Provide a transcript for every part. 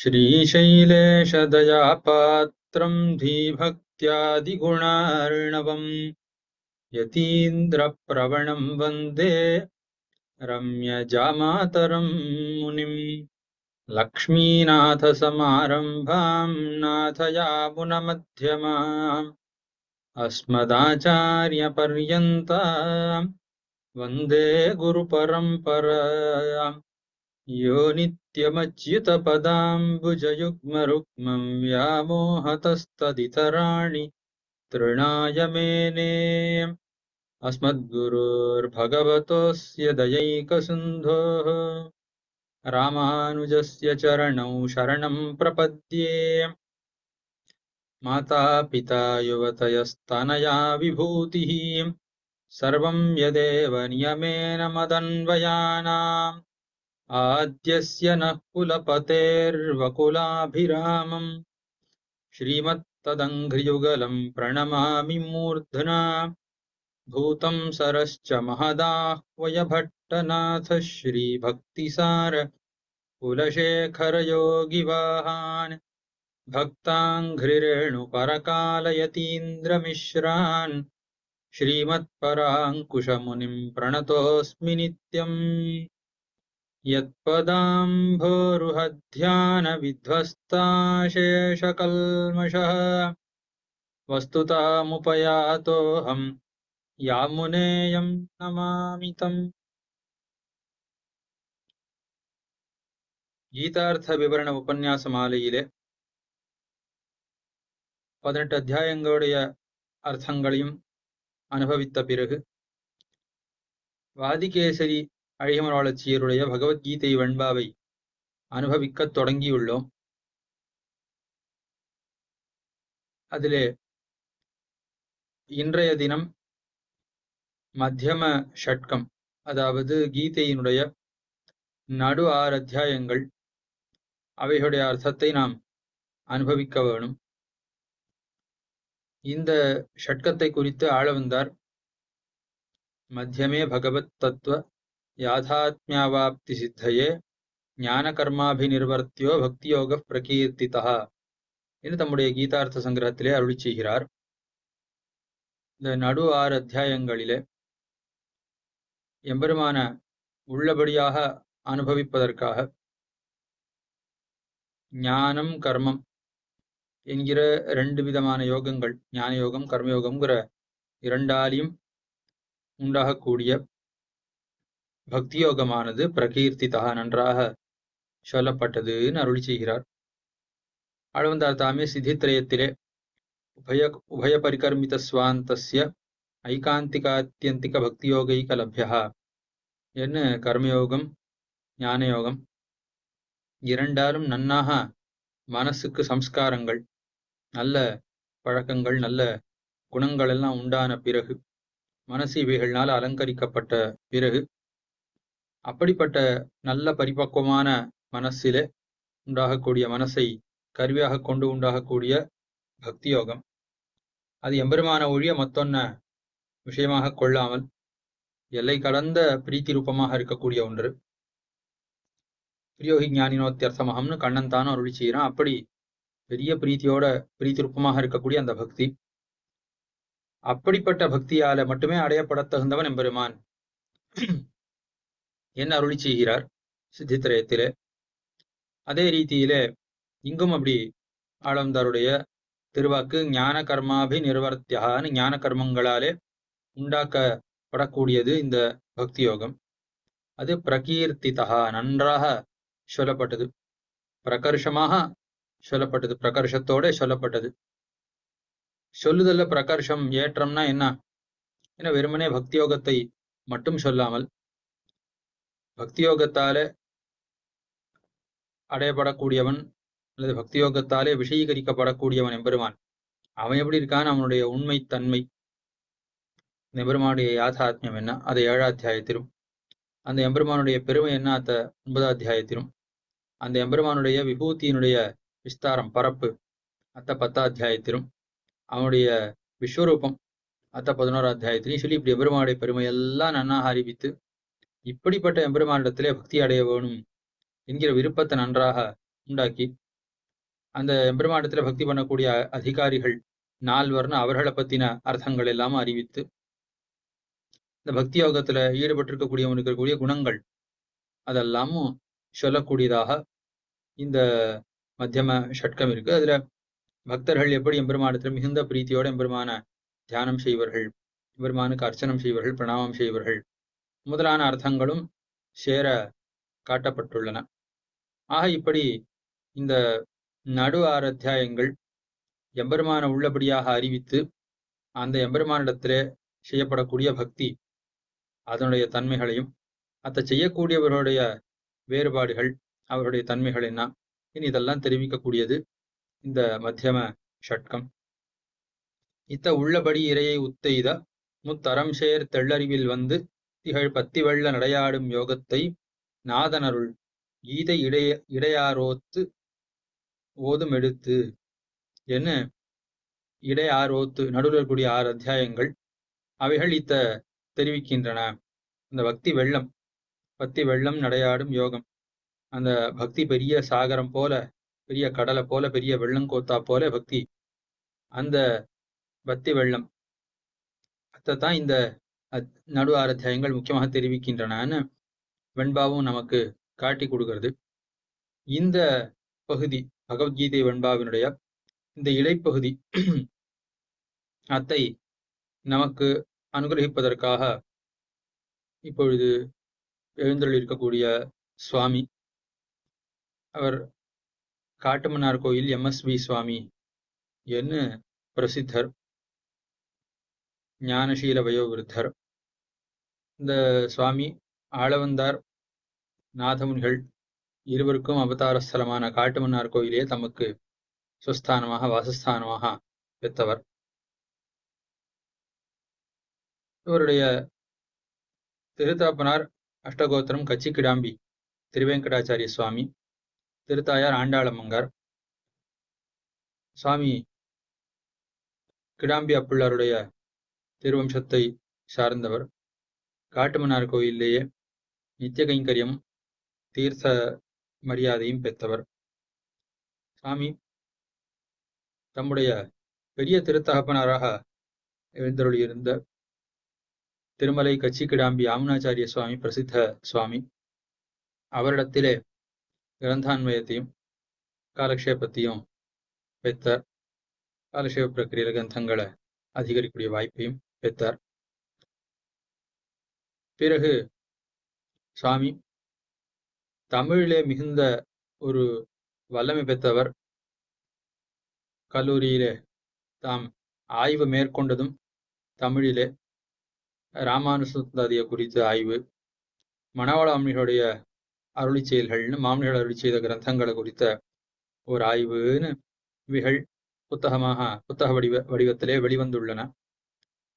श्रीशैलेशदयापात्रं धीभक्त्यादिगुणार्णवम् यतीन्द्रप्रवणं वन्दे रम्यजामातरं मुनिम्। लक्ष्मीनाथसमारम्भां नाथयामुनमध्यमाम् अस्मदाचार्यपर्यन्तां वन्दे गुरुपरम्पराम्। यो नित्यमच्युतपदाम्बुजयुग्मरुक्मं व्यामोहतस्तदितराणि तृणाय मेने। अस्मद्गुरोर्भगवतोऽस्य दयैकसिन्धोः रामानुजस्य चरणौ शरणं प्रपद्ये। मातापिता युवतयस्तनया विभूतिः सर्वं यदेव नियमेन मदन्वयानाम् आद्यस्य नः कुलपतेर्वकुलाभिरामम् श्रीमत्तदङ्घ्रियुगलं प्रणमामि मूर्ध्ना। भूतं सरश्च महदाह्वय भट्टनाथ श्रीभक्तिसार कुलशेखरयोगिवाहान् भक्ताङ्घ्रिरेणुपरकालयतीन्द्रमिश्रान् श्रीमत्पराङ्कुशमुनिं प्रणतोऽस्मि नित्यम्। यत्पदाम्भोरुहध्यानविध्वस्ताशेषकल्मषः वस्तुतामुपयातोऽहं यामुनेयं नमामि तम्। கீதார்த்த விவரண உபன்யாச மாலையிலே 18 அத்தியாயங்களுடைய அர்த்தங்களையும் அனுபவித்த பிறகு வாதிகேசரி அழியமராளச்சியருடைய பகவத்கீதை வெண்பாவை அனுபவிக்கத் தொடங்கியுள்ளோம். அதிலே இன்றைய தினம் மத்தியம ஷட்கம், அதாவது கீதையினுடைய நடு 6 அத்தியாயங்கள், அவைகளுடைய அர்த்தத்தை நாம் அனுபவிக்க வேணும். இந்த ஷட்கத்தை குறித்து ஆளவந்தார் மத்தியமே பகவத் தத்துவ யாதாத்மியாவாப்தி சித்தையே ஞான கர்மாபிநிர்வர்த்தியோ பக்தியோக பிரகீர்த்திதா என்று தம்முடைய கீதார்த்த சங்கிரகத்திலே அருளி செய்கிறார். இந்த நடு 6 அத்தியாயங்களிலே எம்பெருமான உள்ளபடியாக அனுபவிப்பதற்காக ஞானம் கர்மம் என்கிற 2 விதமான யோகங்கள், ஞான யோகம் கர்மயோகம்ங்கிற இரண்டாலையும் உண்டாகக்கூடிய பக்தி யோகமானது பிரகீர்த்திதா நன்றாக சொல்லப்பட்டதுன்னு அருளி செய்கிறார். ஆளவந்தார் தாமே சித்தித்ரயத்திலே உபய பரிகர்மித ஸ்வாந்தஸ்ய ஐகாந்திகாத்யந்திக பக்தியோகைக லப்யா என்ன கர்மயோகம் ஞானயோகம் இரண்டாலும் நன்னாக மனசுக்கு சம்ஸ்காரங்கள், நல்ல பழக்கங்கள், நல்ல குணங்கள் எல்லாம் உண்டான பிறகு, மனசு இவைகள்னால அலங்கரிக்கப்பட்ட பிறகு, அப்படிப்பட்ட நல்ல பரிபக்குவமான மனசிலே உண்டாகக்கூடிய, மனசை கருவியாக கொண்டு உண்டாகக்கூடிய பக்தி யோகம், அது எம்பெருமான ஒழிய மத்தொன்ன விஷயமாக கொள்ளாமல் எல்லை கடந்த பிரீத்தி ரூபமாக இருக்கக்கூடிய ஒன்று. பிரியோகி ஞானினோத்தியர்த்தமகம்னு கண்ணன் தானும் அருளி செய்கிறான். அப்படி பெரிய பிரீத்தியோட பிரீத்தி ரூபமாக இருக்கக்கூடிய அந்த பக்தி, அப்படிப்பட்ட பக்தியால மட்டுமே அடையப்பட தகுந்தவன் எம்பெருமான் என்ன அருளி செய்கிறார் சித்தித்திரயத்திலே. அதே ரீதியிலே இங்கும் அப்படி ஆளவந்தாருடைய திருவாக்கு ஞான கர்மாபி நிர்வர்த்தியான்னு ஞான கர்மங்களாலே உண்டாக்கப்படக்கூடியது இந்த பக்தி யோகம். அது பிரகீர்த்திதா நன்றாக சொல்லப்பட்டது, பிரகர்ஷமாக சொல்லப்பட்டது, பிரகர்ஷத்தோட சொல்லப்பட்டது. சொல்லுதல்ல பிரகர்ஷம் ஏற்றம்னா என்ன? ஏன்னா வெறுமனே பக்தியோகத்தை மட்டும் சொல்லாமல் பக்தியோகத்தாலே அடையப்படக்கூடியவன் அல்லது பக்தியோகத்தாலே விஷயீகரிக்கப்படக்கூடியவன் எம்பெருமான், அவன் எப்படி இருக்கான், அவனுடைய உண்மைத்தன்மை, எம்பெருமானுடைய யாதாத்மியம் என்ன, அதை 7ஆம் அத்தியாயத்திலும், அந்த எம்பெருமானுடைய பெருமை என்ன அத்த 9ஆம் அத்தியாயத்திலும், அந்த எம்பெருமானுடைய விபூதியினுடைய விஸ்தாரம் பரப்பு அத்த 10ஆம் அத்தியாயத்திலும், அவனுடைய விஸ்வரூபம் அத்த 11ஆம் அத்தியாயத்திலையும் சொல்லி இப்படி எம்பெருமானுடைய பெருமையெல்லாம் நன்னாக அறிவித்து இப்படிப்பட்ட எம்பெருமானிடத்திலே பக்தி அடைய வேணும் என்கிற விருப்பத்தை நன்றாக உண்டாக்கி அந்த எம்பெருமானிடத்துல பக்தி பண்ணக்கூடிய அதிகாரிகள் 4 அவர்களை பத்தின அர்த்தங்கள் எல்லாம் அறிவித்து, இந்த பக்தி யோகத்துல ஈடுபட்டிருக்கக்கூடியவனுக்கு இருக்கக்கூடிய குணங்கள் அதெல்லாமும் சொல்லக்கூடியதாக இந்த மத்தியம ஷட்கம் இருக்கு. அதுல பக்தர்கள் எப்படி எம்பெருமானிடத்துல மிகுந்த பிரீத்தியோட எம்பெருமான தியானம் செய்வார்கள், எம்பெருமானுக்கு அர்ச்சனம் செய்வார்கள், பிரணாமம் செய்வார்கள் முதலான அர்த்தங்களும் சேர காட்டப்பட்டுள்ளன. ஆக இப்படி இந்த நடு 6 அத்தியாயங்கள் எம்பெருமான உள்ளபடியாக அறிவித்து, அந்த எம்பெருமானிடத்திலே செய்யப்படக்கூடிய பக்தி அதனுடைய தன்மைகளையும், அதை செய்யக்கூடியவர்களுடைய வேறுபாடுகள், அவருடைய தன்மைகள் என்ன, இதெல்லாம் தெரிவிக்கக்கூடியது இந்த மத்தியம ஷட்கம். இத்த உள்ளபடி இறையை உத்தெய்த முத்தரம் சேர் தெள்ளறிவில் வந்து திகழ் பத்தி வெள்ள நடையாடும் யோகத்தை நாதனருள் கீதை இடையாரோத்து ஓதும் எடுத்து என்ன இடையாரோத்து நடுவில் இருக்கக்கூடிய 6 அத்தியாயங்கள் அவைகள் இத்த தெரிவிக்கின்றன. அந்த பக்தி வெள்ளம் நடையாடும் யோகம், அந்த பக்தி பெரிய சாகரம் போல, பெரிய கடலை போல, பெரிய வெள்ளங்கோத்தா போல பக்தி, அந்த பக்தி வெள்ளம் அதைத்தான் இந்த நடு 6 அத்தியாயங்கள் முக்கியமாக தெரிவிக்கின்றனன்னு வெண்பாவும் நமக்கு காட்டி கொடுக்கிறது. இந்த பகுதி பகவத்கீதை வெண்பாவினுடைய இந்த இடைப்பகுதி அத்தை நமக்கு அனுகிரகிப்பதற்காக இப்பொழுது எழுந்தருளிருக்கக்கூடிய சுவாமி, அவர் காட்டுமன்னார் கோயில் MSV சுவாமி என்று பிரசித்தர், ஞானசீல வயோவிருத்தர். இந்த சுவாமி ஆளவந்தார் நாதமுனிகள் இருவருக்கும் அவதார ஸ்தலமான காட்டுமன்னார் கோயிலே தமக்கு சுஸ்தானமாக வாசஸ்தானமாக பெற்றவர். இவருடைய திருத்தாப்பனார் அஷ்டகோத்திரம் கச்சி கிடாம்பி திருவேங்கடாச்சாரிய சுவாமி, திருத்தாயார் ஆண்டாளம்மங்கார். சுவாமி கிடாம்பி அப்புள்ளாருடைய திருவம்சத்தை சார்ந்தவர். காட்டுமன்னார் கோயிலேயே நித்திய கைங்கரியம் தீர்த்த மரியாதையும் பெற்றவர். சுவாமி தம்முடைய பெரிய திருத்தகப்பனாராக எழுந்தருளியிருந்த திருமலை கச்சி கிடாம்பி ஆமனாச்சாரிய சுவாமி பிரசித்த சுவாமி, அவரிடத்திலே கிரந்தான்வயத்தையும் காலக்ஷேபத்தையும் பெற்றார். காலக்ஷேப பிரக்கிரியில கிரந்தங்களை அதிகரிக்கக்கூடிய வாய்ப்பையும் பெற்றார். பிறகு சுவாமி தமிழிலே மிகுந்த ஒரு வல்லமை பெற்றவர். கல்லூரியிலே தாம் ஆய்வு மேற்கொண்டதும் தமிழிலே ராமானுசந்தாதியை குறித்த ஆய்வு, மணவாள மாமனிகளுடைய அருளி செயல்கள்னு மாமனிகள் அருளி செய்த கிரந்தங்களை குறித்த ஒரு ஆய்வுன்னு இவைகள் புத்தக வடிவத்திலே வெளிவந்துள்ளன.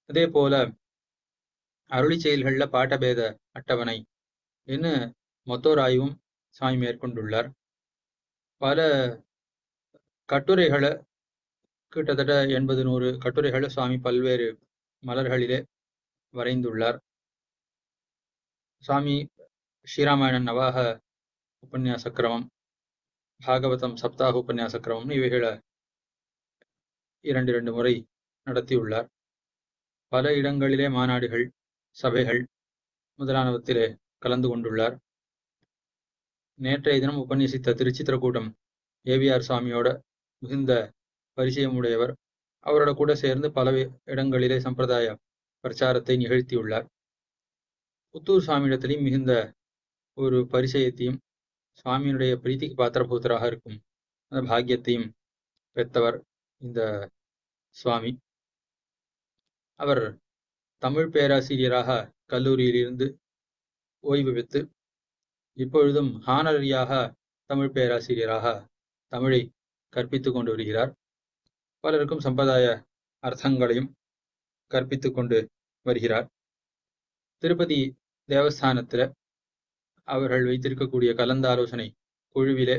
அதே போல அருளி செயல்கள்ல பாட்டபேத அட்டவணை என்ன மொத்தோர் ஆய்வும் சுவாமி மேற்கொண்டுள்ளார். பல கட்டுரைகளை கிட்டத்தட்ட 80-100 கட்டுரைகளை சுவாமி பல்வேறு மலர்களிலே வரைந்துள்ளார். சுவாமி ஸ்ரீராமாயணன் நவாக உபன்யாச கிரமம், பாகவதம் சப்தாக உபன்யாச கிரமம்னு இவைகளை 2 முறை நடத்தியுள்ளார். பல இடங்களிலே மாநாடுகள், சபைகள் முதலானவற்றிலே கலந்து கொண்டுள்ளார். நேற்றைய தினம் உபன்யசித்த திருச்சித்திரக்கூட்டம் ஏவிஆர் சுவாமியோட மிகுந்த பரிச்சயம் உடையவர். அவரோட கூட சேர்ந்து பல இடங்களிலே சம்பிரதாய பிரச்சாரத்தை நிகழ்த்தியுள்ளார். புத்தூர் சுவாமியிடத்திலையும் மிகுந்த ஒரு பரிச்சயத்தையும் சுவாமியினுடைய பிரீத்திக்கு பாத்திரபூத்தராக இருக்கும் அந்த பாக்கியத்தையும் பெற்றவர் இந்த சுவாமி. அவர் தமிழ் பேராசிரியராக கல்லூரியிலிருந்து ஓய்வு பெற்று இப்பொழுதும் ஹானரியாக தமிழ் பேராசிரியராக தமிழை கற்பித்துக் கொண்டு வருகிறார். பலருக்கும் சம்பிரதாய அர்த்தங்களையும் கற்பித்துக் கொண்டு வருகிறார். திருப்பதி தேவஸ்தானத்தில் அவர்கள் வைத்திருக்கக்கூடிய கலந்தாலோசனை குழுவிலே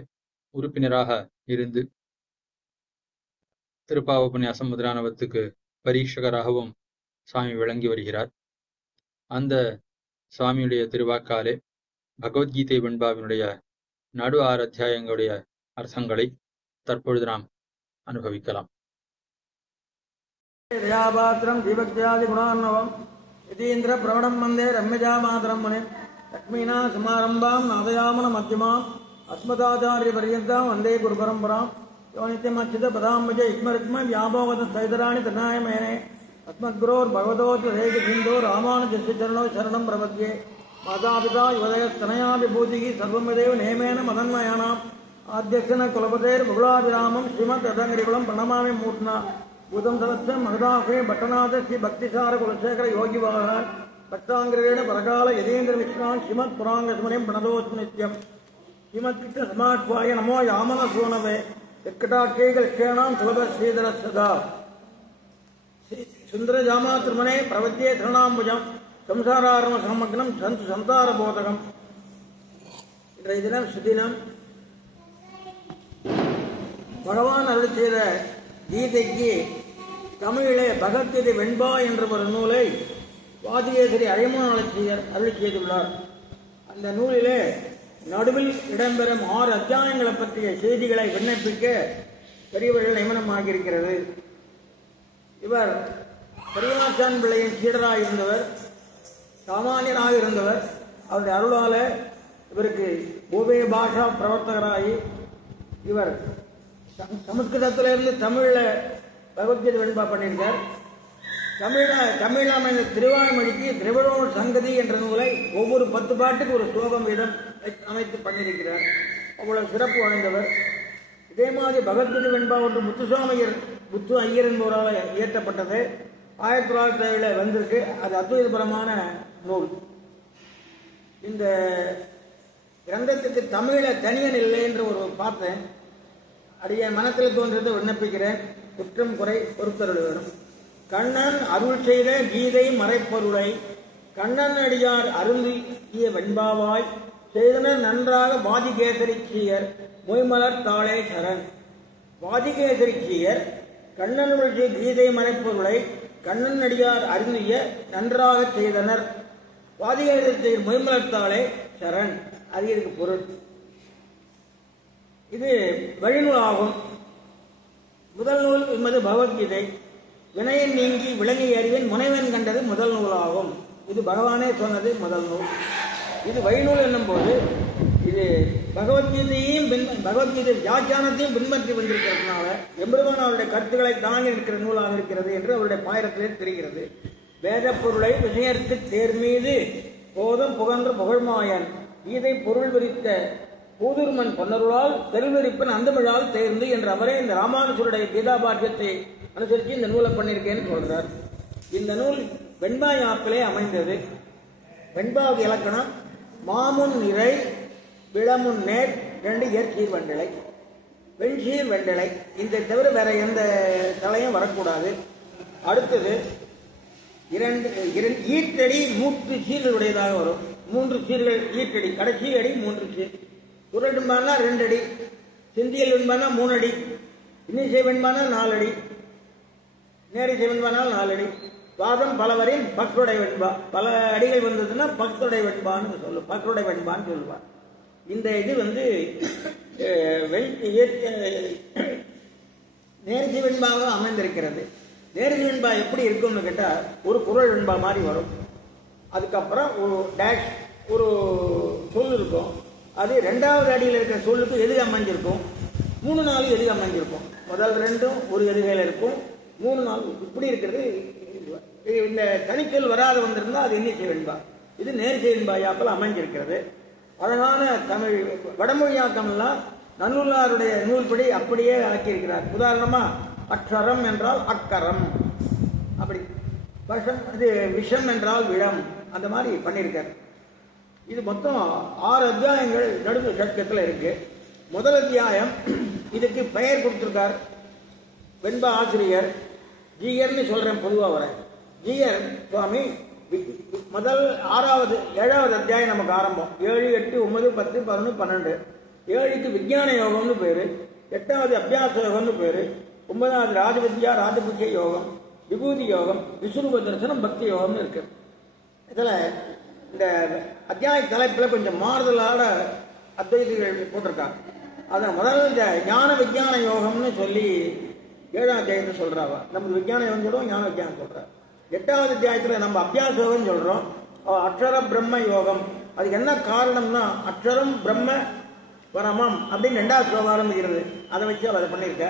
உறுப்பினராக இருந்து திருப்பாவோபன்யாசம் முதலானவற்றுக்கு பரீட்சகராகவும் சுவாமி விளங்கி வருகிறார். அந்த சுவாமியுடைய திருவாக்காலே பகவத்கீதை வெண்பாவினுடைய நடு 6 அத்தியாயங்களுடைய அர்த்தங்களை தற்பொழுது நாம் அனுபவிக்கலாம். दयापात्रं दीपक्त्यादिगुणार्णवं यतीन्द्रप्रवणं वन्दे रम्यजामातरं मुनिं लक्ष्मीना समारम्भां नादयामनमध्यमाम् अस्मदाचार्यपर्यन्तां वन्दे गुरुपरम्परां यो नित्यमच्युतपदाम्बुज युग्मरुक्मव्यामोहतस्तैतराणि तृणाय मेने अस्मद्गुरोर्भगवतोऽस्मदेकसिन्धो रामानुजस्य चरणौ शरणं प्रपद्ये मातापिता युवदयस्तनया विभूतिः सर्वमेव नेमेन मदन्मयानाम् आद्यक्षण कुलपतेर्मुकुलाभिरामं श्रीमद्दत्तगिरिकुलं प्रणमामि मूर्ध्ना भूतं सदस्यं महदासे भट्टनाथ श्री भक्तिसार कुलशेखर योगिवाहन भक्तांग्रेण परकाल यतीन्द्र विश्रान् श्रीमत्पुराङ्गस्मरिं प्रणतोऽस्मि नित्यं श्रीमत्कृष्ण समाट्वाय नमो यामन सोनवे यत्कटाक्षैकलक्षेणां सुलभ श्रीधर सदा सुंदर जामातृमने प्रवद्ये शरणाम्बुजं संसारार्म समग्नं सन्तु संसारबोधकम् இன்றைய தினம் சுதினம் பகவான் அருள் செய்த கீதைக்கு தமிழிலே பகவத்கீதை வெண்பா என்ற ஒரு நூலை வாதிகேசரி அழைமானச்சியர் அருள் செய்துள்ளார். அந்த நூலிலே நடுவில் இடம்பெறும் 6 அத்தியாயங்களை பற்றிய செய்திகளை விண்ணப்பிக்க பெரியவர்கள் நியமனமாகியிருக்கிறது. இவர் பெரியாச்சான் பிள்ளையின் சீடராக இருந்தவர், சாமானியனாக இருந்தவர். அவருடைய அருளால இவருக்கு பூபே பாஷா பிரவர்த்தகராகி இவர் சமஸ்கிருதத்திலிருந்து தமிழில் பகவத்கீதை வெண்பா பண்ணியிருக்கார். தமிழில் அமைந்த திருவாய்மொழிக்கு திரவிடோன் சங்கதி என்ற நூலை ஒவ்வொரு 10 பாட்டுக்கு ஒரு ஸ்லோகம் வீதம் அமைத்து பண்ணியிருக்கிறார். அவ்வளவு சிறப்பு வாய்ந்தவர். இதே மாதிரி பகவத்கீதை வெண்பா ஒன்று முத்து ஐயர் என்பவரால் இயற்றப்பட்டது. 1907 வந்திருக்கு. அது அத்வைதபரமான நூல். இந்த கிரந்தத்துக்கு தமிழில் தனியன் இல்லை என்று ஒரு பார்த்தேன். அடிய மனத்தில் தோன்றது விண்ணப்பிக்கிறேன். குற்றம் குறை பொறுத்தருள் வேணும். கண்ணன் அருள் செய்த கீதை மறைப்பொருளை கண்ணன் அடியார் அருந்திய வெண்பாவாய் செய்தனர் நன்றாக வாதிகேசரி சீயர் மொய்மலர் தாளே சரண். வாதிகேசரி சீயர் கண்ணன் அருள் செய்த கீதை மறைப்பொருளை கண்ணன் அடியார் அருந்திய நன்றாக செய்தனர். வாதிகேசரி சீயர் மொய்மலர் தாளே சரண். அது இதுக்கு பொருள். இது வழிநூலாகும். முதல் நூல் என்பது பகவத்கீதை. வினயன் நீங்கி விளங்கி அறிவின் முனைவன் கண்டது முதல் நூலாகும். இது பகவானே சொன்னது முதல் நூல். இது வழிநூல் என்னும் போது இது பகவத்கீதை வியாக்கியானத்தையும் பின்பற்றி வந்திருக்கிறதுனால எம்பெருமான் அவருடைய கருத்துக்களை தாங்கி இருக்கிற நூலாக இருக்கிறது என்று அவருடைய பாயிரத்திலே தெரிகிறது. வேத பொருளை விஷயத்து தேர் மீது போதும் புகன்ற புகழ்மாயன் கீதை பொருள் விரித்த பூதுர்மன் பொன்னருளால் தெருவெறிப்பன் அந்தமிழால் தேர்ந்து என்ற அவரே இந்த ராமானுஜருடைய கீதா பாக்கியத்தை அனுசரித்து இந்த நூலை பண்ணியிருக்கேன்னு சொல்றார். இந்த நூல் வெண்பா யாப்பிலே அமைந்தது. வெண்பாவுக்கு இலக்கணம் மாமுன் நிறை விளமுன் நேர் 2 ஏற்சீர் வெண்டலை வெண்சீர் வெண்டலை. இந்த தவிர வேற எந்த தலையும் வரக்கூடாது. அடுத்தது 2 ஈட்டடி 3 சீர்களுடையதாக வரும். 3 சீர்கள் ஈட்டடி. கடைசி அடி 3 சீர். குரல் வெண்பானா 2 அடி, சிந்தியல் வெண்பானா 3 அடி, இன்னிசை வெண்பானா 4 அடி, நேரிசை வெண்பானால் 4 அடி. வாதம் பலவரின் பக்ருடை வெண்பா. பல அடிகள் வந்ததுன்னா பக்ருடை வெண்பான்னு சொல்லுவார். பக்ருடை வெண்பான்னு சொல்லுவார். இந்த இது நேரிசை வெண்பாக அமைந்திருக்கிறது. நேரிசை வெண்பா எப்படி இருக்கும்னு கேட்டால் ஒரு குரல் வெண்பா மாதிரி வரும். அதுக்கப்புறம் ஒரு டேஷ் ஒரு சொல் இருக்கும். அது 2வது அடியில் இருக்கிற சொல்லுக்கு எதுக அமைஞ்சிருக்கும். 3 4 எதுக அமைஞ்சிருக்கும். முதல் 2ம் ஒரு எதுகையில் இருக்கும். 3 4 இப்படி இருக்கிறது. இந்த தனிச்சொல் வராது வந்திருந்தால் அது இன்னிசை வெண்பா. இது நேரிசை வெண்பா யாப்பில் அமைஞ்சிருக்கிறது. அழகான தமிழ் வடமொழியாக்கம்லாம் நன்னூலாருடைய நூல்படி அப்படியே ஆக்கியிருக்கிறார். உதாரணமா அக்ஷரம் என்றால் அக்கரம், அப்படி இது விஷம் என்றால் விடம், அந்த மாதிரி பண்ணியிருக்கார். இது மொத்தம் 6 அத்தியாயங்கள் நடுவு சட்கத்தில் இருக்கு. முதல் அத்தியாயம் இதுக்கு பெயர் கொடுத்திருக்கார் வெண்பா ஆசிரியர். ஜீயர்னு சொல்றேன் பொதுவாக வர. ஜீயர் சுவாமி முதல் 6வது 7வது அத்தியாயம் நமக்கு ஆரம்பம். 7 8 9 10 11 12. 7க்கு விஞ்ஞான யோகம்னு பேரு, 8வது அபியாச யோகம்னு பேரு, 9வது ராஜவித்யா ராஜபுத்திய யோகம், விபூதி யோகம், விஸ்வரூப தரிசனம், பக்தி யோகம்னு இருக்கு. இதில் இந்த அத்தியாய தலைப்பில் கொஞ்சம் மாறுதலான அத்வைதிகள் போட்டிருக்காங்க. அதான் முதல்ல இந்த ஞான விஞ்ஞான யோகம்னு சொல்லி 7ஆம் அத்தியாயத்தை சொல்றாவா. நமக்கு விஞ்ஞான யோகம் சொல்றோம், ஞான விஞ்ஞானம் சொல்றாரு. 8வது அத்தியாயத்துல நம்ம அபியாச யோகம் சொல்றோம், அக்ஷர பிரம்ம யோகம். அதுக்கு என்ன காரணம்னா அக்ஷரம் பிரம்ம பரமம் அப்படின்னு 2வது ஸ்லோகம் ஆரம்பிக்கிறது. அதை வச்சு அவர் அதை பண்ணியிருக்க.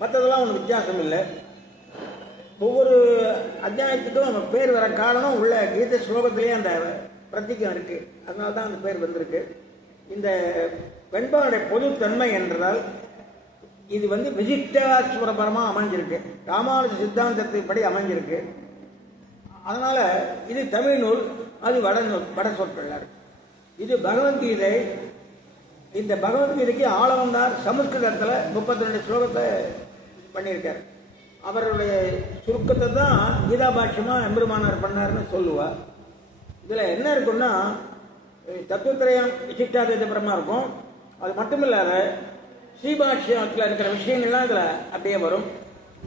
மற்றதெல்லாம் ஒன்றும் வித்தியாசம் இல்லை. ஒவ்வொரு அத்தியாயத்துக்கும் நம்ம பேர் வர காரணம் உள்ள கீத ஸ்லோகத்திலேயே அந்த பிரத்திகம் இருக்கு. அதனால தான் அந்த பேர் வந்திருக்கு. இந்த வெண்பாவுடைய பொதுத்தன்மை என்றதால் இது விசிஷ்டாஸ்வரபரமாக அமைஞ்சிருக்கு, ராமானுஜ சித்தாந்தத்தின்படி அமைஞ்சிருக்கு. அதனால இது தமிழ் நூல், அது வட சொற்கள். இது பகவத்கீதை. இந்த பகவத்கீதைக்கு ஆளவந்தார் சமஸ்கிருதத்தில் 32 ஸ்லோகத்தை பண்ணியிருக்கார். அவருடைய சுருக்கத்தை தான் கீதா பாஷ்யமா எம்பெருமானார் பண்ணார்னு சொல்லுவார். இதில் என்ன இருக்குன்னா தத்துவத்திரயம் விசிஷ்டாத்வைதபரமா இருக்கும். அது மட்டும் இல்லாத ஸ்ரீபாஷ்யத்தில் இருக்கிற விஷயங்கள்லாம் இதில் அப்படியே வரும்.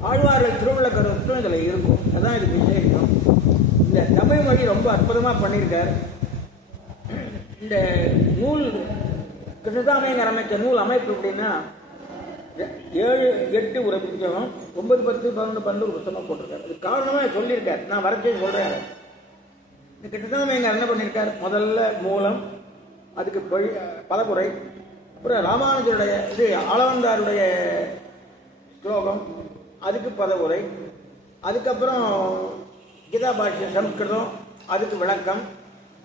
ஆழ்வார்கள் திருவுள்ள கருத்தும் இதில் இருக்கும். அதான் இது விசேஷம். இந்த தமிழ் மொழி ரொம்ப அற்புதமாக பண்ணியிருக்கார். இந்த நூல் கிருஷ்ணதாமையர் அமைச்ச நூல் அமைப்பு எப்படின்னா 7, 8 ஒரு புத்தகம், 9, 10, 11, 12 ஒரு புத்தகமாக போட்டிருக்காரு. அது காரணமாக சொல்லியிருக்காரு. நான் வரச்சே சொல்கிறேன். இந்த கிருஷ்ணதாமையர் என்ன பண்ணியிருக்கார், முதல்ல மூலம், அதுக்கு பலபுரை, அப்புறம் ராமானுஜருடைய இது ஆளவந்தாருடைய ஸ்லோகம், அதுக்கு பதவுரை, அதுக்கப்புறம் கீதா பாஷ்ய சம்ஸ்கிருதம், அதுக்கு விளக்கம்,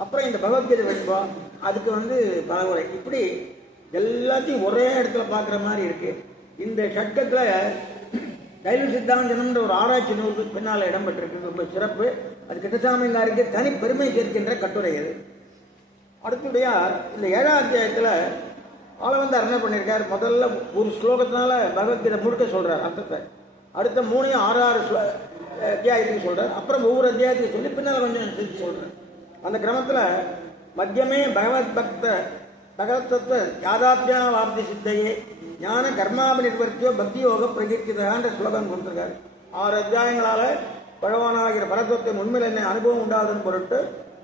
அப்புறம் இந்த பகவத்கீதை வெண்பா, அதுக்கு பலவுரை. இப்படி எல்லாத்தையும் ஒரே இடத்துல பார்க்குற மாதிரி இருக்கு. இந்த ஷட்கத்தில் தைல சித்தாந்தம்ன்ற ஒரு ஆராய்ச்சி நூலுக்கு பின்னால் இடம்பெற்றிருக்கு. ரொம்ப சிறப்பு. அது கிருஷ்ணசாமிங்காருக்கு தனி பெருமை சேர்க்கின்ற கட்டுரை அது. அடுத்தபடியா இந்த 7ஆம் அத்தியாயத்தில் ஆளவந்தார் என்ன பண்ணியிருக்கார், முதல்ல ஒரு ஸ்லோகத்தினால பகவத்கீதை முழுக்க சொல்றார் அர்த்தத்தை. அடுத்த 3, 6 அத்தியாயத்துக்கு சொல்றார். அப்புறம் ஒவ்வொரு அத்தியாயத்துக்கு சொல்லி பின்னால் கொஞ்சம் திருச்சி சொல்றார். அந்த கிரமத்தில் மத்தியமே பகவத் பகவத்தத்துவ யாதாத்யா வாப்தி சித்தையே ஞான கர்மாப நிர்வர்த்தியோ பக்தி யோக பிரகீர்த்திதான்ற ஸ்லோகம் கொடுத்திருக்காரு. 6 அத்தியாயங்களால பகவானாகிற பரத்துவத்தை உண்மையில் என்ன அனுபவம் உண்டாவதன் பொருட்டு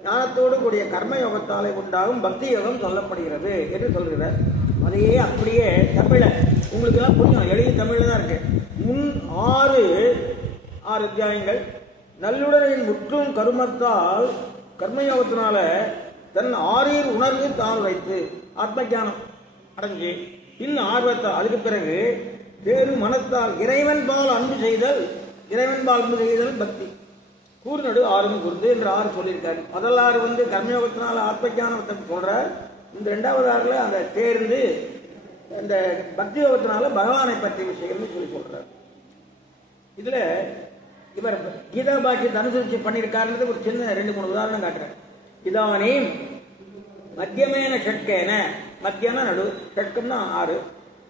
ஞானத்தோடு கூடிய கர்ம யோகத்தாலே உண்டாகும் பக்தி யோகம் சொல்லப்படுகிறது என்று சொல்கிறார். அதையே அப்படியே தமிழ உங்களுக்கு எல்லாம் புரியும், எளிய தமிழ்ல தான் இருக்கு. முன் 6 அத்தியாயங்கள் நல்லுடனின் முற்றும் கருமத்தால் கர்மயோகத்தினால தன் ஆறீர் உணர்வு தான் வைத்து ஆத்ம ஞானம் அடைஞ்சு பின் ஆர்வத்தால் அதுக்கு பிறகு வேறு மனத்தால் இறைவன் பால் அன்பு செய்தல், இறைவன் பால் அன்பு செய்தல் பக்தி கூர்நடு 6 கூர்ந்து என்று 6 சொல்லியிருக்காரு. முதல் 6 கர்மயோகத்தினால ஆத்ம ஞானத்தை சொல்றார். இந்த 2வது 6 அந்த தேர்ந்து இந்த பக்தி யோகத்தினால பகவானை பற்றிய விஷயம்னு சொல்றார். இதுல இவர் கீதா பாக்கியத்தை அனுசரிச்சு பண்ணியிருக்காருன்றது ஒரு சின்ன 2-3 உதாரணம் காட்டுறார். இதானே மத்தியமேன ஷட்கேன, மத்தியம்னா நடு, ஷட்கம்னா 6,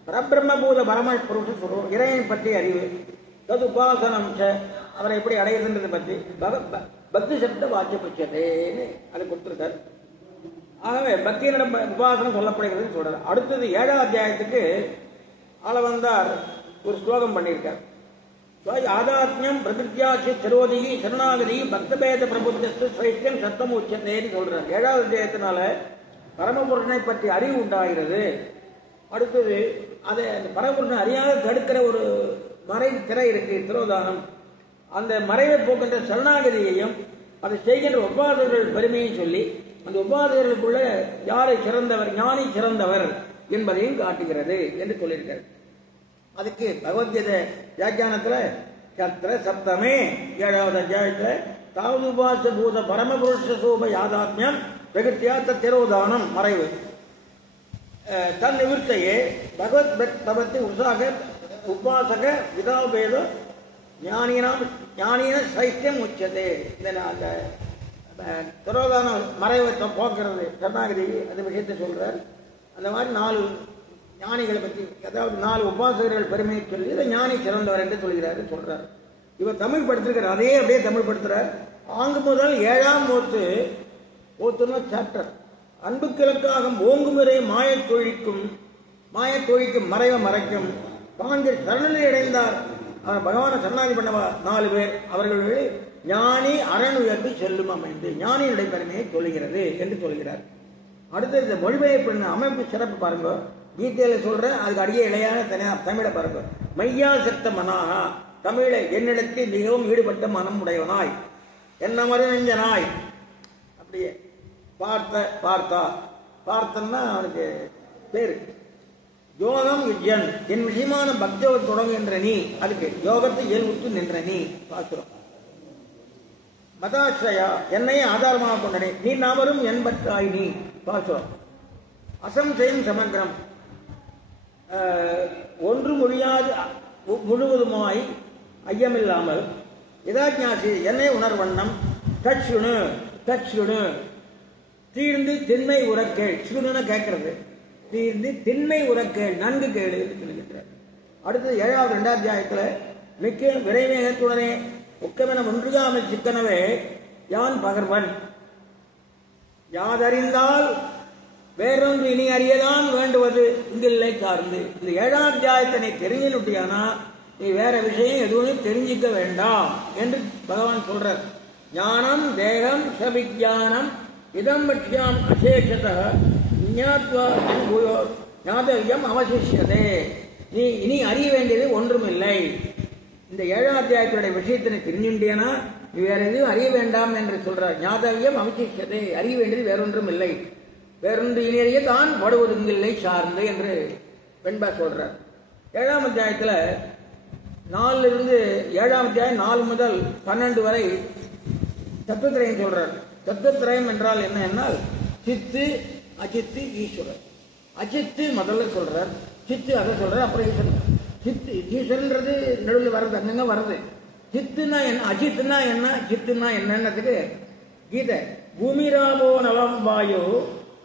பரபிரம்மபூத பரம புருஷன் சொல்றோம், இறைவனை பற்றி அறிவு, தது உபாசனம் அவரை எப்படி அடையுதுன்றது பற்றி பக்தி சப்த வாக்கிய பட்சத்தேன்னு அதை கொடுத்துருக்காரு. ஆகவே பக்தியினிடம் உபாசனம் சொல்லப்படுகிறதுன்னு சொல்றாரு. அடுத்தது 7ஆம் அத்தியாயத்துக்கு ஆளவந்தார் ஒரு ஸ்லோகம் பண்ணியிருக்கார். ஆதாத்மியம் பிரகிருத்தியாட்சி திரோதி சரணாகதி பக்தபேத பிரபுத்தத்து சைத்தியம் சத்தம் உச்சத்தேன்னு சொல்றார். 7வது அத்தியாயத்தினால பரமபுருஷனை பற்றி அறிவு உண்டாகிறது. அடுத்தது அதை அந்த பரமபுருஷனை அறியாத தடுக்கிற ஒரு மறை திரை இருக்கு, திரோதானம். அந்த மறைவை போக்கின்ற சரணாகதியையும் அதை செய்கின்ற உபாதகர்கள் பெருமையை சொல்லி அந்த உபாதகர்களுக்குள்ள யாரை சிறந்தவர், ஞானி சிறந்தவர் என்பதையும் காட்டுகிறது என்று சொல்லியிருக்காரு. அதுக்கு பகவத்கீதை வியாக்கியானத்துல சத்திர சப்தமே 7வது அத்தியாயத்துல தாவது உபாச பூத பரமபுருஷ சோப யாதாத்மியம் பிரகிருத்தியா திரோதானம் மறைவு தன் நிவர்த்தையே பகவத் பக்தி உற்சாக உபாசக விதாபேத ஞானின சைத்தியம் உச்சதே. அந்த திரோதான மறைவை போக்குறது கருணாகிரி அந்த விஷயத்தை சொல்றார். அந்த மாதிரி 4 ஞானிகளை பற்றி, அதாவது 4 உபாசகர்கள் பெருமையை சொல்லி இதை ஞானி சிறந்தவர் என்று சொல்றார். இவர் தமிழ் படுத்திருக்கிறார், அதையே அப்படியே தமிழ் படுத்துறார். ஆங்கு முதல் 7ஆம் ஓத்துன சாப்டர் அன்பு கிழக்காக ஓங்குமுறை மாயத்தொழிக்கும் மறைவ மறைக்கும் காண்கிற சரணனை அடைந்தார். பகவான சரணாதி பண்ணவா 4 பேர், அவர்கள் ஞானி அரண் உயர்ந்து செல்லும் அமைந்து ஞானியுடைய பெருமையை சொல்லுகிறது என்று சொல்கிறார். அடுத்த இந்த மொழிபெயர்ப்பு அமைப்பு சிறப்பு பாருங்க. கீதையில சொல்றேன், அதுக்கு அடியே இணையான தமிழை பாருங்க. மையா செத்த மனாகா, தமிழை என்னிடத்தில் மிகவும் ஈடுபட்ட மனம் உடையவனாய், என்ன மறுநெஞ்சனாய். அப்படியே பார்த்தன்னா அவனுக்கு பேரு யோகம் யுஜன், என் விஷயமான பக்தியோக தொடங்குகின்ற நீ, அதுக்கு யோகத்தை இயல்புற்று நின்ற நீ பார்க்கிறோம். மதாஸ்ரயா, என்னையே ஆதாரமாக கொண்டனே, நீ நாமரும் என்பத்தாய் நீ பார்க்கிறோம். அசம்சயம் சமந்திரம், ஒன்று மொழியாது முழுவதுமாய் ஐயமில்லாமல், யதாஜ்ஞாசி என்னை உணர்வண்ணம், தட்சுணு தீர்ந்து திண்மை உரக்கேள், சுணுன்னு கேட்கறது, தீர்ந்து திண்மை உரக்கேள், நன்கு கேளு என்று சொல்லுகின்றார். அடுத்தது 7வது 2வது அத்தியாயத்தில் மிக்க விரைவேகத்துடனே ஒக்கமென ஒன்றியாமல் சிக்கனவே யான் பகர்வன், யாதறிந்தால் வேறொன்று இனி அறியதான் வேண்டுவது இங்கில்லை சார்ந்து. இந்த 7வது அத்தியாயத்தினை தெரிஞ்சுட்டியானா நீ வேற விஷயம் எதுவும் தெரிஞ்சிக்க வேண்டாம் என்று பகவான் சொல்றார். ஞானம் தேகம் சவிஜானம் இதம் பட்சியாம் அசேஷத ஞாதவியம் அவசிஷதே. நீ இனி அறிய வேண்டியது ஒன்றுமில்லை. இந்த 7வது அத்தியாயத்துடைய விஷயத்தினை தெரிஞ்சுட்டியானா நீ வேற எதுவும் அறிய வேண்டாம் என்று சொல்றார். ஞாதவியம் அவசிஷதே, அறிய வேண்டியது வேறொன்றும் இல்லை, வேறொன்று இனி அறிய தான் படுவதுங்கில்லை சார்ந்து என்று வெண்பா சொல்றார். 7ஆம் அத்தியாயத்தில் 7ஆம் அத்தியாயம் 4 முதல் 12 வரை தத்துவத்திரயம் சொல்றார். தத்துவத்திரயம் என்றால் என்ன என்னால் சித்து அஜித்து ஈஸ்வரர். அஜித்து முதல்ல சொல்றார், சித்து அதை சொல்றார், அப்புறம் ஈஸ்வரன். சித்து ஈஸ்வரன்றது நடுவில் வர்றது, அங்கங்க வருது. சித்துனா என்ன, அஜித்துனா என்ன, சித்துனா என்னன்னதுக்கு கீதை பூமிராமோ நலம் வாயு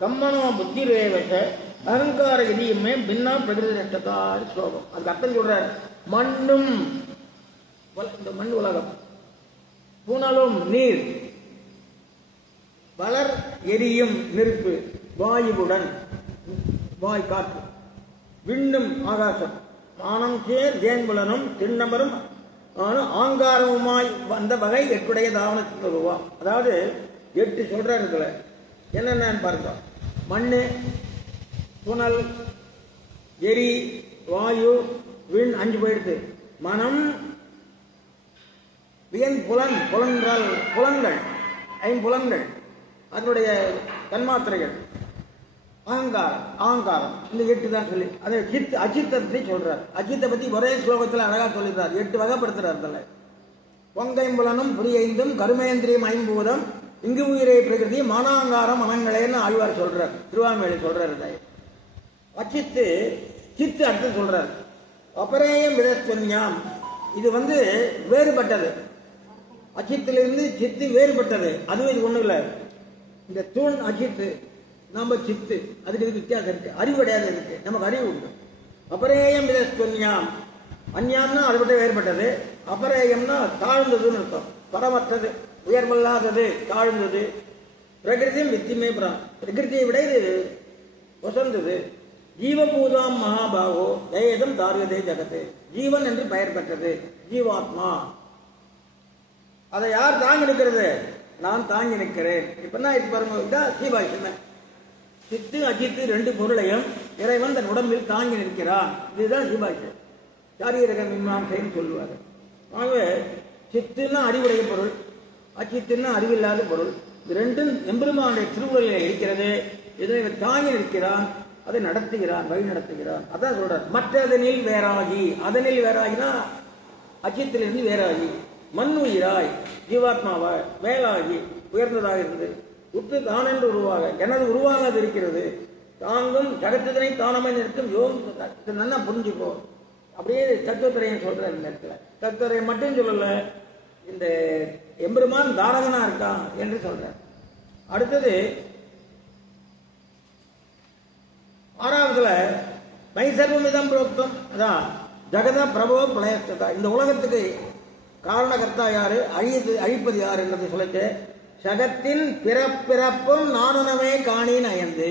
கம்மனோ புத்தி ரேவச அகங்கார விதியுமே பின்னா பிரகிருதி நட்டதாரி ஸ்லோகம். அதுக்கு அர்த்தம் சொல்றார். மண்ணும், இந்த மண் உலகம், புனலும் நீர், வளர் எரியும் நெருப்பு, வாயுவுடன் வாய் காற்று, விண்ணும் ஆகாசம், மானம் சேர் தேன்புலனும் திண்ணமரும் ஆங்காரமுமாய் வந்த வகை எட்டுடைய தாவனத்துக்கு வருவான். அதாவது 8 சொல்றாரு இதுல. என்னென்னு பாருங்க. மண்ணு, புனல், எரி, வாயு, விண் 5 போயிடுது. மனம், வியன் புலன், புலன்கள், புலன்கள் 5 புலன்கள், அதனுடைய தன்மாத்திரைகள், அகங்காரம், இந்த 8 தான் சொல்லி அதை அஜித்தை சொல்றார். அஜித்தை பத்தி ஒரே ஸ்லோகத்தில் அழகா சொல்லிடுறார். 8 வகைப்படுத்துறார். பொங்கைம்புலனும் புரியைந்தும் கருமேந்திரியம் 5 இங்கு உயிரை பிரகிருதி மானாங்காரம் மனங்களேன்னு ஆழ்வார் சொல்றார், திருவாமேளி சொல்றாரு. அச்சித்து சித்து அர்த்தம் சொல்றார். அபரேயம் விதஸ்வன்யாம், இது வேறுபட்டது. அச்சித்திலிருந்து சித்து வேறுபட்டது, அதுவும் இது ஒண்ணு இல்லை. இந்த தூண் அஜித்து, நம்ம சித்து, அதுக்கு இது வித்தியாசம் இருக்கு. அறிவு கிடையாது இருக்கு, நமக்கு அறிவு உண்டு. அபரேயம் விதஸ்வன்யாம், அஞ்ஞான்னா அதை விட்டு வேறுபட்டது. அபரேயம்னா தாழ்ந்ததுன்னு அர்த்தம், பரமற்றது, உயர்வல்லாதது, தாழ்ந்தது. பிரகிருதியும் வித்தியமே பிரகிருதியை விட இது வசந்தது. ஜீவபூதாம் மகாபாகோ தயேதம் தாரியதே ஜகத்து, ஜீவன் என்று பெயர் பெற்றது ஜீவாத்மா. அதை யார் தாங்கி நிற்கிறது? நான் தாங்கி நிற்கிறேன். இப்ப பாருங்க, சீபாஷன் சித்து அஜித்து 2 பொருளையும் இறைவன் தன் உடம்பில் தாங்கி நிற்கிறான். இதுதான் சீபாஷன். சாரீரக மீமாம்சைன்னு சொல்லுவார். ஆகவே சித்துன்னா அறிவுடைய பொருள், அச்சித்துன்னா அறிவில்லாத பொருள். இது 2ம் எம்பெருமானுடைய திருவுருளில் இருக்கிறது. இதை தாங்கி நிற்கிறான், அதை நடத்துகிறான், வழி நடத்துகிறான். அதான் சொல்றார். மற்றதனில் வேறாகி, அதனில் வேறாகினா அச்சித்திலிருந்து வேறாகி, மண் உயிராய் ஜீவாத்மாவாய் மேலாகி உயர்ந்ததாக இருந்தது. உத்து தானென்று உருவாக, எனது உருவாகாது இருக்கிறது. தாங்கும் ஜகத்தினை தானமே நிற்கும் யோகம். நல்லா புரிஞ்சுக்கோ. அப்படியே தத்துவத்துறையும் சொல்ற இந்த இடத்துல. தத்துவரை மட்டும் சொல்லல, இந்த எம்பெருமான் தாரகனா இருக்கான் என்று சொல்ற. அடுத்தது 6வதுல மைசர்வமிதம் புரோக்தம், அதான் ஜெகத பிரபோ பிரளயஸ்ததா, இந்த உலகத்துக்கு காரணகர்த்தா யாரு, அழிப்பது யார் என்பதை சொல்லிட்டு, சகத்தின் பிறப்பும் நானுனவே காணின் அயந்து,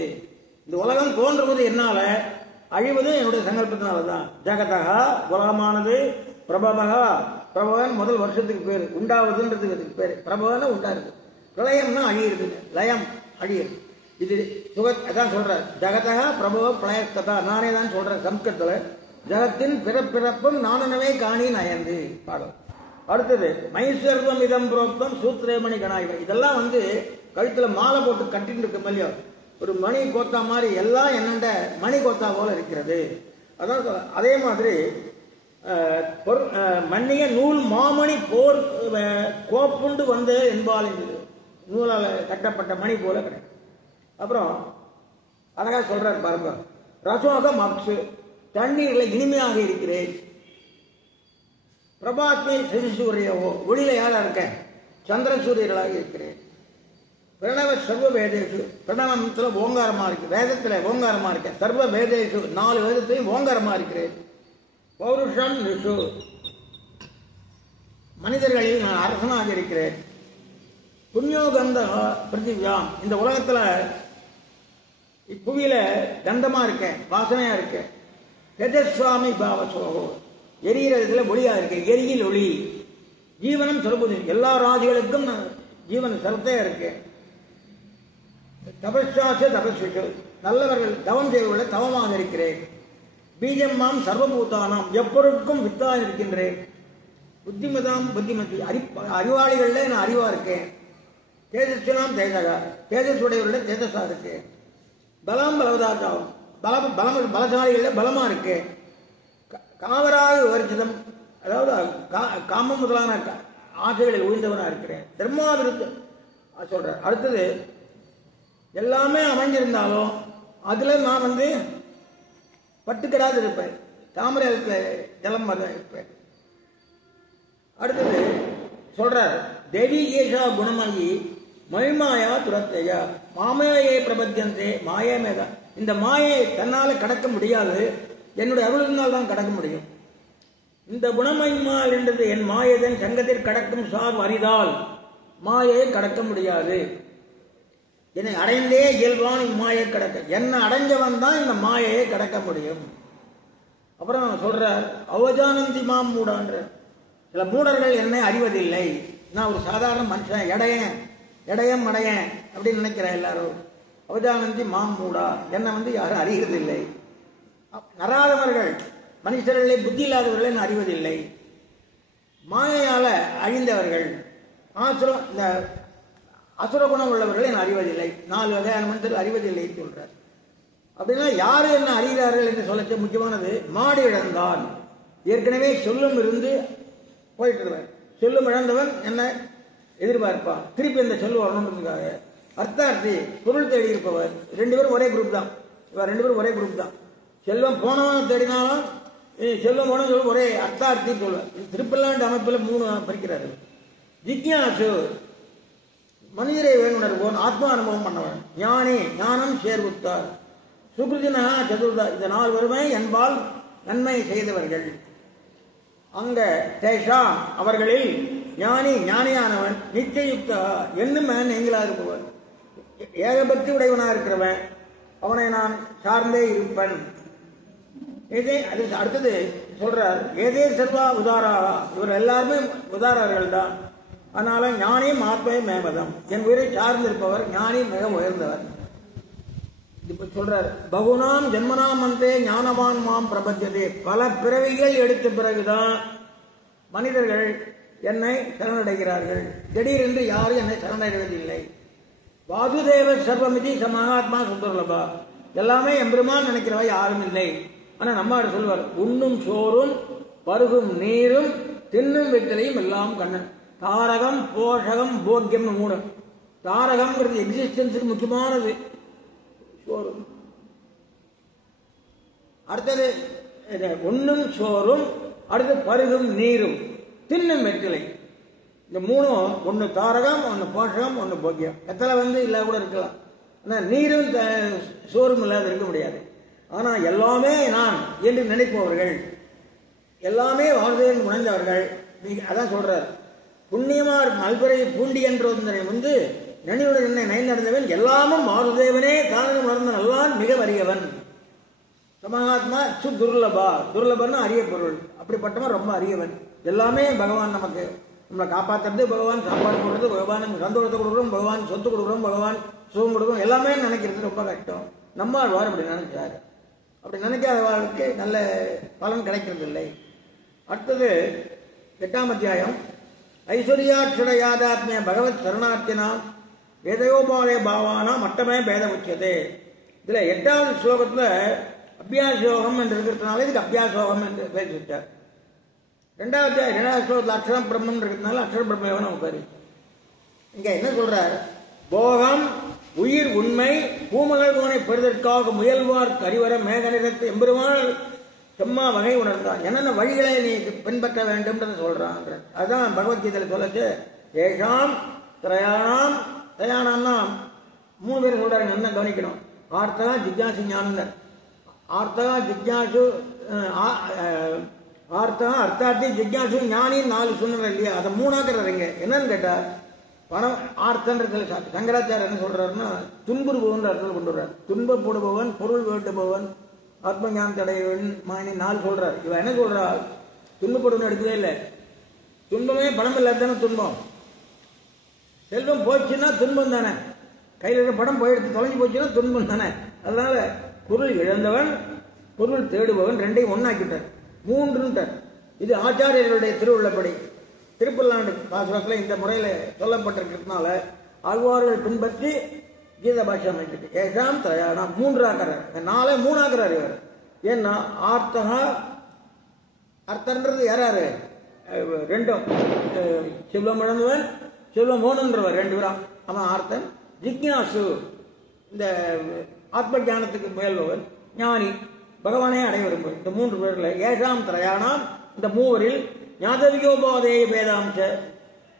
இந்த உலகம் தோன்றுவது என்னால, அழிவது என்னுடைய சங்கல்பத்தினால்தான். ஜெகதகா உலகமானது, பிரபவகா பிரபவன் முதல் வருஷத்துக்கு பேரு, உண்டாவதுன்றதுக்கு பேரு பிரபவன உண்டாருது. பிரளயம்னா அழியிறது, லயம் அழியிறது. இது அதான் சொல்றார், ஜகதா பிரபவ பிரயத்ததா, நானே தான் சொல்றேன் சம்ஸ்கிருதத்தில், ஜகத்தின் பிறப்பிறப்பும் நானனவே காணி நயந்து பாடல். அடுத்தது மைசர்வம் இதம் புரோக்தம் சூத்திரேமணி கணாய்வன், இதெல்லாம் கழுத்துல மாலை போட்டு கட்டிட்டு இருக்க இல்லையோ, ஒரு மணி கோத்தா மாதிரி எல்லாம் என்னண்ட மணி கோத்தா போல இருக்கிறது. அதான் அதே மாதிரி மன்னிய நூல் மாமணி போர் கோப்புண்டு வந்த என்பால் நூலால் கட்டப்பட்ட மணி போல கிடையாது. அப்புறம் அழகா சொல்றார் பாருங்க, ரசோக மக்சு, தண்ணீர்ல இனிமையாக இருக்கிறேன். பிரபாத்மே சிறிசூரியவோ, ஒளியில யாரா இருக்கேன், சந்திர சூரியர்களாக இருக்கிறேன். பிரணவ சர்வ வேதேஷு, பிரணவத்துல ஓங்காரமா இருக்கு, வேதத்துல ஓங்காரமா இருக்கேன். சர்வ வேதேஷு, 4 வேதத்தையும் ஓங்காரமா இருக்கிறேன். பௌருஷம் நிஷு, மனிதர்களில் நான் அரசனாக இருக்கிறேன். புண்ணியோகந்த பிருத்திவியாம், இந்த உலகத்துல இப்புவியில கந்தமா இருக்கேன், வாசனையா இருக்கேன். தேஜஸ்வாமி பாவசோகோ, எரியிறதுல ஒளியா இருக்கேன், எரியில் ஒளி. ஜீவனம் சொல்லும்போது எல்லா ராஜிகளுக்கும் நான் ஜீவன சரத்தையா இருக்கேன். தபஸ்வாச தபஸ்விஷு, நல்லவர்கள் தவம் செய்வர்களை தவமாக இருக்கிறேன். பீஜம் மாம் சர்வபூதானாம், எப்பொருட்கும் வித்தாக இருக்கின்றேன். புத்திமதாம் புத்திமதி, அறிவாளிகள்ல நான் அறிவா இருக்கேன். தேஜஸ்வனாம் தேஜகா, தேஜஸ்வுடையவர்கள தேஜஸா இருக்கேன். பலம் பலவதாத்தாவும், பலசாலிகள்ல பலமா இருக்கேன். காவராக விவரிச்சதம், அதாவது காமம் முதலான ஆசைகளில் உயர்ந்தவனா இருக்கிறேன். தர்மாவிருத்த சொல்ற. அடுத்தது எல்லாமே அமைஞ்சிருந்தாலும் அதுல நான் பட்டுக்கடாது இருப்பேன், தாமரை ஜலம் இருப்பேன். அடுத்தது சொல்றார், தேவி ஏஷா குணமயி மகிமாயா துரத்தையா மாமையே பிரபத்தியந்தே மாயே மேதா, இந்த மாயை தன்னால கடக்க முடியாது, என்னுடைய அருளினால் தான் கடக்க முடியும். இந்த குணமயமால் என்றது என் மாயதன் சங்கத்தில் கடக்கும் சார் அறிதால் மாயை கடக்க முடியாது. என்னை அடைந்தே இயல்பான இம்மாயை கடக்க, என்னை அடைஞ்சவன் தான் இந்த மாயையை கடக்க முடியும். அப்புறம் சொல்றார், அவஜானந்தி மாம் மூடான்ற, சில மூடர்கள் என்னை அறிவதில்லை. நான் ஒரு சாதாரண மனுஷன், எடையம் அடையன் அப்படின்னு நினைக்கிறேன் எல்லாரும். அவஜானந்தி மாம் மூடா, என்னை யாரும் அறிகிறதில்லை. நராதவர்கள், மனுஷர்களை புத்தி இல்லாதவர்களை நான் அறிவதில்லை. மாயையால அழிந்தவர்கள், இந்த அசுர குணம் உள்ளவர்களை நான் அறிவதில்லை. 4 வகையான மனிதர்கள் அறிவதில்லை சொல்றார். அப்படின்னா யாரு என்ன அறிகிறார்கள் என்று சொல்ல முக்கியமானது, மாடு இழந்தான், ஏற்கனவே சொல்லும் இருந்து போயிட்டு சொல்லும் இழந்தவன் என்ன எதிர்பார்ப்பான், திருப்பி இந்த சொல்லு வரணுன்றதுக்காக. அர்த்தார்த்தி, பொருள் தேடி இருப்பவர், 2 பேரும் ஒரே குரூப் தான். இவர் 2 பேரும் ஒரே குரூப் தான். செல்வம் போனவன் தேடினாலும் செல்வம் போன சொல்ல ஒரே அர்த்தார்த்தி சொல்லுவார். திருப்பல்லாண்டு அமைப்பில் 3 பிரிக்கிறாரு. ஜிக்யாசு, மனிதரை வேணுணர்வோன், ஆத்மா அனுபவம் பண்ணவன். ஞானி, ஞானம் சேர்வுத்தார். சுக்ருதினா சதுர்தா, இந்த 4 பேருமே என்பால் நன்மை செய்தவர்கள். அங்க தேஷா, அவர்களில் ஞானி, ஞானியானவன். நித்தியுக்தா, என்னும் நீங்களா இருப்பவன், ஏகபக்தி உடையவனா இருக்கிறவன், அவனை நான் சார்ந்தே இருப்பன். அடுத்தது சொல்றார், ஏதே சர்வா உதாராகா, இவர் எல்லாருமே உதாரர்கள் தான். அதனால ஞானியும் ஆத்மையும் மேமதம், என் உயிரை சார்ந்திருப்பவர் ஞானி மிக உயர்ந்தவர். இப்ப சொல்றார், பகுனாம் ஜென்மனாம் வந்தே ஞானவான் மாம் பிரபஞ்சதே, பல பிறவிகள் எடுத்த பிறகுதான் மனிதர்கள் என்னை சரணடைகிறார்கள். திடீரென்று யாரும் என்னை சரணடைவதில்லை. வாசுதேவ சர்வமிதி மகாத்மா சுந்தரலபா, எல்லாமே எம்பெருமான் நினைக்கிறவா யாரும் இல்லை. ஆனா நம்மாடு சொல்வார், உண்ணும் சோறும் பருகும் நீரும் தின்னும் வெற்றிலையும் எல்லாம் கண்ணன். தாரகம் போஷகம் போக்கியம் 3. தாரகம்ங்கிறது எக்ஸிஸ்டன்ஸுக்கு முக்கியமானது சோறு. அடுத்தது உண்ணும் சோறும், அடுத்து பருகும் நீரும் தின்னும் வெற்றிலை. இந்த 3ம், ஒன்று தாரகம், ஒன்று போஷகம், ஒன்று போக்கியம். எத்தனை இல்லாத கூட இருக்கலாம். ஆனால் நீரும் சோறும் இல்லாத இருக்க முடியாது. ஆனால் எல்லாமே நான் என்று நினைப்பவர்கள், எல்லாமே வாழ்க்கையில் உணர்ந்தவர்கள். அதான் சொல்றார், புண்ணியமார் நல்புரை பூண்டி என்ற நினைவுடன் என்னை நயந்தடைந்தவன், எல்லாமும் வாசுதேவனே காரணம் உணர்ந்த நல்லான் மிக வறியவன். மகாத்மா துர்லபா, துர்லபன்னா அரிய பொருள், அப்படிப்பட்டவன் ரொம்ப அரியவன். எல்லாமே பகவான் நமக்கு நம்மளை காப்பாற்றுறது பகவான், சாப்பாடு கொடுக்குறது பகவான், சந்தோஷத்தை கொடுக்குறோம் பகவான், சொத்து கொடுக்குறோம் பகவான், சுகம் கொடுக்குறோம், எல்லாமே நினைக்கிறது ரொம்ப கஷ்டம். நம்மாழ்வார் அப்படி நினைச்சாரு. அப்படி நினைக்காத வாழ்க்கை நல்ல பலன் கிடைக்கிறது இல்லை. அடுத்தது 8ஆம் அத்தியாயம். ஐஸ்வர்யாட்சர யாதாத்மிய பகவத் சரணார்த்தினாம் வேதயோபாலய பாவானா மட்டமே பேத உச்சதே. இதுல 8வது ஸ்லோகத்துல அபியாசயோகம் என்று இருக்கிறதுனால இதுக்கு அபியாசயோகம் என்று பேசி வச்சார். 2வது ஸ்லோகத்தில் அக்ஷரம் பிரம்மம் இருக்கிறதுனால அக்ஷர பிரம்மயோகம் நமக்கு பேரு. இங்க என்ன சொல்றார்? போகம் உயிர் உண்மை பூமகள் கோனை பெறுவதற்காக முயல்வார் அறிவர மேகநிறத்து எம்பெருமாள் செம்மா வகை உணர்ந்தான். என்னென்ன வழிகளை நீ பின்பற்ற வேண்டும் சொல்றான். அதுதான் பகவத்கீதையில சொல்லச்சு. ஏஷாம் திரயாணாம், திரயாணம்னா 3 பேர் சொல்றாங்க, என்ன கவனிக்கணும். ஆர்த்தகா ஜிக்யாசு ஞானந்தர். ஆர்த்தகா ஜிக்யாசு ஆர்த்தகா அர்த்தாத்தி ஜிக்யாசு ஞானி 4 சொன்னார் இல்லையா? அதை 3ஆக்குறாருங்க. என்னன்னு கேட்டா பணம் ஆர்த்தன்றதுல சங்கராச்சாரியர் என்ன சொல்றாருன்னா துன்புறுபவன் அர்த்தத்தில் கொண்டு வர்றார். துன்பப்படுபவன், பொருள் வேண்டுபவன், ஆத்ம ஞான தடையவன் 4 சொல்றார். இவன் என்ன சொல்றா? துன்பப்படுவன் எடுக்கவே இல்லை. துன்பமே பணம் இல்லாதானே துன்பம். செல்வம் போச்சுன்னா துன்பம் தானே. கையில் இருக்கிற படம் போயிடுத்து தொலைஞ்சு போச்சுன்னா துன்பம் தானே. அதனால பொருள் இழந்தவன், பொருள் தேடுபவன் 2ஐயும் ஒன்னாக்கிட்டார். 3ன்றார். இது ஆச்சாரியர்களுடைய திருவுள்ளப்படி திருப்பல்லாண்டு பாசுரத்தில் இந்த முறையில் சொல்லப்பட்டிருக்கிறதுனால ஆழ்வார்கள் பின்பற்றி கீத பாஷை அமைச்சிட்டு ஏஷாம் திரயாணம் 3ஆக்குறார். 4 3ஆக்குறார் இவர். ஏன்னா ஆர்த்தகா, அர்த்தன்றது யாராரு? 2ம் செல்வம் இழந்தவன், செல்வம் மோனன்றவர் 2 பேரும். அவன் ஆர்த்தன். ஜிக்யாசு இந்த ஆத்ம ஞானத்துக்கு முயல்பவன், ஞானி பகவானே அடைய விரும்புவர். இந்த 3 பேர்ல ஏஷாம் திரயாணம் இந்த 3வரில் ஞாதவியோபாதேய வேதாம்ச,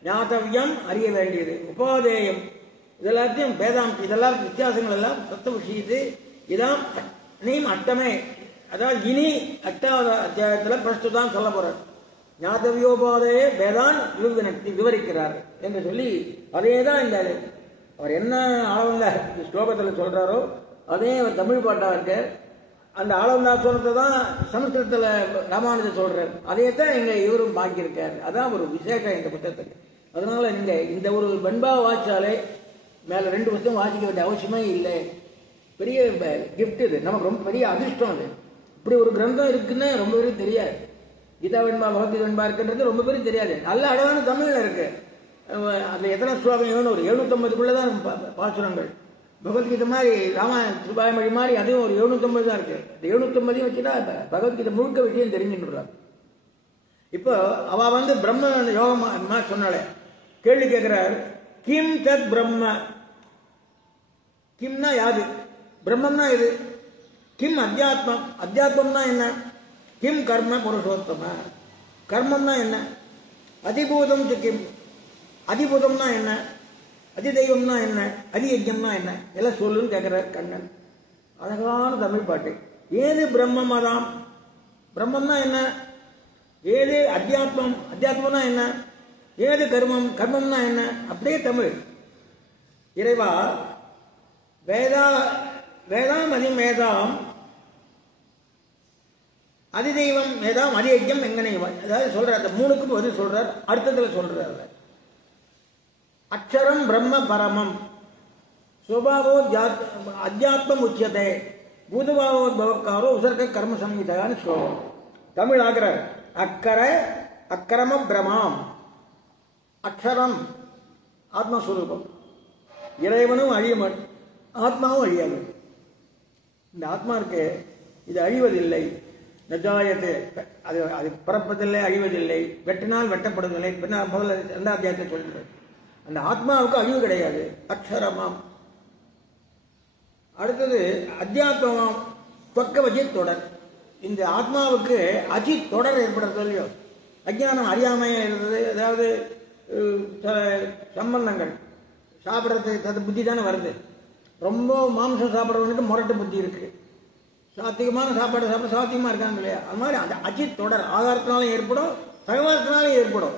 ஞாதவியம் அறிய வேண்டியது, உபாதேயம் இதெல்லாத்தையும் வேதாம்ச, இதெல்லாம் வித்தியாசங்கள் எல்லாம் தத்துவ விஷயத்து. இதான் நீம் அட்டமே, அதாவது இனி 8வது அத்தியாயத்தில் பிரஸ்துதான் சொல்ல போறார். ஞாதவியோபாதேய வேதான் விவரிக்கிறார் என்று சொல்லி அதே தான் இந்த அவர் என்ன ஆளவந்த ஸ்லோகத்தில் சொல்றாரோ அதே அவர் தமிழ் பாட்டா இருக்க. அந்த ஆளவந்தா சொல்றதை தான் சமஸ்கிருதத்தில் ராமானுஜர் சொல்றார். அதே தான் இங்க இவரும் பாக்கியிருக்காரு. அதான் ஒரு விசேஷம் இந்த புத்தகத்துக்கு. அதனால நீங்க இந்த ஒரு வெண்பா வாய்ச்சாலே மேல 2 புத்தகம் வாசிக்க வேண்டிய அவசியமே இல்லை. பெரிய கிஃப்ட் இது, நமக்கு ரொம்ப பெரிய அதிர்ஷ்டம். அது இப்படி ஒரு கிரந்தம் இருக்குன்னு ரொம்ப பேரும் தெரியாது. கீதா வெண்பா, பகவத்கீதை வெண்பா இருக்குன்றது ரொம்ப பேரும் தெரியாது. நல்ல அழகான தமிழ்ல இருக்கு. அதுல எத்தனை ஸ்லோகம் வேணும்? ஒரு 750க்குள்ளதான் பாசுரங்கள். பகவத்கீதை மாதிரி ராமாயண சுபாயமொழி மாதிரி அதுவும் ஒரு 750 தான் இருக்கு. 750 வச்சுட்டா பகவத்கீதை முழுக்க விஷயம் தெரிஞ்சுன்றார். இப்போ அவ பிரம்ம யோகமா சொன்னாலே கேள்வி கேட்கிறார். கிம் தத் பிரம்ம, கிம்னா யாது, பிரம்மம்னா இது. கிம் அத்தியாத்மம், அத்தியாத்மம்னா என்ன? கிம் கர்ம புருஷோத்தம, கர்மம்னா என்ன? அதிபூதம் கிம், அதிபூதம்னா என்ன? அதிதெய்வம்னா என்ன? அதியஜம்னா என்ன? எல்லாம் சொல்லுன்னு கேட்கிறார் கண்ணன். அழகான தமிழ் பாட்டு. ஏது பிரம்மம்? அதாம் பிரம்மம்னா என்ன? ஏது அத்தியாத்மம்? அத்தியாத்மம்னா என்ன? ஏது கர்மம்? கர்மம்னா என்ன? அப்படியே தமிழ். இறைவா வேதாம் அதிமேதாம் அதிதெய்வம் மேதாம் அதியஜம் எங்கனை, அதாவது சொல்றார். அந்த 3க்கும் பதில் சொல்றார். அர்த்தத்தில் சொல்றார். அக்ஷரம் பிரம்ம பரமம் சுபாவோ அத்தியாத்மம் உச்சதே பூதபாவோ பவக்காரோ உசர்க கர்ம சம்ஹிதான்னு ஸ்லோகம். தமிழ் ஆகிறார். அக்கரம பிரமாம், அக்ஷரம் ஆத்மஸ்வரூபம். இறைவனும் அழியமன், ஆத்மாவும் அழியாது. இந்த ஆத்மா இருக்கு, இது அழிவதில்லை. நஜாயத்து, அது பிறப்பதில்லை, அழிவதில்லை. வெட்டினால் வெட்டப்படுவதில்லை. முதல்ல 2ஆம் அத்தியாயத்தை சொல்கிறது. அந்த ஆத்மாவுக்கு அழிவு கிடையாது. அக்ஷரமாம். அடுத்தது அத்தியாத்மமாம் தொக்கவஜி தொடர். இந்த ஆத்மாவுக்கு அஜி தொடர் ஏற்படுறது இல்லையோ. அஜ்ஞானம் அறியாமையா இருந்தது, அதாவது சம்பந்தங்கள் சாப்பிட்றது புத்தி தானே வருது. ரொம்ப மாംസം சாப்பிட்றவனுக்கு முரட்டு புத்தி இருக்கு. சாத்திகமான சாப்பாடு சாப்பிட சாத்தியமா இருக்காங்க இல்லையா? அது மாதிரி அந்த அஜித் தொடர் ஆதாரத்தினாலும் ஏற்படும், சகவாசத்தினாலும் ஏற்படும்.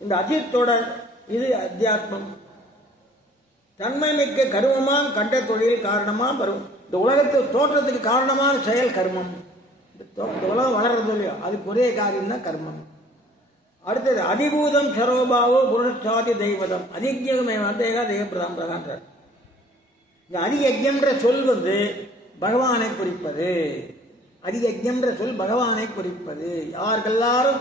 இந்த அஜித் தொடர் இது அத்தியாத்மம். தன்மை மிக்க கர்மமாம் கண்ட தொழில் காரணமாக வரும். இந்த உலகத்து தோற்றத்துக்கு காரணமான செயல் கர்மம். இந்த உலகம் வளர்றது இல்லையோ அதுக்கு ஒரே காரியம் தான் கர்மம். அடுத்தது அதிபூதம் சரோபாவோ புருஷாதி தெய்வதம் அதிஜமே வந்தேகா தெய்வப்பிரதாம் பிரகான்றார். இந்த அதியஜம்ன்ற சொல் பகவானை குறிப்பது. அதியஜம்ன்ற சொல் பகவானை குறிப்பது. யாருக்கெல்லாரும்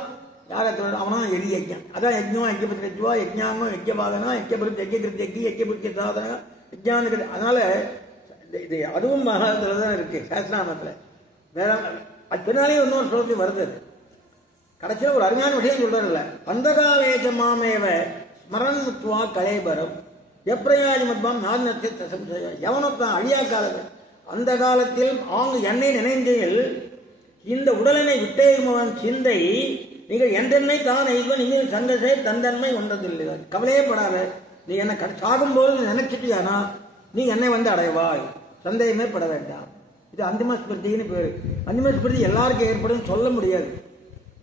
அவனா எதி யஜ்யம். அதான் யஜ்ஞம் யஜ்யபத்ரஜ்வா யஜ்ஞாங்கம் யஜ்யபாதனா யஜ்யபுரி யஜ்யகிருத்தி யஜ்யபுரிக்க சாதனா யஜ்ஞான. அதனால இது அதுவும் மகாத்துல தான் இருக்கு சாஸ்திராமத்துல. வேற அது பின்னாலே இன்னொரு ஸ்லோகத்தில் வருது. கடைசியில் ஒரு அருமையான விஷயம் சொல்றாருல்ல, பந்தகாலேஜ மாமேவ ஸ்மரன்முத்வா கலேபரம் எப்பிரயாஜமத்வாம் நாதினத்தை தசம்சய. எவனொத்தான் அழியா காலத்தில் அந்த காலத்தில் ஆங்கு என்னை நினைந்தையில் இந்த உடலினை விட்டேறுமவன் சிந்தை நீங்கள் என்றென்னை தான் எய்வன் நீங்கள் சந்தசே தந்தன்மை ஒன்றதில்லை. கவலையே படாத, நீ என்னை சாகும்போது நினைச்சிட்டியானா நீ என்னை அடைவாய், சந்தேகமே பட வேண்டாம். இது அந்திமஸ்பிருத்தின்னு பேரு. அந்திமஸ்பிருதி எல்லாருக்கும் ஏற்படும் சொல்ல முடியாது.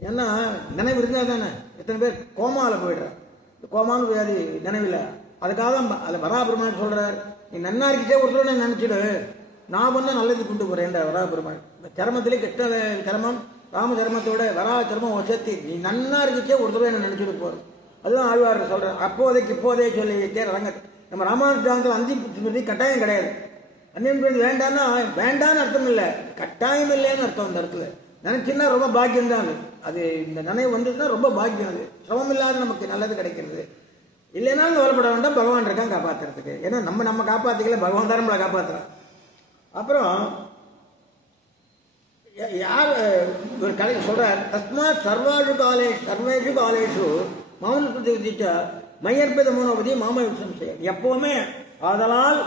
ஏன்னா நினைவு இருந்தா தானே. எத்தனை பேர் கோமாவில் போயிடுறார், கோமான்னு வியாதி நினைவில். அதுக்காக தான் அதில் வராபெருமான் சொல்றார், நீ நன்னா இருக்கிட்டே ஒருத்தரோட நினைச்சிடு, நான் நல்லது கொண்டு போறேன் வராபெருமான். இந்த சரமத்திலே கெட்ட சரமம் ராம சரமத்தோட வரா சரமம் வசத்தி, நீ நன்னா இருக்கிச்சே ஒருத்தரோட என்ன நினைச்சிட்டு போறோம். அதுதான் ஆழ்வார் சொல்றேன். அப்போதைக்கு இப்போதே சொல்லி ரங்க நம்ம ராமானுஜானத்தில் அந்தி ஸ்மிருதி கட்டாயம் கிடையாது. அந்தி ஸ்மிருதி வேண்டாம்னா வேண்டான்னு அர்த்தம் இல்லை, கட்டாயம் இல்லைன்னு அர்த்தம். அந்த இடத்துல நினைச்சுன்னா ரொம்ப பாக்கியம் தான். அது இந்த நினைவு வந்ததுன்னா ரொம்ப பாக்கியம். அது சிரமம் இல்லாத நமக்கு நல்லது கிடைக்கிறது. இல்லைனாலும் கவலைப்பட வேண்டாம், பகவான் இருக்கான் காப்பாத்துறதுக்கு. ஏன்னா நம்ம காப்பாத்திக்கல, பகவான் தான் நம்மளை காப்பாத்துறான். அப்புறம் யார் ஒரு கதை சொல்றார், தஸ்மாத் சர்வேஷு காலேஷு மௌனத்திட்ட மையற்பத மோனோபதி மாமவிஷம் செய்ய. எப்பவுமே ஆதலால்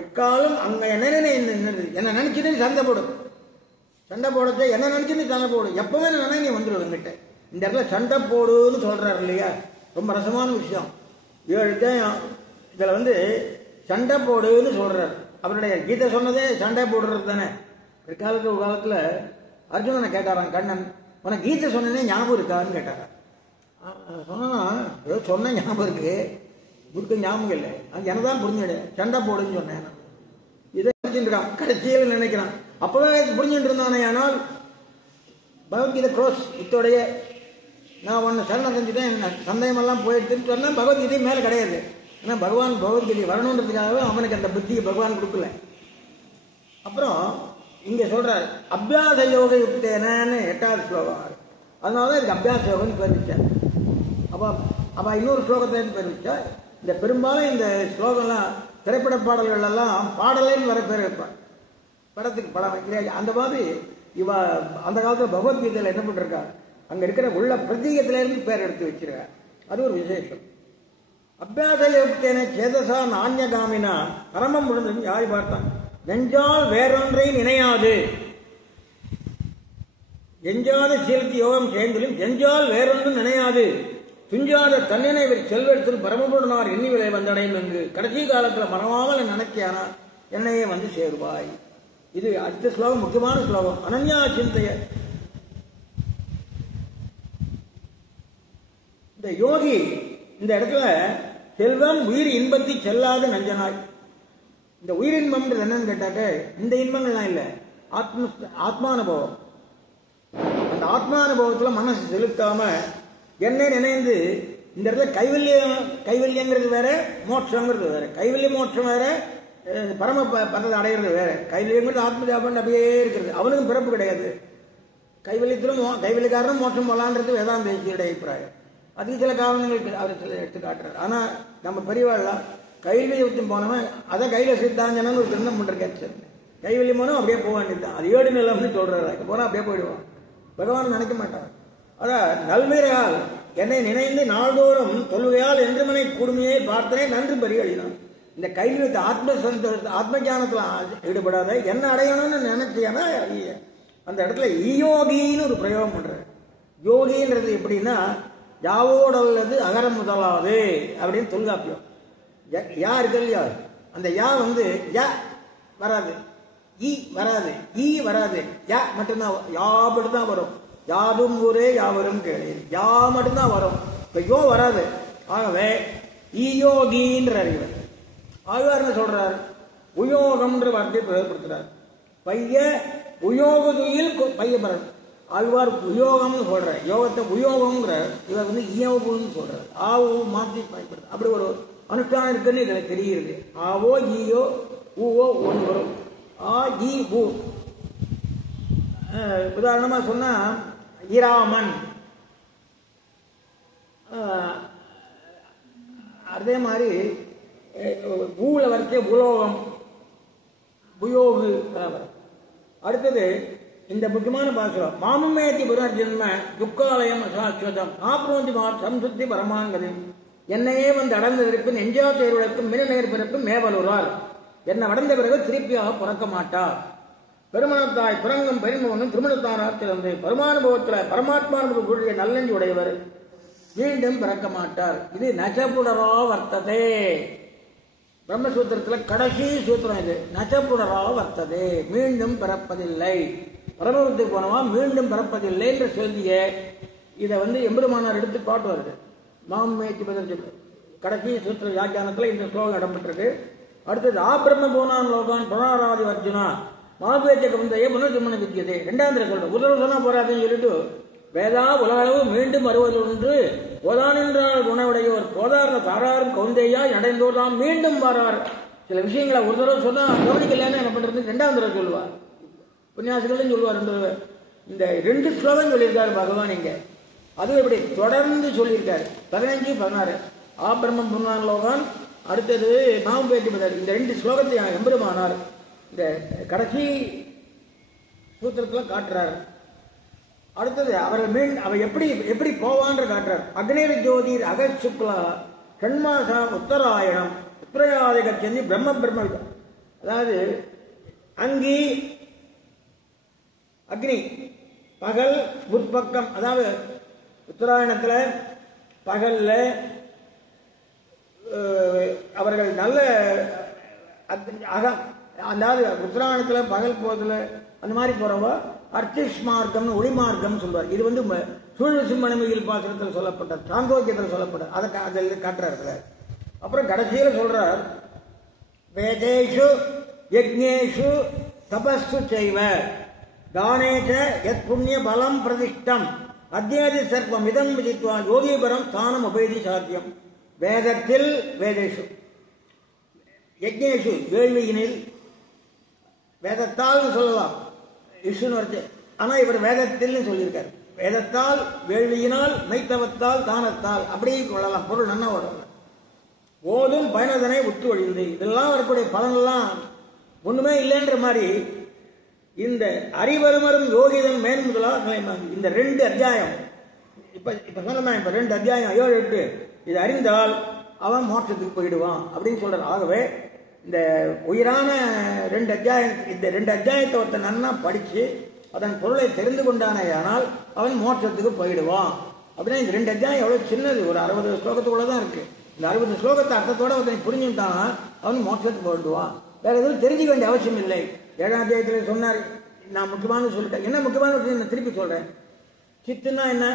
எக்காலம் அங்க என்ன நினைச்சுட்டு சண்டை போடும். சண்டை போடுறது என்ன நினைச்சுட்டு சண்டை போடும். எப்பவுமே நினை நீ வந்துடும் என்கிட்ட. இந்த இடத்துல சண்டை போடுன்னு சொல்றாரு இல்லையா, ரொம்ப ரசமான விஷயம். 7 இதுல சண்டை போடுன்னு சொல்றாரு. அவருடைய கீதை சொன்னதே சண்டை போடுறது தானே. பிற்காலத்து ஒரு காலத்துல அர்ஜுனனை கேட்டாரான் கண்ணன், உனக்கு கீதை சொன்னதே ஞாபகம் இருக்கான்னு கேட்டாரான். சொன்னா ஏதோ சொன்ன ஞாபகம் இருக்கு, குருக்கு ஞாபகம் இல்லை. அது என்னதான் புரிஞ்சுடு, சண்டை போடுன்னு சொன்னேன். இதை நினைச்சுட்டு கடைசியில் நினைக்கிறான். அப்பவே புரிஞ்சுட்டு இருந்தானே. ஆனால் பகவத்கீதை க்ரோஸ் இத்தோடைய நான் ஒன்று சரணம் செஞ்சுட்டேன், சந்தேகமெல்லாம் போயிடுச்சுன்னு சொன்னா பகவத்கீதை மேலே கிடையாது. ஏன்னா பகவான் பகவத்கீதை வரணுன்றதுக்காகவே அவனுக்கு அந்த புத்தியை பகவான் கொடுக்கல. அப்புறம் இங்க சொல்றாரு அபியாச யோக யுக்தேனன்னு 8வது ஸ்லோகம். அதனாலதான் இதுக்கு அபியாச யோகம் பேர் வச்சார். அப்ப இன்னொரு ஸ்லோகத்தை பேர் வச்சா, இந்த பெரும்பாலும் இந்த ஸ்லோகம்லாம் திரைப்பட பாடல்கள் எல்லாம் பாடலைன்னு வர பேர் வைப்பார். படத்துக்கு படம் வைக்கிறேன். அந்த மாதிரி இவ அந்த காலத்துல பகவத்கீதையில என்ன பண்ணிருக்கா, அங்க இருக்கிற உள்ள பிரதீகத்திலிருந்து பேர் எடுத்து வச்சிருக்கார். அது ஒரு விசேஷம். அபியாச யோகத்தேன சேதசா நாண்யகாமினா பரமம் முடிஞ்சு யாரை பார்த்தான், நெஞ்சால் வேறொன்றை நினையாது எஞ்சாத சீர்த்தி யோகம் சேர்ந்திலும் எஞ்சால் வேறொன்றும் நினையாது துஞ்சாத தன்னினை செல்வத்தில் பரமபுடனார் எண்ணி விலை வந்தடையும் என்று கடைசி காலத்தில் மறவாமல் நினைக்கியானா என்னையே சேருவாய். இது அடுத்த ஸ்லோகம், முக்கியமான ஸ்லோகம். அனன்யா சிந்தைய. இந்த யோகி இந்த இடத்துல செல்வம் உயிர் இன்பத்தை செல்லாத நஞ்சனாய். இந்த உயிரின்பம்ன்றது என்னன்னு கேட்டாக்க இந்த இன்பங்கள்லாம் இல்லை, ஆத்மானுபவம். அந்த ஆத்மானுபவத்துல மனசு செலுத்தாம என்னை நினைந்து இந்த இடத்துல கைவல்யங்கிறது வேற, மோட்சங்கிறது வேற. கைவல்ய மோட்சம் வேற, பரம பதத்தை அடைகிறது வேற. கைவல்யங்கிறது ஆத்மஜாபம் அப்படியே இருக்கிறது. அவனுக்கும் பிறப்பு கிடையாது. கைவல்யத்திலும் கைவல்யக்காரனும் மோட்சம் போலான்றது வேதாந்த அபிப்பிராயம். அதுக்கு சில காரணங்கள் அவர் சில எடுத்து காட்டுறாரு. ஆனா நம்ம பெரியவாள்லாம் கைவல்யத்தும் போனவன் அதை கையில சித்தாஞ்சனன்னு ஒரு கிரந்தம் பண்றேன். கைவல்யம் போனோம் அப்படியே போக வேண்டியதுதான். அது 7 நிலம்னு சொல்றாரு. போனா அப்படியே போயிடுவான். பகவான் நினைக்க மாட்டான். அதான் நல்வீரால் என்னை நினைந்து நாள்தோறும் தொல்கையால் என்று மனை குடுமையை பார்த்தனே நன்று பரிகழினான். இந்த கைவியத்தை ஆத்ம ஞானத்துல ஈடுபடாத என்ன அடையணும்னு நினைச்சியானா அந்த இடத்துல ஈயோகின்னு ஒரு பிரயோகம் பண்ற. யோகின்றது எப்படின்னா யாவோடல்லது அகரம் முதலாது அப்படின்னு தொல்காப்பியம். யா இருக்கு இல்லையா, அந்த யா யா வராது, ஈ வராது, ஈ வராது, யா மட்டும்தான். யா மட்டும்தான் வரும். யாதும் ஊரே யாவரும் கேளு, யா மட்டும்தான் வரும். இப்ப யோ வராது. ஆகவே ஈயோகின்ற அறிவர் ஆழ்வார்னு சொல்றார். உயோகம்ன்ற வார்த்தையை பிரயோகப்படுத்துறார். பைய உயோகதுயில் பைய பரன். ஆழ்வார் உயோகம்னு சொல்ற, யோகத்தை உயோகம்ங்கிற, இவர் வந்து இயோகம்னு சொல்றாரு. ஆவோ மாற்றி பயன்படுது. அப்படி ஒரு அனுஷ்டானம் இருக்குன்னு இதுல தெரியுது. ஆவோ ஈயோ ஊவோ ஒன்று வரும். ஆ ஈ ஊ. உதாரணமா சொன்னா இராமன், அதே மாதிரி ஊல வரைக்கும் உலோகம் புயோகு. அடுத்தது இந்த முக்கியமான பாசுரம், மாமமேத்தி புனர்ஜென்ம துக்காலயம் அசாஸ்வதம் ஆப்னோதி சம்சுத்தி பரமாங்கதி. என்னையே வந்து அடர்ந்ததற்கு நெஞ்சா தேர்வதற்கும் மின நேர் பிறக்கும் மேவலுறார். என்னை அடர்ந்த பிறகு திருப்பியாக பிறக்க மாட்டார். பெருமணத்தாய் பிறங்கும் பெருமகனும் திருமணத்தாரார் திறந்து பரமானுபவத்தில் பரமாத்மானுபவ கூடிய நல்லெஞ்சு உடையவர் மீண்டும் பிறக்க மாட்டார். இது நச்சப்புடரா வர்த்ததே. பிரம்மசூத்திரத்தில் கடைசி சூத்திரம் இது. நச்சப்புடரா வர்த்ததே, மீண்டும் பிறப்பதில்லை. பரமபுரத்துக்கு போனவா மீண்டும் பிறப்பதில்லை என்ற சொல்லிய இதை வந்து எம்பெருமானார் எடுத்து காட்டுவார்கள். மாமேத்தி பதில் கடைசி சூத்திர வியாக்கியானத்தில் இந்த ஸ்லோகம் இடம்பெற்றது. அடுத்தது ஆ பிரம்ம போனான் லோகான் புனராதி அர்ஜுனா மாபேச்ச கவந்தைய புனர்ஜன்மன வித்தியதே. ரெண்டாந்திர சொல்ற உதவு சொன்னா போறாதுன்னு சொல்லிட்டு வேதா உலகளவு மீண்டும் வருவதொன்று போதான் என்றால் குணவுடையோர் போதார்ந்த தாராரும் கவுந்தையா அடைந்தோர்தான் மீண்டும் வரார். சில விஷயங்களை ஒரு தடவை சொன்னா கவனிக்கலன்னு என்ன பண்றது, ரெண்டாம் தடவை சொல்லுவார். உபன்யாசிகளும் சொல்லுவார். இந்த 2 ஸ்லோகம் சொல்லியிருக்காரு பகவான் இங்க. அது எப்படி தொடர்ந்து சொல்லியிருக்காரு. 15, 16 ஆ பிரம்மம் புன்னான் லோகான், அடுத்தது நாம் பேட்டி பதார். இந்த 2 ஸ்லோகத்தை எம்பெருமானார் இந்த கடைசி சூத்திரத்தில் காட்டுறாரு. அடுத்தது அவர்கள் அவ எப்படி போவான்ற காட்டுறார். அக்னேர ஜோதிர் அகத் சுக்லா ஷண்மாசா உத்தராயணம் உத்தரயாதிக சென்னி பிரம்ம பிரம்ம. அதாவது அங்கி அக்னி பகல் முற்பக்கம், அதாவது உத்தராயணத்தில் பகல்ல அவர்கள் நல்ல அதாவது உத்தராயணத்தில் பகல் போதில் அந்த மாதிரி போறவோ அர்த்திஷ் மார்க்கம் ஒளி மார்க்கம் சொல்றார். இது வந்து சூழ்நிசிம்மணிமையில் பாத்திரத்தில் சொல்லப்பட்ட சாந்தோக்கியத்தில் சொல்லப்பட்ட அதை அதில் காட்டுறாரு. அப்புறம் கடைசியில் சொல்றார் வேதேஷு யஜ்ஞேஷு தபஸ்ஸு செய்வ தானேஷ யத் புண்ணிய பலம் பிரதிஷ்டம் அத்யாதி சர்வம் இதம் விதித்வா யோகிபரம் ஸ்தானம் உபேதி சாத்தியம். வேதத்தில் வேதேஷு யஜ்ஞேஷு வேள்வியினில், வேதத்தால் சொல்லலாம் இஷ்ணுன்னு வருது, ஆனா இவர் வேதத்தில் சொல்லியிருக்காரு. வேதத்தால் வேள்வியினால் மெய்த்தவத்தால் தானத்தால் அப்படியே கொள்ளலாம். பொருள் நன்னா ஓடலாம். போதும் பயனதனை உற்று ஒழிந்து இதெல்லாம் வரக்கூடிய பலனெல்லாம் ஒண்ணுமே இல்லைன்ற மாதிரி இந்த அறிவருமரும் யோகிதன் மேன் முதலா இந்த 2 அத்தியாயம் இப்ப சொல்லலாம். இப்ப 2 அத்தியாயம் 7, 8 இது அறிந்தால் அவன் மோட்சத்துக்கு போயிடுவான் அப்படின்னு சொல்றாரு. ஆகவே இந்த உயிரான 2 அத்தியாயம், இந்த 2 அத்தியாயத்தை ஒருத்தன் நன்னா படிச்சு அதன் பொருளை தெரிந்து கொண்டானே ஆனால் அவன் மோட்சத்துக்கு போயிடுவான். அப்படின்னா இந்த 2 அத்தியாயம் எவ்வளவு சின்னது, ஒரு 60 ஸ்லோகத்துக்குள்ளதான் இருக்கு. இந்த 60 ஸ்லோகத்தை அர்த்தத்தோட ஒருத்தன் புரிஞ்சுட்டானா அவன் மோட்சத்துக்கு போயிடுவான். வேற எதுவும் தெரிஞ்சுக்க வேண்டிய அவசியம் இல்லை. 7ஆம் அத்தியாயத்தில் சொன்னார். நான் முக்கியமான சொல்லிட்டேன். என்ன முக்கியமான நான் திருப்பி சொல்றேன். சித்துனா என்ன,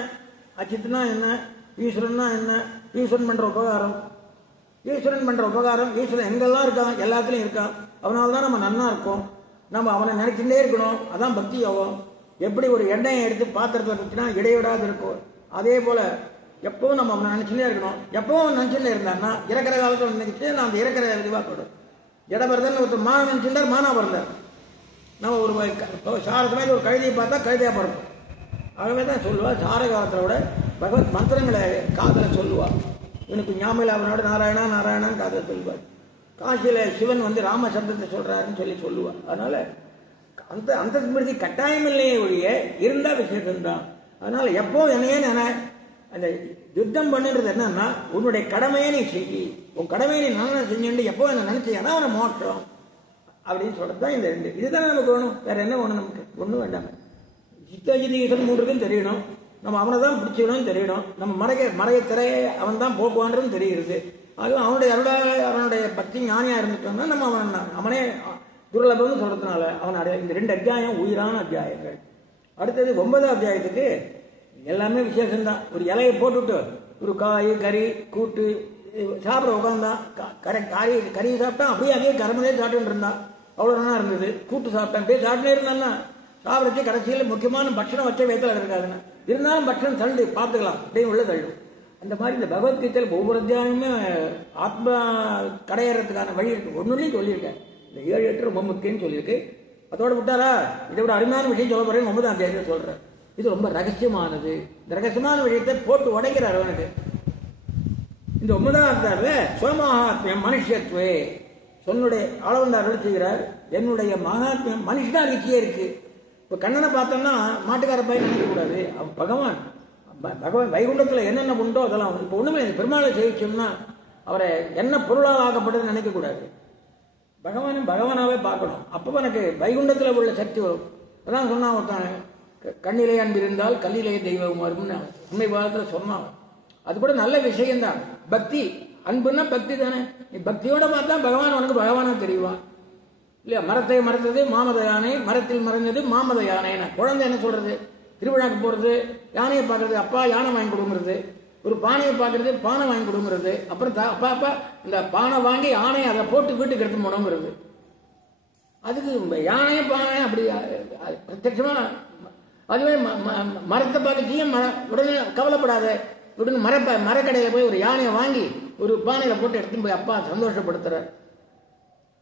அச்சித்துனா என்ன, ஈஸ்வரன்னா என்ன, ஈஸ்வரன் பண்ற உபகாரம், ஈஸ்வரன் பண்ற உபகாரம், ஈஸ்வரன் எங்கெல்லாம் இருக்கான் எல்லாத்துலயும் இருக்கான். அவனால்தான் நம்ம நன்னா இருக்கோம். நம்ம அவனை நினைச்சுட்டே இருக்கணும். அதான் பக்தி யோகம். எப்படி ஒரு எண்ணெயை எடுத்து பாத்திரத்தில் வச்சுன்னா இடைவிடாது இருக்கும், அதே போல எப்பவும் நம்ம அவனை நினைச்சுட்டே இருக்கணும். எப்பவும் நினைச்சுட்டே இருந்தான்னா இறக்கிற காலத்தில் நினைச்சுட்டு நான் அந்த இறக்கிற இதுவாக போடும். இடபரதன் ஒருத்தர் மான நினைச்சுட்டார், மானா பிறந்தார். நம்ம ஒரு சாரசமயத்தில் ஒரு கழுதியை பார்த்தா கழுதியா பிறப்போம். ஆகவே தான் சொல்லுவா சார காலத்தில் விட பகவத் மந்திரங்களை காதல சொல்லுவா. இவனுக்கு ஞாபகம் அவனோட நாராயணா நாராயணான்னு காதல சொல்லுவார். காசியில சிவன் வந்து ராம சப்தத்தை சொல்றாருன்னு சொல்லுவார். அதனால அந்த அந்த ஸ்மிருதி கட்டாயம் இல்லையே ஒழிய இருந்தா விசேஷம் தான். அதனால எப்போ என்னையே அந்த யுத்தம் பண்ணுறது என்னன்னா உன்னுடைய கடமையை நீ செய்யி, உன் கடமையை நீ நல்லா செஞ்சுட்டு எப்போ என்ன நினைச்சீங்கன்னா அவனை மோட்சம் அப்படின்னு சொல்றதுதான் இந்த 2. இதுதான் நமக்கு வேணும். வேற என்ன வேணும்? நமக்கு ஒன்றும் வேண்டாம். சித்தாஜிதி ஈசன் 3 தெரியணும். நம்ம அவனை தான் பிடிச்சிக்கணும்னு தெரியணும். நம்ம மறைய திரையை அவன் தான் போக்குவான்றதும் தெரிகிறது. அதுவும் அவனுடைய பக்தி ஞானியா இருந்துட்டோம்னா நம்ம அவனே துர்லபம்னு சொல்றதுனால அவன் இந்த 2 அத்தியாயம் உயிரான அத்தியாயங்கள். அடுத்தது 9ஆம் அத்தியாயத்துக்கு எல்லாமே விசேஷம்தான். ஒரு இலையை போட்டுவிட்டு ஒரு காய் கறி கூட்டு சாப்பிட உட்காந்தான். கறி சாப்பிட்டான், அப்படியே அதே கரமலே சாப்பிட்டு இருந்தான். அவ்வளோ நல்லா இருந்தது. கூட்டு சாப்பிட்டான், அப்படியே சாப்பிட்டே இருந்தான்னா சாப்பிடுச்சு கடைசியில் முக்கியமான பட்சணம் வச்ச வயத்தில் இருக்காதுன்னு இருந்தாலும் பட்சணம் தள்ளு பார்த்துக்கலாம் அப்படின்னு உள்ள தள்ளு. அந்த மாதிரி இந்த பகவத்கீதையில் ஒவ்வொரு அத்தியாயமுமே ஆத்மா கடையறதுக்கான வழி இருக்கு. ஒன்றுலையும் சொல்லியிருக்கேன். இந்த 7, 8 ரொம்ப முக்கியம்னு சொல்லியிருக்கு. அதோட விட்டாரா இதை விட அருமையான விஷயம் சொல்ல போறேன். 9ஆம் அத்தியாயத்தில் சொல்றேன். இது ரொம்ப ரகசியமானது. இந்த ரகசியமான விஷயத்தை போட்டு உடைக்கிறார் அவனுக்கு. இந்த 9ஆம் அத்தியாயத்தில் சுவமகாத்மியம் மனுஷத்துவே சொன்னுடைய ஆளவந்தார்கள் செய்கிறார். என்னுடைய மகாத்மியம் மனுஷனா இருக்கியே இருக்கு. இப்போ கண்ணனை பார்த்தோம்னா மாட்டுக்கார பையன் நினைக்கக்கூடாது. அவன் பகவான் பகவான் வைகுண்டத்தில் என்னென்ன உண்டோ அதெல்லாம் இப்போ ஒன்றுமே பெருமாளை ஜெயிச்சோம்னா அவரை என்ன பொருளால் ஆக்கப்படுதுன்னு நினைக்கக்கூடாது. பகவானும் பகவானாவே பார்க்கணும். அப்போ எனக்கு வைகுண்டத்தில் உள்ள சக்தி வரும். அதான் சொன்னான் ஒருத்தன், கண்ணிலே அன்பு இருந்தால் கல்லிலே தெய்வம் வரும்னு உண்மை காலத்தில் சொன்னான். அது கூட நல்ல விஷயம்தான். பக்தி அன்புன்னா பக்தி தானே. நீ பக்தியோட பார்த்தா பகவான் உனக்கு பகவானா தெரியுவான் இல்லையா? மரத்தை மறந்தது மாமத யானை, மரத்தில் மறைந்தது மாமத யானை. குழந்தை என்ன சொல்றது? திருவிழாக்கு போறது, யானையை பார்க்கறது, அப்பா யானை வாங்கி கொடுங்கிறது. ஒரு பானையை பார்க்கறது, பானை வாங்கி கொடுங்கிறது. அப்புறம் அப்பா அப்பா இந்த பானை வாங்கி யானையை அதை போட்டு வீட்டுக்கு எடுத்து போனோங்கிறது. அதுக்கு யானையை பானை அப்படி பிரத்யட்சமா. அதுவே மரத்தை பார்க்கச்சியும் உடனே கவலைப்படாத, உடனே மரக்கடையில போய் ஒரு யானையை வாங்கி ஒரு பானையில போட்டு எடுத்துன்னு போய் அப்பா சந்தோஷப்படுத்துற.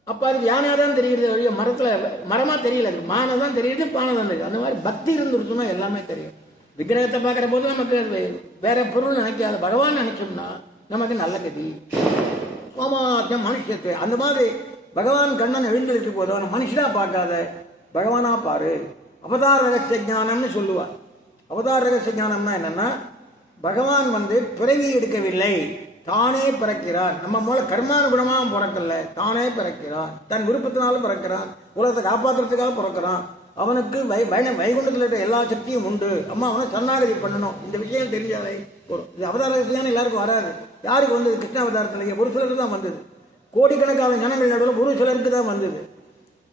அப்ப அதுக்கு யானையா தான் தெரியுது, மரத்துல மரமா தெரியல, மானை தான் தெரியுது, பானை தான் தெரியுது. அந்த மாதிரி பக்தி இருந்துருச்சுன்னா எல்லாமே தெரியும். விக்கிரகத்தை பார்க்கிற போது நமக்கு வேற பொருள் நினைக்காத பகவான் நினைச்சோம்னா நமக்கு நல்ல கதி. மனுஷத்தை அந்த மாதிரி பகவான் கண்ணன் எழுந்திருக்கு போது அவன் மனுஷனா பார்க்காத பகவானா பாரு. அவதார ரகசிய ஞானம்னு சொல்லுவார். அவதார ரகசிய ஞானம்னா என்னன்னா, பகவான் பிறவி எடுக்கவில்லை, தானே பிறக்கிறார். நம்ம மூல கர்மானுகுணமாக பிறக்கல, தானே பிறக்கிறான். தன் விருப்பத்தினாலும் பிறக்கிறான். உலகத்தை காப்பாற்றுறதுக்காக பிறக்கிறான். அவனுக்கு வைகுண்டத்தில் இருக்கிற எல்லா சக்தியும் உண்டு. அம்மா அவனை சரணாகதி பண்ணணும். இந்த விஷயம் தெரிஞ்சாலே ஒரு அவதாரத்துலான எல்லாருக்கும் வராது. யாருக்கு வந்தது? கிருஷ்ண அவதாரத்தில் ஒரு சிலருக்கு தான் வந்தது. கோடிக்கணக்கான ஜனங்கள் நடுவில் ஒரு சிலருக்கு தான் வந்தது.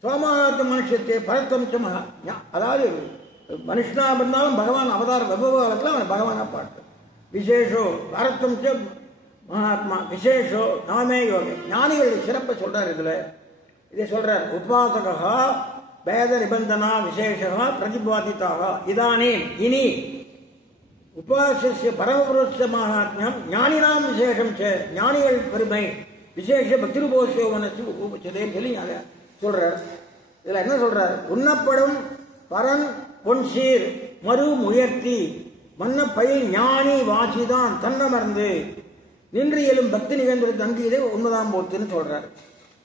சோமாத்த மனுஷத்தை பரத்தம்சம், அதாவது மனுஷனா இருந்தாலும் பகவான் அவதார விபவத்தில் அவன் பகவானா பாட்டு. விசேஷோ பரத்தம்சம் மகாத்மா விசேஷோ நாமே யோகி. ஞானிகளுடைய சிறப்பை சொல்றார். இதுல இதை சொல்றார். உபாசகா வேத நிபந்தனா விசேஷா பிரதிபாதிதாக இதானே இனி உபாசிய பரமபுருஷ மகாத்மியம் ஞானினாம் விசேஷம் ஞானிகள் பெருமை விசேஷ பக்திருபோஷோவனத்து உபச்சதேன்னு சொல்லி அதை சொல்றார். இதுல என்ன சொல்றார்? உண்ணப்படும் பரன் பொன் சீர் மறு முயற்சி மன்ன பயில் ஞானி வாசிதான் தன்னமர்ந்து நின்று இயலும் பக்தி நிகழ்ந்த தங்கியதை 9ஆம் போத்துன்னு சொல்றார்.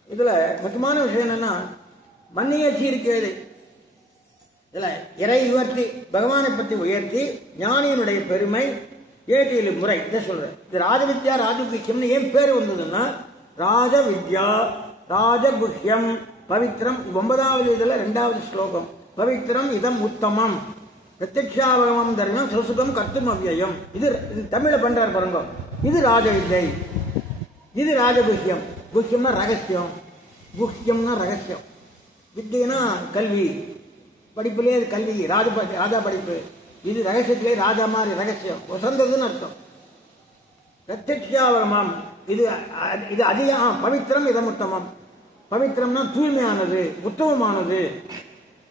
இதுல முக்கியமான விஷயம் என்னன்னா, மன்னிய சீர்கேடு. இதுல இறை உயர்த்தி பகவானை பற்றி உயர்த்தி ஞானியினுடைய பெருமை ஏற்றியலும் முறை இதை சொல்ற. இது ராஜவித்யா ராஜகுஷ்யம்னு ஏன் பேர் வந்ததுன்னா, ராஜவித்யா ராஜகுஷ்யம் பவித்ரம். 9வது இதுல 2வது ஸ்லோகம். பவித்ரம் இதம் உத்தமம் பிரத்யக்ஷாவகமம் தர்மம் சுசுகம் கர்த்தும் அவ்யயம். இது தமிழ பண்றார் பாருங்க. இது ராஜவித்யை, இது ராஜகுஷ்யம். குஷ்யம்னா ரகசியம், குஷ்யம்னா ரகசியம். வித்தியனா கல்வி, படிப்புலேயே கல்வி, ராஜா படிப்பு. இது ரகசியத்திலே ராஜா மாதிரி ரகசியம், வசந்ததுன்னு அர்த்தம். பிரத்யக்ஷாவகமம் இது அதிகம். பவித்திரம் இதம் உத்தமம். பவித்திரம்னா தூய்மையானது, உத்தமமானது.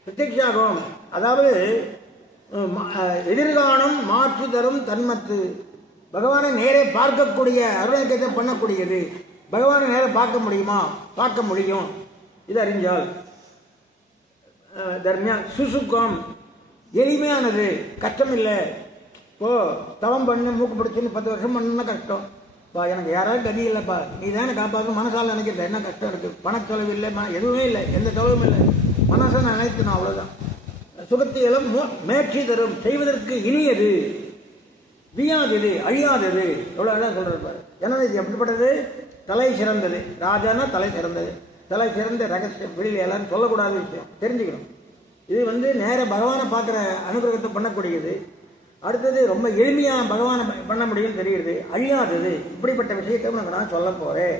பிரத்யக்ஷாவகம் அதாவது எதிர்காணும் மாற்றி தரும் தன்மத்து. பகவானை நேரே பார்க்கக்கூடிய அருணாச்சலத்தை பண்ணக்கூடியது. பகவானை நேரே பார்க்க முடியுமா? பார்க்க முடியும். இது அறிஞ்சால். தர்மியா சுசுக்கம் எளிமையானது, கஷ்டம் இல்லை. இப்போ தவம் பண்ணு மூக்கு பிடிச்சுன்னு 10 வருஷம் பண்ணணும்னா கஷ்டம். எனக்கு யாராவது கதி இல்லைப்பா, நீ தானே காப்பாற்ற மனசால் நினைக்கிறது. என்ன கஷ்டம் இருக்கு? பணச்செலவு இல்லை, எதுவுமே இல்லை, எந்த செலவும் இல்லை. மனசை நினைக்கணும், அவ்வளவுதான். சுகத்தியலும் மேட்சி தரும், செய்வதற்கு இனியது, வியாதது, அழியாதது. எவ்வளவு அழகா சொல்றாரு. ஏன்னா இது எப்படிப்பட்டது? தலை சிறந்தது. ராஜானா தலை சிறந்தது. தலை சிறந்த ரகசியம் வெளியில எல்லாரும் சொல்லக்கூடாத விஷயம், தெரிஞ்சுக்கணும். இது நேர பகவானை பார்க்குற அனுகிரகத்தை பண்ணக்கூடியது. அடுத்தது ரொம்ப எளிமையா பகவானை பண்ண முடியும் தெரியுது. அழியாதது. இப்படிப்பட்ட விஷயத்தை உனக்கு நான் சொல்ல போறேன்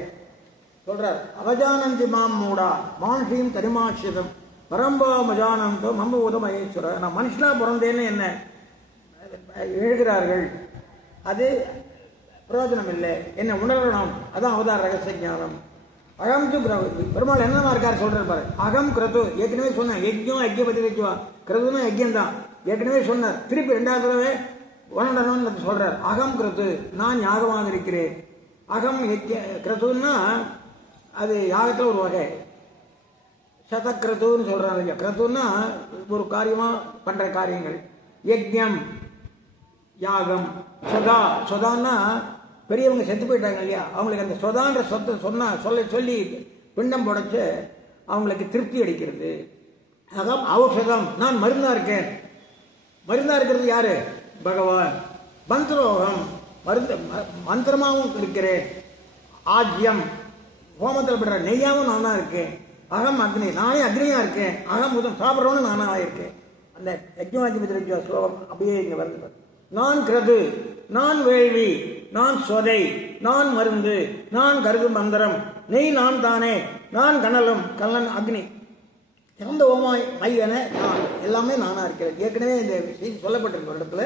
சொல்றார். அவஜானந்தி மாம் மூடா மான்சியும் தரிமாட்சிதம் பரம்பா மஜானந்தோ மம்பூதம் மகேஸ்வரர். நான் மனுஷனா பிறந்தேன்னு என்ன எழுகிறார்கள். அது பிரயோஜனம் இல்லை. என்ன உணரணும். அதான் அவதார ரகசிய ஞானம். அகம் து பெருமாள் என்னமா இருக்காரு சொல்றாரு பாரு. அகம் கிரது ஏற்கனவே சொன்னேன். யஜ்யம் ஐக்கிய பத்தி வச்சுவா. கிரதுனா யஜ்யம் தான் ஏற்கனவே சொன்னார். திருப்பி 2வது தடவை உணரணும்னு சொல்றார். அகம் கிரது நான் யாகமாக இருக்கிறேன். அகம் கிரதுன்னா அது யாகத்துல ஒரு வகை. சதக்கிரதுன்னு சொல்றாங்க இல்லையா. கிரதுன்னா ஒரு காரியமா பண்ற காரியங்கள். யஜ்யம் யாகம். சொதா சொதான்னா பெரியவங்க செத்து போயிட்டாங்க இல்லையா, அவங்களுக்கு அந்த சொதான்ற சொத்தை சொல்லி பிண்டம் புடைச்சு அவங்களுக்கு திருப்தி அடிக்கிறது. அதான் ஔஷதம். நான் மருந்தா இருக்கேன். மருந்தா இருக்கிறது யாரு? பகவான். மந்திரோகம் மந்திரமாவும் இருக்கிறேன். ஆஜ்யம் ஹோமத்தில் படுற நெய்யாவும் நான் தான் இருக்கேன். அகம் அக்னி நானே அக்னியா இருக்கேன். அகம் முதம் சாப்பிட்றவனு நானாக இருக்கேன். அந்த யஜ்ஞவாஜி ஸ்லோகம் அப்படியே இங்க வருது. நான் கிரது, நான் வேள்வி, நான் சொதை, நான் மருந்து, நான் கருது மந்திரம், நெய் நான் தானே, நான் கனலும் கல்லன் அக்னி சிறந்த ஓமாய் மையன நான் எல்லாமே நானா இருக்கிறேன். ஏற்கனவே இந்த செய்தி சொல்லப்பட்டிருக்க இடத்துல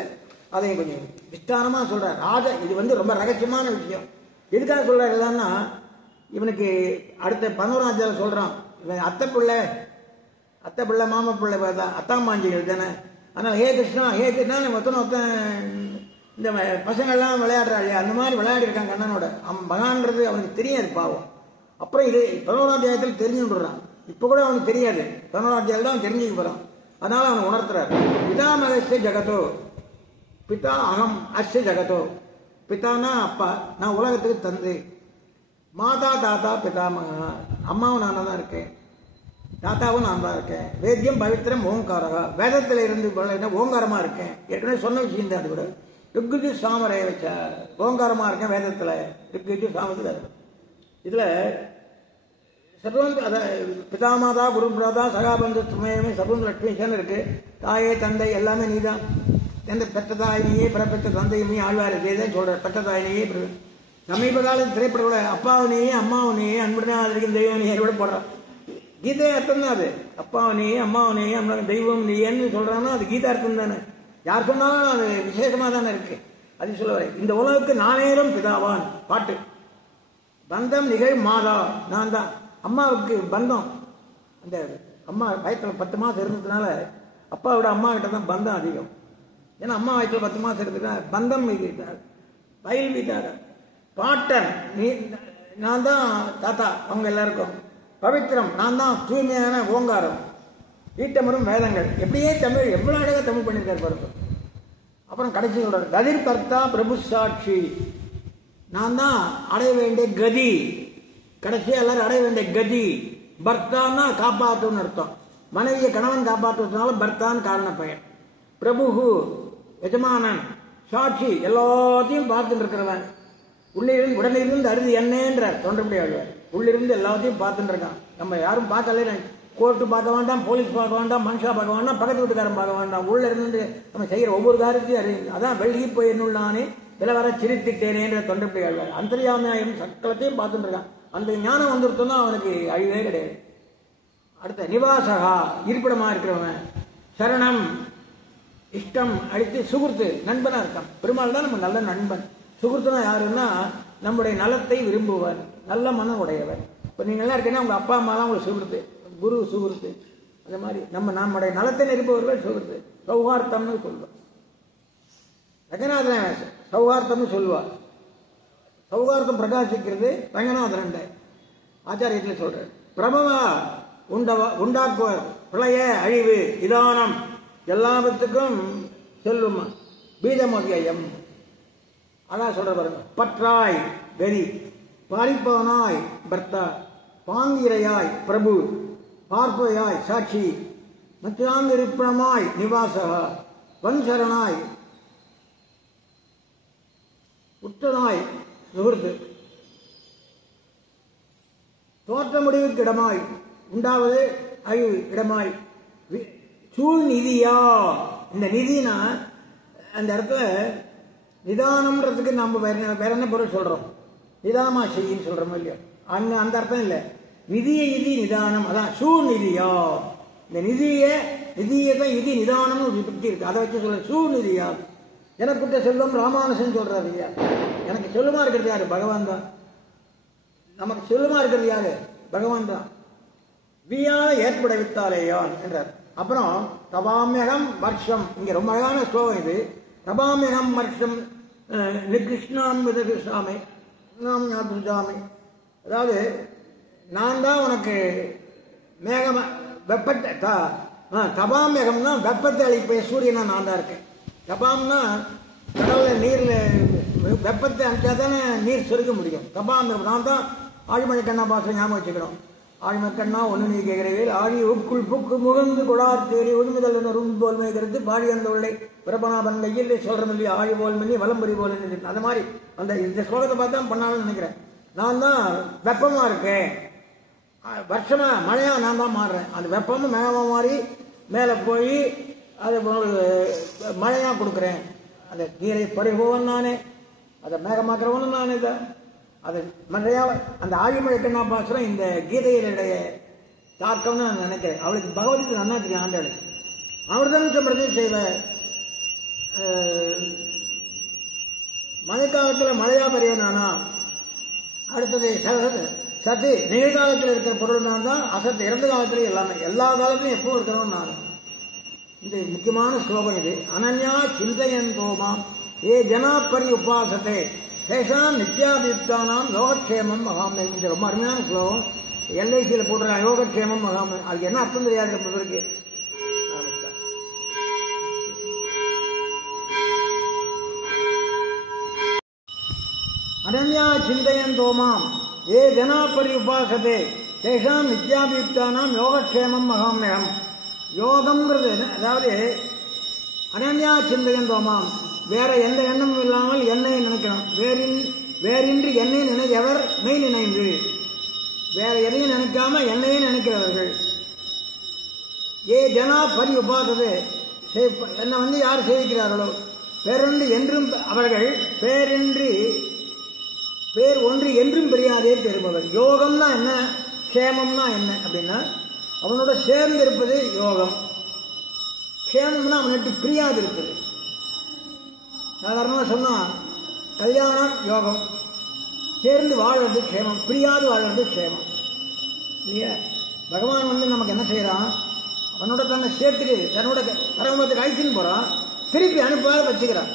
அதை கொஞ்சம் விஸ்தாரமா சொல்றார். இது ரொம்ப ரகசியமான விஷயம். எதுக்காக சொல்றாரு இல்லைன்னா, இவனுக்கு அடுத்த 11ஆம் அத்தியாயம் சொல்றான். இவன் அத்தை பிள்ளை மாமா பிள்ளை அத்தாம்மாஞ்சிகள் தானே. அதனால ஹே கிருஷ்ணா மொத்தம் இந்த பசங்கள்லாம் விளையாடுறா இல்லையா, அந்த மாதிரி விளையாடி இருக்கான் கண்ணனோட. அவன் மகான்றது அவனுக்கு தெரியாது பாவம். அப்புறம் இது 11ஆம் அத்தியாயத்தில் தெரிஞ்சுடுறான். இப்ப கூட அவனுக்கு தெரியாது. 11ஆம் அத்தியாயம் தான் தெரிஞ்சுக்க போறான். அதனால அவன் உணர்த்துறாரு. பிதாமகஸ்ய ஜகதோ பிதா அகம் அஸ்ய ஜகதோ. பிதானா அப்பா, நான் உலகத்துக்கு தந்து. மாதா தாத்தா பிதாமகா, அம்மாவும் நானா தான் இருக்கேன், தாத்தாவும் நான் தான் இருக்கேன். வேத்தியம் பவித்திரம் ஓங்காரகா, வேதத்தில் இருந்து ஓங்காரமா இருக்கேன். ஏற்கனவே சொன்ன விஷயம் தான். அது கூட ருக்குஜி சாமரை வச்ச ஓங்காரமா இருக்கேன் வேதத்துல. ருக்குஜி சாமத்துல இதுல சர்வம் பிதாமாதா குரு பிரதா சகாபந்து துணையமே சர்வம் லட்சுமிஷன் இருக்கு. தாயே தந்தை எல்லாமே நீதான். எந்த பெற்ற தாயினியே பிறப்பெற்ற தந்தையுமே ஆழ்வார் இதேதான் சொல்ற. பெற்ற தாயினியே சமீப காலம் திரைப்பட அப்பாவனையே அம்மாவனையே அன்புடன் ஆதரிக்கும் தெய்வம் நீ கூட போடுறான். கீதை அர்த்தம் தான் அது. அப்பாவனையே அம்மாவனையே தெய்வம் நீன்னு சொல்றான்னா அது கீதா அர்த்தம் தானே. யார் சொன்னாலும் அது விசேஷமா தானே இருக்கு. அது சொல்ல வரேன். இந்த உலகுக்கு நானேரும் பிதாவான் பாட்டு. பந்தம் நிகழ் மாதா நான் தான். அம்மாவுக்கு பந்தம். அந்த அம்மா வயத்துல 10 மாசம் இருந்ததுனால அப்பாவோட அம்மா கிட்ட தான் பந்தம் அதிகம். ஏன்னா அம்மா வயத்துல 10 மாசம் இருந்ததுன்னா பந்தம் இது வயல் வீட்டாக. பாட்டன் நான் தான் தாத்தா அவங்க எல்லாருக்கும். பவித்திரம் நான் தான் தூய்மையான ஓங்காரம். வீட்டமரும் வேதங்கள். எப்படியே தமிழ் எவ்வளவு அழகா தமிழ் பண்ணியிருக்காரு பாருங்க. அப்புறம் கடைசி சொல்றாரு கதிர் கர்த்தா பிரபு சாட்சி. நான் தான் அடைய வேண்டிய கதி. கடைசியா எல்லாரும் அடைய வேண்டிய கதி. பர்த்தான்னா காப்பாற்றுன்னு அர்த்தம். மனைவியை கணவன் காப்பாற்றுறதுனால பர்த்தான்னு காரண பெயர். பிரபு எஜமானன். சாட்சி எல்லாத்தையும் பார்த்துட்டு இருக்கிறவன். உடனிருந்து அறுதி என்னன்றார் தொண்டபடி ஆழ்வார். உள்ளிருந்து எல்லாத்தையும் பார்த்துட்டு இருக்கான். நம்ம யாரும் பார்க்கல. கோர்ட்டு பார்க்க வேண்டாம், போலீஸ் பார்க்க வேண்டாம், மனுஷா பார்க்க வேண்டாம், பக்கத்து வீட்டுக்காரன் பார்க்க வேண்டாம். உள்ள இருந்து நம்ம செய்யற ஒவ்வொரு காரியத்தையும் அறிவு. அதான் வெள்ளி போய் என்னுள் நானே வில வர சிரித்திட்டேனேன்ற தொண்டபடி ஆழ்வார். அந்தர்யாமியாயம் சக்கலத்தையும் பார்த்துட்டு இருக்கான். அந்த ஞானம் வந்துருத்தோம்னா அவனுக்கு அழிவே கிடையாது. அடுத்த நிவாசகா இருப்பிடமா இருக்கிறவன். சரணம் இஷ்டம் அடித்து சுகுர்த்து நண்பனா இருக்கான். பெருமாள் தான் நம்ம நல்ல நண்பன். சுகுர்த்துனா யாருன்னா நம்முடைய நலத்தை விரும்புவர், நல்ல மனம் உடையவர். இப்ப நீங்க எல்லாம் இருக்கீங்கன்னா உங்க அப்பா அம்மா தான் உங்களுக்கு சுகுர்த்து, குரு சுகுர்த்து. அந்த மாதிரி நம்முடைய நலத்தை இருப்பவர்கள் சுகுர்த்து. சௌஹார்த்தம்னு சொல்லுவோம். ரங்கநாதன் சௌஹார்த்தம்னு சொல்லுவார். சௌஹார்த்தம் பிரகாசிக்கிறது ரங்கநாதன் ஆச்சாரியத்தில் சொல்றார். பிரபவா உண்டாக்குவர், பிரளய அழிவு இதானம் எல்லாத்துக்கும் செல்லும் பீஜமோதியம். அதான் சொல்ற பாருங்க. பற்றாய் கரி, பாரிப்பவனாய் பர்த்தா, பாங்கிரையாய் பிரபு, பார்ப்பையாய் சாட்சி, மத்தியாங்கிருப்பமாய் நிவாசகா, வன்சரணாய் உற்றனாய் சுகிருத்து, தோற்ற முடிவுக்கு இடமாய் உண்டாவது அழிவு இடமாய் சூழ் நிதியா. இந்த நிதினா அந்த இடத்துல நிதானம்ன்றதுக்கு நம்ம வேற என்ன பொருள் சொல்றோம்? நிதானமா செய்யின்னு சொல்றோம் இல்லையா? அங்க அந்த அர்த்தம் இல்லை. நிதிய இதி நிதானம். அதான் சூழ் நிதியா. இந்த நிதியை தான் இதி நிதானம்னு ஒரு விபக்தி இருக்கு. அதை வச்சு சொல்ற சூழ் நிதியா. எனக்குட்ட செல்வம் ராமானுசன் சொல்றாரு இல்லையா? எனக்கு செல்வமா இருக்கிறது யாரு? பகவான் தான். நமக்கு சுலபமா இருக்கிறது யாரு? பகவான் தான். வியால ஏற்படுவித்தாலேயான் என்றார். அப்புறம் தபாமியகம் வர்ஷம், இங்க ரொம்ப அழகான ஸ்லோகம் இது. தபாமியகம் வர்ஷம் நிகிருஷ்ணாம் விதகிருஷ்ணாமை நாம் ஞாபகம். அதாவது நான் தான் உனக்கு மேகம் வெப்பத்தை தபாமேகம்னா வெப்பத்தை அளிப்ப சூரியனா நான் தான் இருக்கேன். தபாம்னா கடவுள நீர்ல வெப்பத்தை அனுப்பிச்சா தானே நீர் சொருக்க முடியும். தபாமேகம் நான் தான். ஆழிமழை கண்ணா பாச ஞாபகம் வச்சுக்கிறோம். ஆழிமழை கண்ணா ஒன்று நீ கேட்கிறீர்கள் ஆழி உக்குள் புக்கு முகந்து கொடார் தேறி உண்முதல் ரும் போல்மை கருத்து பாடி அந்த உள்ளே பிரபனாபன் கையில் சொல்ற இல்லையா ஆழி போல் மணி வலம்புரி போல் அந்த மாதிரி அந்த இந்த ஸ்லோகத்தை பார்த்தா பண்ணாலும் நினைக்கிறேன். நான் தான் வெப்பமா இருக்கேன், வருஷமா மழையா நான் தான் மாறுறேன். அந்த வெப்பமும் மேகமா மாறி மேலே போய் அது மழையா கொடுக்குறேன். அந்த நீரை பறிபோவன் நானே, அதை மேகமாக்குறவனும் நானே தான். அது மழையா அந்த ஆழிமழை கண்ணா பாசுரம் இந்த கீதையினுடைய தாக்கம்னு நான் நினைக்கிறேன். அவளுக்கு பகவதிக்கு நன்னா தெரியும். ஆண்டாளு அமிர்தம் சம்பிரதி செய்வ மழைக்காலத்தில் மழையா பெரியவனானா. அடுத்தது சத்து நிகழ்காலத்தில் இருக்கிற பொருள் நான் தான். அசத்து இறந்த காலத்திலேயே எல்லாமே எல்லா காலத்திலையும் எப்பவும் இருக்கிறவன் நான். இந்த முக்கியமான ஸ்லோகம் இது. அனன்யா சிந்தையன் தோமாம் ஏ ஜனா பரி உபாசத்தை சேஷாம் நித்யாபியுக்தானாம் யோகக்ஷேமம் மகாமை. இது ரொம்ப அருமையான ஸ்லோகம். எல்ஐசியில் போட்டுற யோகக்ஷேமம் மகாமை. அதுக்கு என்ன அர்த்தம் தெரியாது இருக்கு. அனன்யா சிந்தையன் தோமாம் ஏ ஜனா பரி உபாசத்தை சேஷாம் நித்யாபியுக்தானாம் யோகக்ஷேமம் மகாமியம். யோகம்ங்கிறது அதாவது அனன்யா சிந்தையன் தோமாம், வேற எந்த எண்ணமும் இல்லாமல் என்னை நினைக்கணும். வேறின்றி என்னை நினைக்கிறவர் மெய் நினைந்து, வேற எதையும் நினைக்காம என்னையே நினைக்கிறவர்கள். ஏ ஜனா பரி உபாசது, என்னை யார் சேவிக்கிறார்களோ பேரொன்று என்றும் அவர்கள் பேர் ஒன்று என்றும் பெரியாதே பெறுபவர். யோகம்னா என்ன, கேமம்னா என்ன அப்படின்னா அவனோட சேர்ந்து இருப்பது யோகம். கேமம்னா அவனுக்கு பிரியாது இருப்பது. சாதாரணமாக சொன்னா கல்யாணம் யோகம், சேர்ந்து வாழ்றது க்ஷேமம், பிரியாது வாழ்றது க்ஷேமம் இல்லையா? பகவான் நமக்கு என்ன செய்யறான், அவனோட தன்னை சேர்த்துக்கு தன்னோட பரமத்துக்கு அழிச்சுன்னு போறான், திருப்பி அனுப்பாத வச்சுக்கிறான்.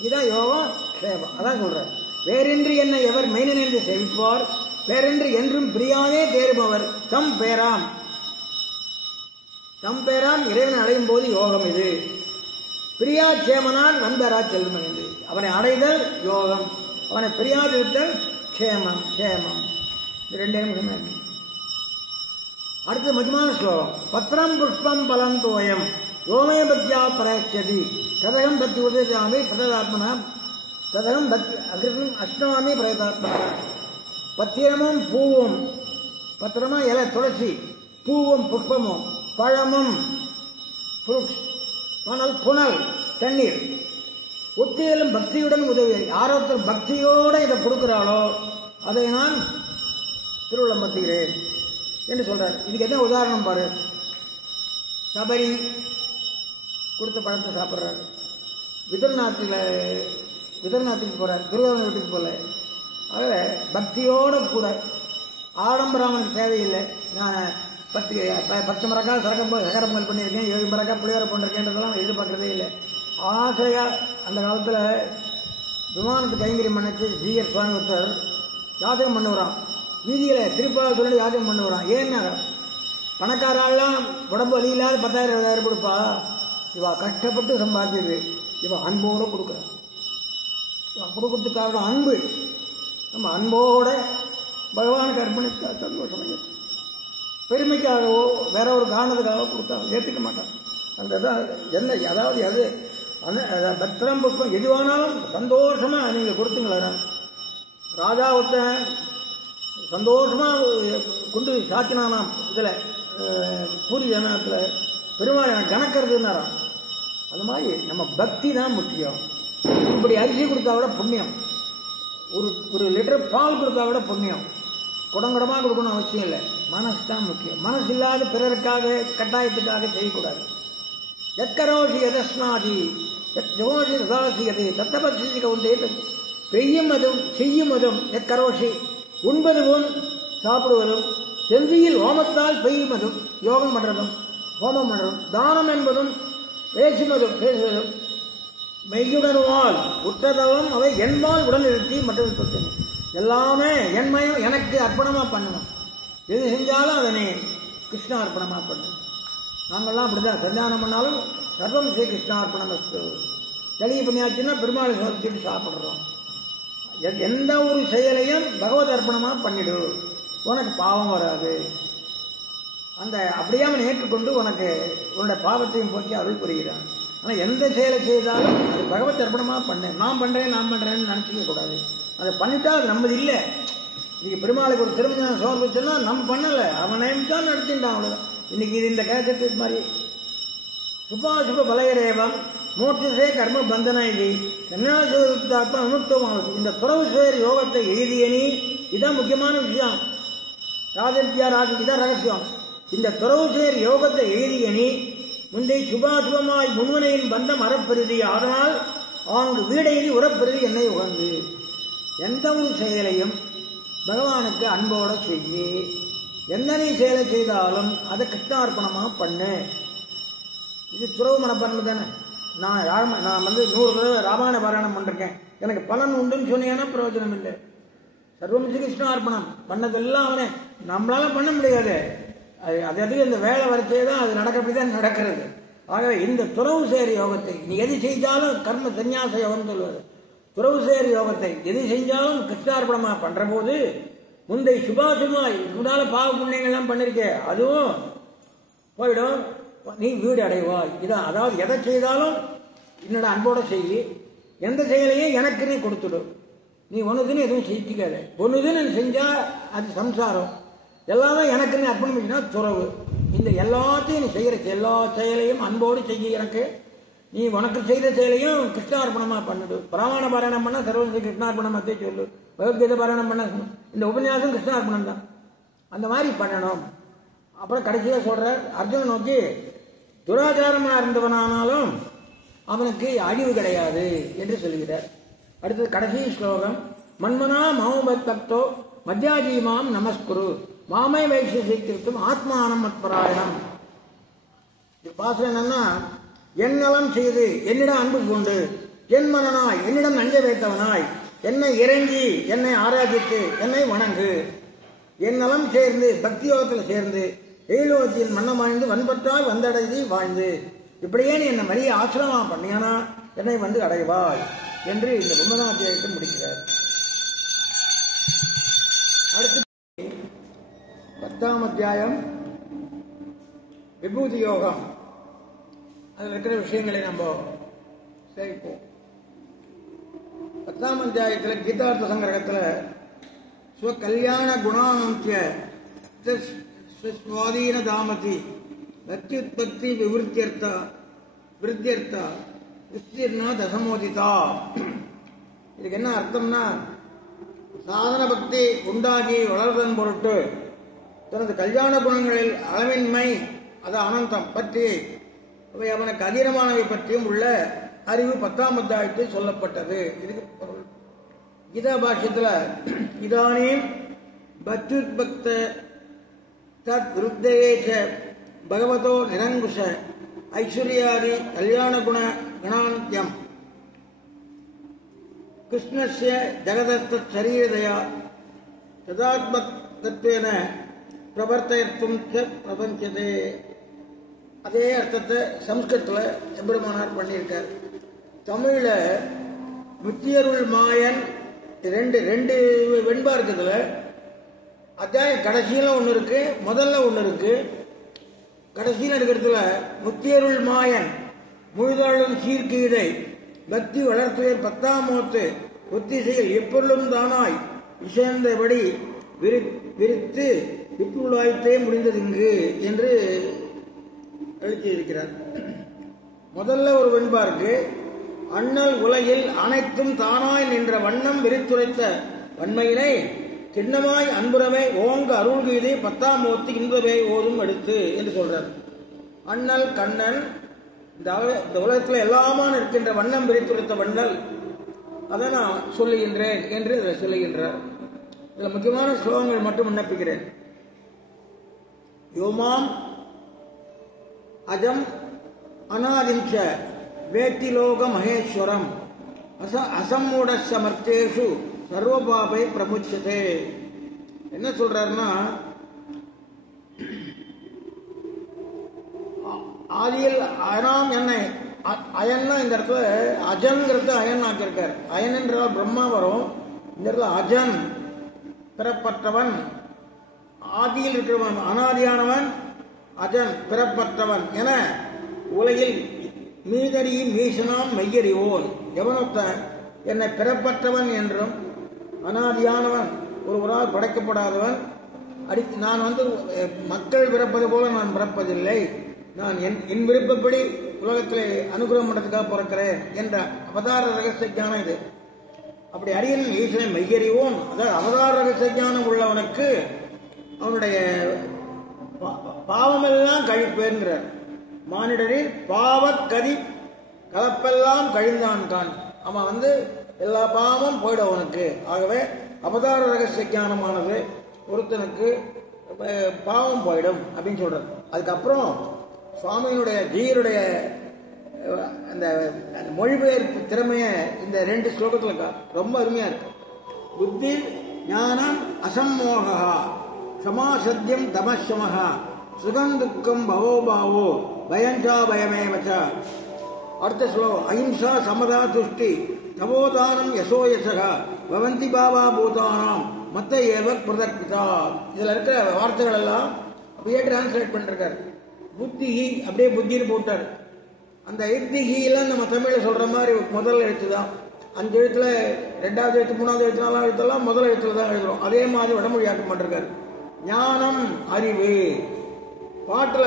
இதுதான் யோகம் க்ஷேமம். அதான் சொல்றார். வேறின்றி என்னை எவர் மெய்நினைந்து செவிப்பார் வேறின்றி என்றும் பிரியாதே தேறுபவர் தம் பேராம் இறைவனை அடையும் போது யோகம் இது. பிரியா சேமனான் நண்பரா செல்வம் இது. அவனை அடைதல் யோகம், அவனை பிரியாதிருத்தல் க்ஷேமம். இது ரெண்டே முக்கியமே. அடுத்து மஜ்மான ஸ்லோகம். பத்திரம் புஷ்பம் பலம் தோயம் யோமே பக்தியா பிரயச்சதி கதகம் பக்தி உதயாமி பிரதாத்மனா ததகம் பக்தி அகிருதம் அஷ்டமாமி பிரயதாத்மனா. பத்திரமும் பூவும், பத்திரமா இலை துளசி, பூவும் புஷ்பமும், பழமும் ஃப்ரூட்ஸ், புனல் தண்ணீர், ஒத்தியிலும் பக்தியுடன் உதவி. யாரொருத்தர் பக்தியோட இதை கொடுக்கிறாளோ அதை நான் திருவுள்ளம் பத்துகிறேன் என்று சொல்றார். இதுக்கு என்ன உதாரணம் பாரு. சபரி கொடுத்த பழத்தை சாப்பிட்றாரு, விதர்நாத்துக்கு போறார், துர்யோதன வீட்டுக்கு போல. ஆக பக்தியோட கூட ஆடம்பராமனுக்கு தேவையில்லை. நான் 10 மரக்கா சகரங்கள் பண்ணியிருக்கேன், 7 மரக்கா புளியோரை பண்ணிருக்கேன்றதெல்லாம் எதிர்பார்க்கறதே இல்லை. ஆசையா அந்த காலத்துல விமானத்து கைங்கரியம் பண்ணிச்சு ஜிஆர் சுவாமித்தர் யாதகம் பண்ணுவான். வீதியில திருப்பாவை சொல்லி யாதகம் பண்ணுவான். ஏன்னா பணக்காரெல்லாம் உடம்பு வலி இல்லாத 10,000-20,000 கொடுப்பா. இவா கஷ்டப்பட்டு சம்பாதிச்சது, இவன் அன்போட கொடுக்குறான். இவன் கொடுக்கறதுக்காக அன்பு, நம்ம அன்போட பகவானுக்கு அர்ப்பணித்தா சந்தோஷம். பெருமைக்காகவோ வேற ஒரு காரணத்துக்காக கொடுத்தா ஏற்றுக்க மாட்டான். அந்த என்ன அதாவது அது பத்திரம் புஷ்பம் எதுவானாலும் சந்தோஷமா நீங்க கொடுத்தீங்களா. ராஜா ஒருத்தன் சந்தோஷமா கொண்டு சாத்தினானாம் இதுல பூரி ஜனத்துல பெருமாள் எனக்கு கணக்கிறதுனாராம். அந்த மாதிரி நம்ம பக்தி தான் முக்கியம். இப்படி அரிசி கொடுத்தா விட புண்ணியம், ஒரு லிட்டர் பால் கொடுத்தா விட புண்ணியம். குடங்குடமா கொடுக்கணும் அவசியம் இல்லை, மனசு தான் முக்கியம். மனசு இல்லாத பிறருக்காக கட்டாயத்துக்காக செய்யக்கூடாது. எத்கரோசி எதஸ்னாதி ஜோசி ரதாசியது தத்தபசி கவுந்தே பெய்யும் அதுவும் செய்யும் அதுவும் எத்கரோசி உண்பதும் சாப்பிடுவதும், செந்தியில் ஹோமத்தால் பெய்யுவதும், யோகம் பண்றதும், ஹோமம் பண்றதும், தானம் என்பதும், பேசுவதும், மெய்யுணர்வால் உற்றதவும் அவை என்மால் உடல் நிறுத்தி மற்றும் எல்லாமே என்மயம் எனக்கு அர்ப்பணமா பண்ணணும். எது செஞ்சாலும் அதனை கிருஷ்ணா அர்ப்பணமா பண்ணணும். நாங்கள்லாம் அப்படிதான் சந்தானம் பண்ணாலும் சர்வம் ஸ்ரீ கிருஷ்ணா அர்ப்பணம். தெளிவு பண்ணியாச்சுன்னா பெருமாள் சோதிச்சுட்டு சாப்பிடுறோம். எந்த ஒரு செயலையும் பகவத் அர்ப்பணமா பண்ணிடு, உனக்கு பாவம் வராது. அந்த அப்படியே அவன் ஏற்றுக்கொண்டு உனக்கு உன்னுடைய பாவத்தையும் போக்கி அருள் புரிகிறான். ஆனால் எந்த செயலை செய்தாலும் அது பகவத் அர்ப்பணமா பண்ணு. நான் பண்றேன்னு நினைச்சிக்க கூடாது. அதை பண்ணிட்டா அது நம்மது இல்லை. இன்னைக்கு பெருமாளுக்கு ஒரு திருமணம் சோர்வு சொன்னா நம்ம பண்ணல, அவன் நியமிச்சான் நடத்திட்டான், அவ்வளவுதான். இன்னைக்கு இது இந்த கேசட் மாதிரி சுபாசுப பலயரேவம் மோட்சசே கர்ம பந்தன இது சன்னியாசாத்மா விமுக்தமானது. இந்த துறவு சேர் யோகத்தை எழுதிய நீ, இதான் முக்கியமான விஷயம். இதான் ரகசியம். இந்த துறவு சேர் யோகத்தை எழுதிய நீ முந்தை சுபாசுபமாய் முன்வனையின் பந்தம் அறப்பெருதி, அதனால் ஆங்கு வீடையில் உறப்பெருதி என்னை உகந்து. எந்த ஒரு செயலையும் பகவானுக்கு அன்போட செய்ய, எந்த நீ செயலை செய்தாலும் அதை கிருஷ்ணார்ப்பணமா பண்ணு. இது துறவு மனப்பான்மை தானே. நான் 100 தடவை ராமாயண பாராயணம் பண்ணிருக்கேன், எனக்கு பலன் உண்டுன்னு சொன்னீங்கன்னா பிரயோஜனம் இல்லை. சர்வம் ஸ்ரீ கிருஷ்ணார்ப்பணம் பண்ணதெல்லாம் அவனே, நம்மளால பண்ண முடியாது. அது இந்த வேலை வரைச்சே தான் அது நடக்கப்படிதான் நடக்கிறது. ஆகவே இந்த துறவு சேர் யோகத்தை நீ எது செஞ்சாலும் கர்ம சந்நியாச யோகம் சொல்வது. துறவு சேர் யோகத்தை எது செஞ்சாலும் கிருஷ்ணார்ப்பணமா பண்ற போது முந்தை சுபாசுமாய் முன்னால பாவ புண்ணியங்கள்லாம் பண்ணிருக்கே அதுவும் போயிடும், நீ வீடு அடைவாய். இதான், அதாவது எதை செய்தாலும் என்னோட அன்போட செய்யி, எந்த செயலையும் எனக்கு நீ கொடுத்துடும். நீ ஒன்றுதுன்னு எதுவும் செய்யிக்காத. ஒன்றுதுன்னு செஞ்சா அது சம்சாரம். எல்லாமே எனக்கு நீ அர்ப்பணிச்சுன்னா துறவு. இந்த எல்லாத்தையும் நீ செய்யற எல்லா செயலையும் அன்போடு செய்ய, எனக்கு நீ உனக்கு செய்த செயலையும் கிருஷ்ணார்ப்பணமா பண்ணிடு. பிராமண பாராயணம் பண்ணா சர்வம் கிருஷ்ணார்ப்பணமாத்தே சொல்லு. பகவத்கீதை பாராயணம் பண்ண இந்த உபன்யாசம் கிருஷ்ணார்ப்பணம் தான். அந்த மாதிரி பண்ணணும். அப்புறம் கடைசியாக சொல்ற அர்ஜுனன் நோக்கி, துராச்சாரமா இருந்தவனானாலும் அவனுக்கு அழிவு கிடையாது என்று சொல்கிறார். அடுத்தது கடைசி ஸ்லோகம். மன்மனா மமபத் பக்தோ மத்தியாஜீமாம் நமஸ்குரு மாமை வைஷ்ய சீக்கிரத்தும் ஆத்மானம் மத்பராயணம். இது பாசம் என்னன்னா, என் நலம் செய்து என்னிடம் அன்பு கொண்டு, என் மனனாய் என்னிடம் நஞ்ச வைத்தவனாய், என்னை இறங்கி என்னை ஆராதித்து என்னை வணங்கு. என் நலம் சேர்ந்து பக்தி யோகத்தில் சேர்ந்து எயிலோகத்தில் மன்னமாய்ந்து வன்பற்றால் வந்தடைந்து வாழ்ந்து, இப்படியே நீ என்னை மரிய ஆசிரமா பண்ணியானா என்னை வந்து அடைவாய் என்று இந்த 9ஆம் அத்தியாயத்தை முடிக்கிறார். அடுத்து 10ஆம் அத்தியாயம் விபூதி யோகம். அதில் இருக்கிற விஷயங்களை நம்ம சேர்ப்போம். 10ஆம் அத்தியாயத்தில் கீதார்த்த சங்கிரகத்தில் ஸ்வகல்யாண குணானந்திய ஸ்வாதீன தாமதி பக்தியுத்பத்தி விவருத்தியர்த்தா விருத்தியர்த்தா விஸ்தீர்ணா தசமோதிதா. இதுக்கு என்ன அர்த்தம்னா, சாதன பக்தி உண்டாகி வளர்வதன் பொருட்டு தனது கல்யாண குணங்களில் அளவின்மை, அது அனந்தம் பற்றி அவை அவனுக்கு அதீனமானவை பற்றியும் உள்ள அறிவு 10ஆம் அத்தியாயத்தில் சொல்லப்பட்டது. இதுக்கு கீதா பாஷ்யத்தில் இதானீம் பக்தியுத்பக்த தத் விருத்தேச்ச பகவதோ நிரங்குஷ ஐஸ்வர்யாதி கல்யாண குண கணாந்தியம் கிருஷ்ணஸ்ய ஜகதஸ்த சரீரதயா ததாத்மத்வேன பிரவர்த்தயத்தும் பிரபஞ்சதே. அதே அர்த்தத்தை சம்ஸ்கிருதத்தில் எம்பெருமானார் பண்ணியிருக்கார். தமிழில் முத்தியருள் மாயன் ரெண்டு வெண்பா இருக்குதுல. அத்தியாயம் கடைசியில் ஒன்று இருக்கு, முதல்ல ஒன்று இருக்கு. கடைசியில் இருக்கிறதுல முத்தியருள் மாயன் முழுதாளும் சீர்கீதை பக்தி வளர்த்துயர் 10ஆம் மூத்து ஒத்திசையில் எப்பொருளும் தானாய் விஷயந்தபடி விரித்து விப்புலாய்த்தே முடிந்தது இங்கு என்று எழுதியிருக்கிறார். முதல்ல ஒரு வெண்பா இருக்கு. அண்ணல் உலகில் அனைத்தும் தானாய் நின்ற வண்ணம் விரித்துரைத்த வன்மையினை கிண்ணமாய் அன்புறவை ஓங்க அருள்கீதை 10ஆம் மூத்து இன்பவை ஓதும் எடுத்து என்று சொல்றார். அண்ணல் கண்ணன் இந்த உலகத்தில் எல்லாமான இருக்கின்ற வண்ணம் விரித்துரைத்த வண்ணல், அதை நான் சொல்லுகின்றேன் என்று சொல்லுகின்றார். இதில் முக்கியமான ஸ்லோகங்கள் மட்டும் விண்ணப்பிக்கிறேன். யோமாம் அஜம் அநாதிஞ்ச வேத்திலோக மகேஸ்வரம் அசம்மூட சமர்த்தேஷு சர்வபாபை பிரமுச்சதே. என்ன சொல்றாருன்னா, ஆதியில் அயனாம் எண்ணெய் அயன்னா இந்த இடத்துல அஜன்கிறது அயன் ஆக்கியிருக்கார். அயன் என்றால் பிரம்மா வரும். இந்த இடத்துல அஜன் பிறப்பற்றவன், ஆதியில் இருக்கிறவன், அனாதியானவன், அஜன் பிறப்பற்றவன் என உலகில் மீதறியும் மீசனாம் மெய்யறிவோன். எவனொத்தன் என்னை பிறப்பற்றவன் என்றும் அனாதியானவன், ஒருவரால் படைக்கப்படாதவன், நான் மக்கள் பிறப்பது போல நான் பிறப்பதில்லை, நான் என் விருப்பப்படி உலகத்தில் அனுகிரகம் பண்ணுறதுக்காக பிறக்கிறேன் என்ற அவதார ரகசிய ஞானம் இது. அப்படி அரியன் ஈஸ்வரன் மெய்யறிவோன், அதாவது அவதார ரகசிய ஞானம் உள்ளவனுக்கு அவனுடைய பாவமெல்லாம் கழிப்பேன்கிறார். மானிடரில் பாவக்கதி கலப்பெல்லாம் கழிந்தான் கான். அவன் எல்லா பாவமும் போயிடும் அவனுக்கு. ஆகவே அவதார ரகசிய ஞானமானது ஒருத்தனுக்கு பாவம் போயிடும் அப்படின்னு சொல்றாரு. அதுக்கப்புறம் சுவாமியினுடைய ஜீயருடைய அந்த மொழிபெயர்ப்பு திறமைய இந்த 2 ஸ்லோகத்தில் ரொம்ப அருமையா இருக்கு. புத்தி ஞானம் அசம்மோகா சமாசத்தியம் தமசமஹா சுகந்துக்கம் பவோபாவோ பயஞ்சா பயமேவச்ச. அடுத்த ஸ்லோகம் அஹிம்சா சமதா துஷ்டி தவோதானம் யசோயசகா பவந்தி பாபா பூதானாம் மத்த ஏவ பிரதர்பிதா. இதுல இருக்கிற வார்த்தைகள் எல்லாம் அப்படியே டிரான்ஸ்லேட் பண்ணிருக்காரு. புத்தி அப்படியே புத்தின்னு போட்டார். அந்த இத்திகிலாம் நம்ம தமிழ்ல சொல்ற மாதிரி முதல் எழுத்து தான். 5 எழுத்துல 2வது எழுத்து 3வது எழுத்து 4வது எழுத்தெல்லாம் முதல் எழுத்துல தான் எழுதுறோம். அதே மாதிரி வடமொழியாக்கம் பண்ணிருக்காரு. ஞானம் அறிவு பாட்டுல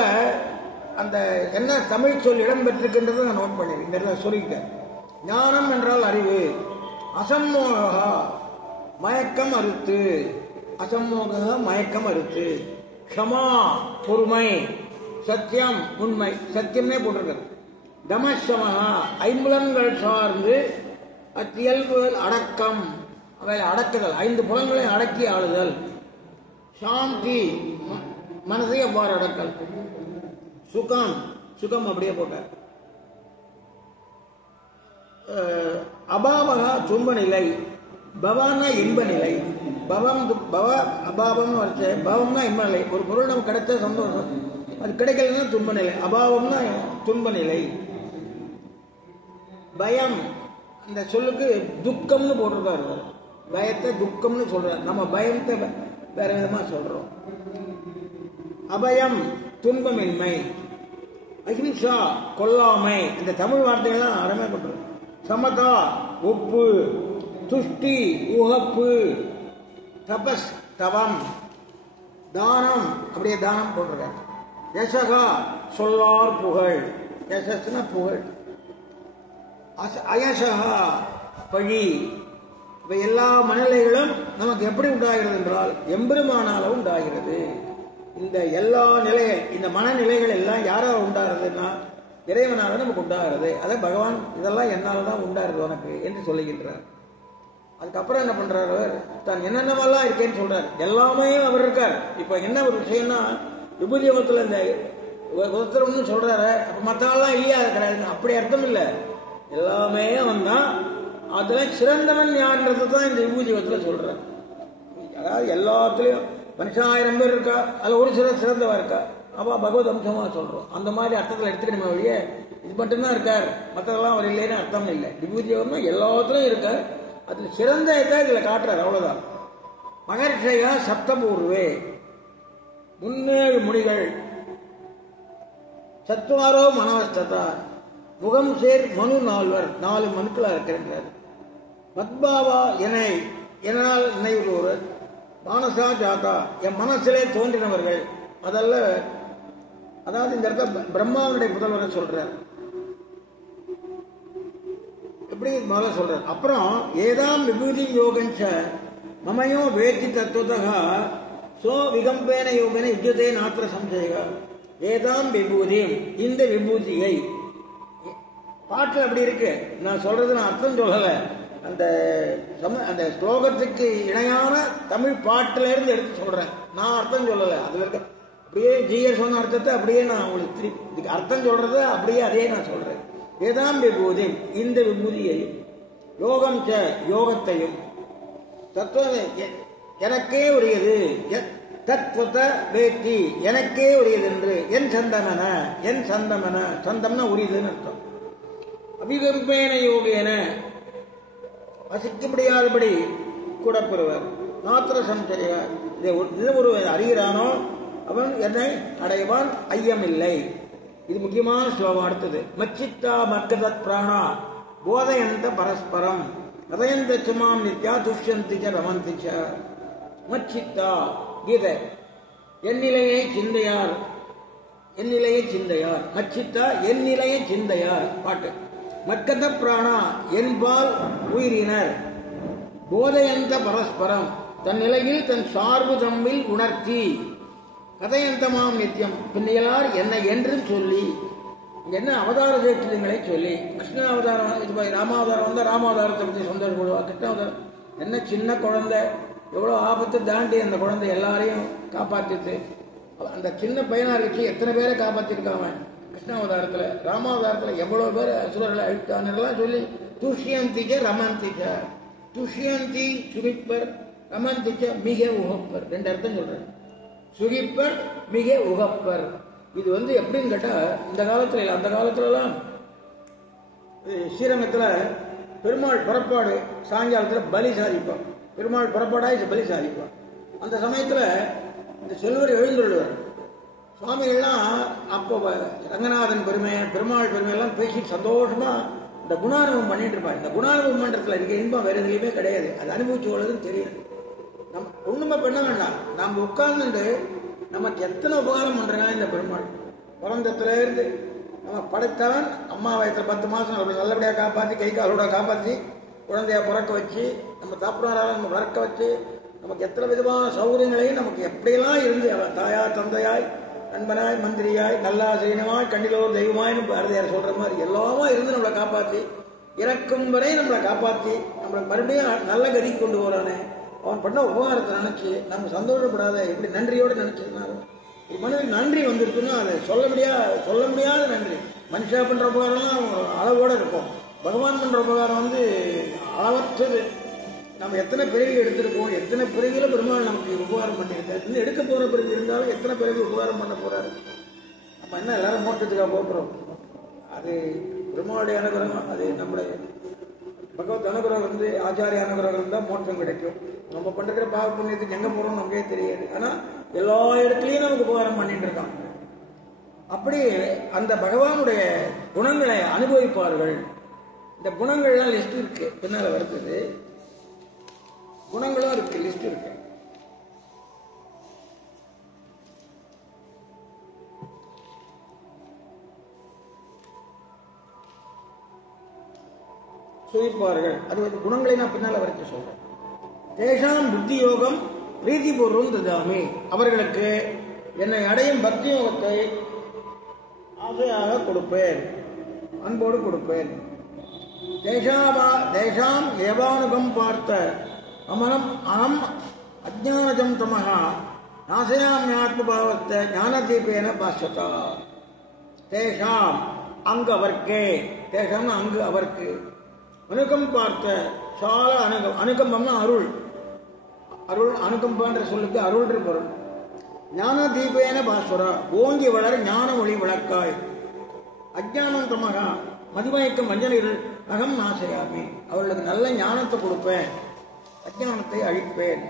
அந்த என்ன தமிழ் சொல் இடம் பெற்றிருக்கின்றதை நான் நோட் பண்ணிருக்கேன், சொல்லிட்டேன். ஞானம் என்றால் அறிவு, அசம்மோகா மயக்கம் அறுத்து, அசம்மோக மயக்கம் அறுத்து, க்ஷமா பொறுமை, சத்தியம் உண்மை, சத்தியம்னே போட்டிருக்காரு. தமசமஹா ஐம்புலன்கள் சார்ந்து அத்தியல்புகள் அடக்கம், அவை அடக்குதல், 5 புலன்களை அடக்கி ஆளுதல். சாந்தி மனசை எவ்வாறு அடக்கல். சுகம் சுகம் அப்படியே போட்டார். அபாவகா துன்ப நிலை, பவானா இன்ப நிலை. பவம் பவ அபாவம்னு வரைச்சு, பவம்னா இன்ப நிலை. ஒரு பொருள் நமக்கு கிடைச்ச சந்தோஷம், அது கிடைக்கலன்னா துன்ப நிலை. அபாவம்னா துன்ப நிலை. பயம் இந்த சொல்லுக்கு துக்கம்னு போட்டிருக்காரு. பயத்தை துக்கம்னு சொல்றாரு, நம்ம பயத்தை வேற விதமா சொல்றோம். அபயம் துன்பமின்மை, அஹிம்சா கொல்லாமை. இந்த தமிழ் வார்த்தைகள்லாம் அருமைப்பட்டிருக்கு. சமதா ஒப்பு, துஷ்டி உகப்பு, தபஸ் தவம், தானம் அப்படியே தானம் போட்டிருக்காரு. யசகா சொல்லார் புகழ், யசஸ்னா புகழ். அயசகா பழி. இவை எல்லா மனநிலைகளும் நமக்கு எப்படி உண்டாகிறது என்றால் எம்பெருமானால உண்டாகிறது. இந்த எல்லா நிலைகள், இந்த மனநிலைகள் எல்லாம் யாரால் உண்டாகிறதுன்னா இறைவனால நமக்கு உண்டாகிறது. அதை பகவான் இதெல்லாம் என்னால தான் உண்டாகிறது உனக்கு என்று சொல்லுகின்றார். அதுக்கப்புறம் என்ன பண்றாரு, தான் என்னென்னவெல்லாம் இருக்கேன்னு சொல்றாரு. எல்லாமே அவர் இருக்கார். இப்ப என்ன ஒரு விஷயம்னா, விபூதியோகத்துல இந்த ஒருத்தர் சொல்றாரு, அப்ப மற்றவெல்லாம் இல்லையா கிடையாது, அப்படி அர்த்தம் இல்லை. எல்லாமே அவன் தான். அதுல சிறந்தவன் யாருன்றது தான் இந்த விபூதியோகத்துல சொல்றார். அதாவது எல்லாத்துலயும் மனுஷன் 1000 பேர் இருக்கா, அதுல ஒரு சிலர் சிறந்தவா இருக்கா, அப்ப பகவத் அம்சமா சொல்றோம். அந்த மாதிரி அர்த்தத்தில் எடுத்துக்கணுமே ஒழிய இது மட்டும்தான் இருக்கார் மற்றதெல்லாம் அவர் இல்லைன்னு அர்த்தம் இல்லை. விபூதியோகம்னா எல்லாத்துலயும் இருக்கார், அதுல சிறந்த இதுல காட்டுறாரு, அவ்வளவுதான். மகர்ஷயா சப்தபூர்வே 7 முனிகள், சத்வாரோ மனவஸ்ததா முகம் சேர் மனு 4 மனுக்களா இருக்கிறார். மத்பாவா என்னால் நினைவுறுவர், மானசா ஜாதா என் மனசிலே தோன்றினவர்கள். அதல்ல, அதாவது இந்த இடத்துல பிரம்மாவுடைய புதல்வரை சொல்றார். எப்படி முதல்ல சொல்றார். அப்புறம் ஏதாம் விபூதி யோகஞ்ச மமையோ வேத்தி தத்துவதா சோ விகம்பேன யோகன யுஜதே நாத்திர சம்சயா. ஏதாம் விபூதி, இந்த விபூதியை பாட்டில் அப்படி இருக்கு. நான் சொல்றது நான் அர்த்தம் சொல்லல, அந்த அந்த ஸ்லோகத்துக்கு இணையான தமிழ் பாட்டில இருந்து எடுத்து சொல்றேன். நான் அர்த்தம் சொல்லலை. அதுல இருக்க அப்படியே ஜிஎஸ் சொன்ன அர்த்தத்தை அப்படியே நான் உங்களுக்கு திருப்பி அர்த்தம் சொல்றத அப்படியே அதே நான் சொல்றேன். ஏதாம் விபூதி, இந்த விபூதியையும் யோகம் யோகத்தையும் தத்துவம் எனக்கே உரியது, தத்வத வேத்தி எனக்கே உரியது என்று என் சந்தமன, என் சந்தமன, சந்தம்னா உரியதுன்னு அர்த்தம். அபிகம்பேன யோகேன வசிக்க முடியாதபடி கூட பெறுவர். மாத்திர சஞ்சய இதை ஒரு அறிகிறானோ அவன் என்னை அடைவான், ஐயமில்லை. இது முக்கியமான ஸ்லோகம். அடுத்தது மச்சித்தா மக்கதத் பிராணா போதயந்த பரஸ்பரம் கதயந்த சுமாம் நித்யா துஷ்யந்தி ச ரமந்தி ச. மச்சித்தா கீதை. எந்நிலையை சிந்தையார், எந்நிலையை சிந்தையார். மச்சித்தா எந்நிலையை சிந்தையார் பாட்டு. மக்கத பிராணா என்பால் உயிரினர். போதயந்த பரஸ்பரம் தன் நிலையில் தன் சார்பு தம்மில் உணர்த்தி. கதையந்தமாம் நித்தியம் பின்னையலார் என்னை என்று சொல்லி. என்ன அவதார தேற்றங்களை சொல்லி, கிருஷ்ண அவதாரம் இது ராமாவதாரம் வந்தால் ராமாவதாரத்தை பற்றி சொந்தம் போடுவா. கிருஷ்ண அவதாரம் என்ன சின்ன குழந்தை, எவ்வளோ ஆபத்தை தாண்டி அந்த குழந்தை எல்லாரையும் காப்பாற்றிட்டு, அந்த சின்ன பையனா இருந்துச்சு எத்தனை பேரை காப்பாற்றிருக்காங்க கிருஷ்ணாவதாரத்தில். ராமாவதாரத்தில் எவ்வளோ பேர் அசுரர்களை அழித்தான்லாம் சொல்லி துஷ்யந்திச்ச ரமந்திச்ச. துஷ்யந்தி சுகிப்பர், ரமந்திச்ச மிக உகப்பர். ரெண்டு அர்த்தம் சொல்றேன். சுகிப்பர் மிக உகப்பர். இது எப்படின்னு கேட்டா, இந்த காலத்துல இல்லை, அந்த காலத்துலலாம் ஸ்ரீரங்கத்துல பெருமாள் புறப்பாடு சாயங்காலத்தில் பலி சாதிப்பான். பெருமாள் புறப்பாடாய் பலி சாதிப்பான். அந்த சமயத்துல இந்த செல்வர் எழுந்துள்ளார். சுவாமிகள்லாம் அப்போ ரங்கநாதன் பெருமை, பெருமாள் பெருமை எல்லாம் பேசி சந்தோஷமா இந்த குணானுபவம் பண்ணிட்டு இருப்பாங்க. இந்த குணானுபவம் மன்றத்தில் இருக்க இன்பம் வேற எதுலையுமே கிடையாது. அது அனுபவிச்சு உள்ளதுன்னு தெரியும். நம்ம ஒண்ணுமே பண்ண வேண்டாம். நாம் உட்கார்ந்துட்டு நமக்கு எத்தனை உபகாரம் பண்றாங்க இந்த பெருமாள். பிறந்தத்துல இருந்து நம்ம படைத்தவன் அம்மா வயசுல 10 மாசம் அவரை நல்லபடியா காப்பாற்றி, கை காலோட காப்பாற்றி, குழந்தைய பிறக்க வச்சு, நம்ம தப்புனாரால நம்ம வளர்க்க வச்சு, நமக்கு எத்தனை விதமான சௌகரியங்களையும் நமக்கு எப்படியெல்லாம் இருந்து தாயார் தந்தையாய் நண்பனாய் மந்திரியாய் நல்லாசீனமாய் கண்ணிலோர் தெய்வமாய் பாரதியார் சொல்ற மாதிரி எல்லாமா இருந்து நம்மளை காப்பாற்றி, இறக்கும் வரை நம்மளை காப்பாற்றி நம்மளை மறுபடியும் நல்ல கதிக்கு கொண்டு போறானே, அவன் பண்ண உபகாரத்தை நினைச்சு நம்ம சந்தோஷப்படாத எப்படி நன்றியோடு நினைச்சிருந்தாரு. ஒரு மனிதனுக்கு நன்றி வந்துருக்குன்னா அதை சொல்ல முடியாத நன்றி. மனுஷா பண்ற உபகாரம்லாம் அளவோட இருக்கும். பகவான் பண்ற உபகாரம் அளவற்றது. நம்ம எத்தனை பிறவி எடுத்திருக்கோம், எத்தனை பிறவியில பெருமாள் நமக்கு உபகாரம் பண்ணியிருக்காரு. இன்னும் எடுக்க போற பிறகு இருந்தாலும் எத்தனை பிறவி உபகாரம் பண்ண போறாரு. நம்ம என்ன எல்லாரும் மோட்சத்துக்காக போகிறோம். அது பெருமாளுடைய அனுகிரகம். அது நம்முடைய பகவத் அனுகிரகம் ஆச்சாரிய அனுகிரகம் இருந்தால் மோட்சம் கிடைக்கும். நம்ம பண்ற பாவ புண்ணியத்துக்கு எங்க போறோம் நமக்கே தெரியாது. ஆனா எல்லா இடத்துலயும் நமக்கு உபகாரம் பண்ணிட்டு இருக்கான். அப்படி அந்த பகவானுடைய குணங்களை அனுபவிப்பார்கள். இந்த குணங்கள்லாம் லிஸ்ட் இருக்கு, பின்னால வருது. குணங்களும் இருக்கு, லிஸ்ட் இருக்கு. சுகிப்பார்கள். அது குணங்களை நான் பின்னால வரைக்கும் சொல்றேன். தேஷாம் புத்தி யோகம் பிரீதி பூர்வம் ததாமி. அவர்களுக்கு என்னை அடையும் பக்தி யோகத்தை ஆசையாக கொடுப்பேன், அன்போடு கொடுப்பேன். தேஷாம் ஏவானுகம் பார்த்த அமரம் அகம் அஜானஜம் தமகா நாசயாமியாத்மபாவத்தை ஞானதீபேன பாஸ்வதா. தேஷாம் அங்கு அவர்க்கே, தேஷாம் அங்கு அவர்க்கு, அனுகம் பார்த்த சால அனுகம். அனுகம்பம்னா அருள். அருள் அனுகம்பன்ற சொல்லுக்கு அருள் பொருள். ஞான தீபேன பாஸ்வரா ஓங்கி வளர ஞான ஒளி விளக்காய். அஜானம் தமகா மதிமயக்கம் மஞ்சள் அகம் நாசையாமி. அவர்களுக்கு நல்ல ஞானத்தை கொடுப்பேன், அஜானத்தை அழிப்பேன்.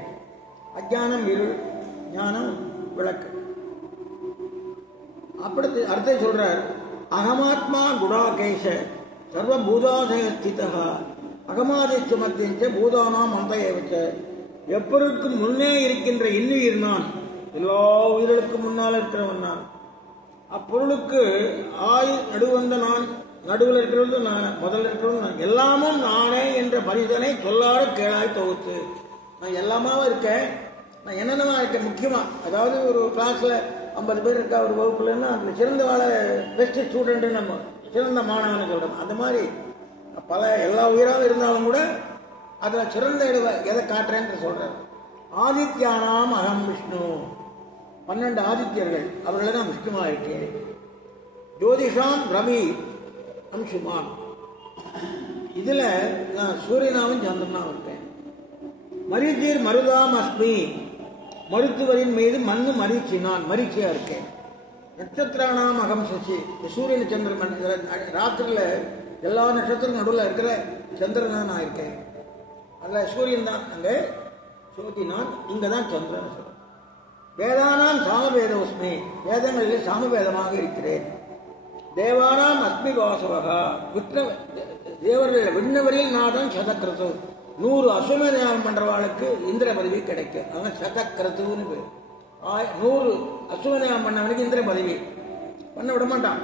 அஜானம் இருள், ஞானம் விளக்கு. அப்படி அர்த்தம் சொல்றார். அகமாத்மா குடாகேஷ சர்வபூதாதய ஸ்திதா அகமாதிச்ச மத்திய பூதானாம் அந்தயவச்ச. எப்பொருளுக்கும் முன்னே இருக்கின்ற இன்னுயிர் நான், எல்லா உயிர்களுக்கும் முன்னால் இருக்கிறவன் நான். அப்பொருளுக்கு நடுவந்த நான், நடுவில் இருக்கிறது நான், முதல்ல இருக்கிறது நான், எல்லாமும் நானே என்ற பரிசனை சொல்லாட கேளாய் தொகுத்து. நான் எல்லாமாவும் இருக்கேன். நான் என்னென்னவா இருக்கேன் முக்கியமா. அதாவது ஒரு கிளாஸ்ல 50 பேர் இருக்கா ஒரு வகுப்புலன்னா அந்த சிறந்த பெஸ்ட் ஸ்டூடெண்ட் நம்ம சிறந்த மாணவன் சொல்றோம். அந்த மாதிரி பல எல்லா உயிராகவும் இருந்தாலும் கூட அதுல சிறந்த எதை காட்டுறேன்னு சொல்றாரு. ஆதித்யானாம் அகம் விஷ்ணு, 12 ஆதித்யர்கள் அவர்களை தான் விஷ்ணுவா இருக்கேன். ஜோதிஷாம் ரவி அம்சுமான், இதுல நான் சூரியனாவும் சந்திரனாவும் இருக்கேன். மரீச்சீர் மருதாம் அஸ்மி, மருத்துவரின் மீது மண்ணு மரீச்சினான், மரீச்சியா இருக்கேன். நட்சத்திரானாம் அகம் சசி, சூரியன் சந்திரன் ராத்திரில எல்லா நட்சத்திரம் நடுவில் இருக்கிற சந்திரனா நான் இருக்கேன். அதுல சூரியன் தான் அங்க சோதி, நான் இங்க தான் சந்திரன் சொல்றேன். வேதானாம் சாமவேதோஸ்மி, வேதங்களில் சாமவேதமாக இருக்கிறேன். தேவானாம் அஸ்மி வாசவகா, தேவர்கள் விண்ணவரில் நாதம் சதக்கிரது, 100 அசுவமேதம் பண்றவாளுக்கு இந்திர பதவி கிடைக்கும். அவன் சதக்கிரத்துன்னு பேர். 100 அசுவமேதம் பண்ணவனுக்கு இந்திர பதவி பண்ண விட மாட்டான்.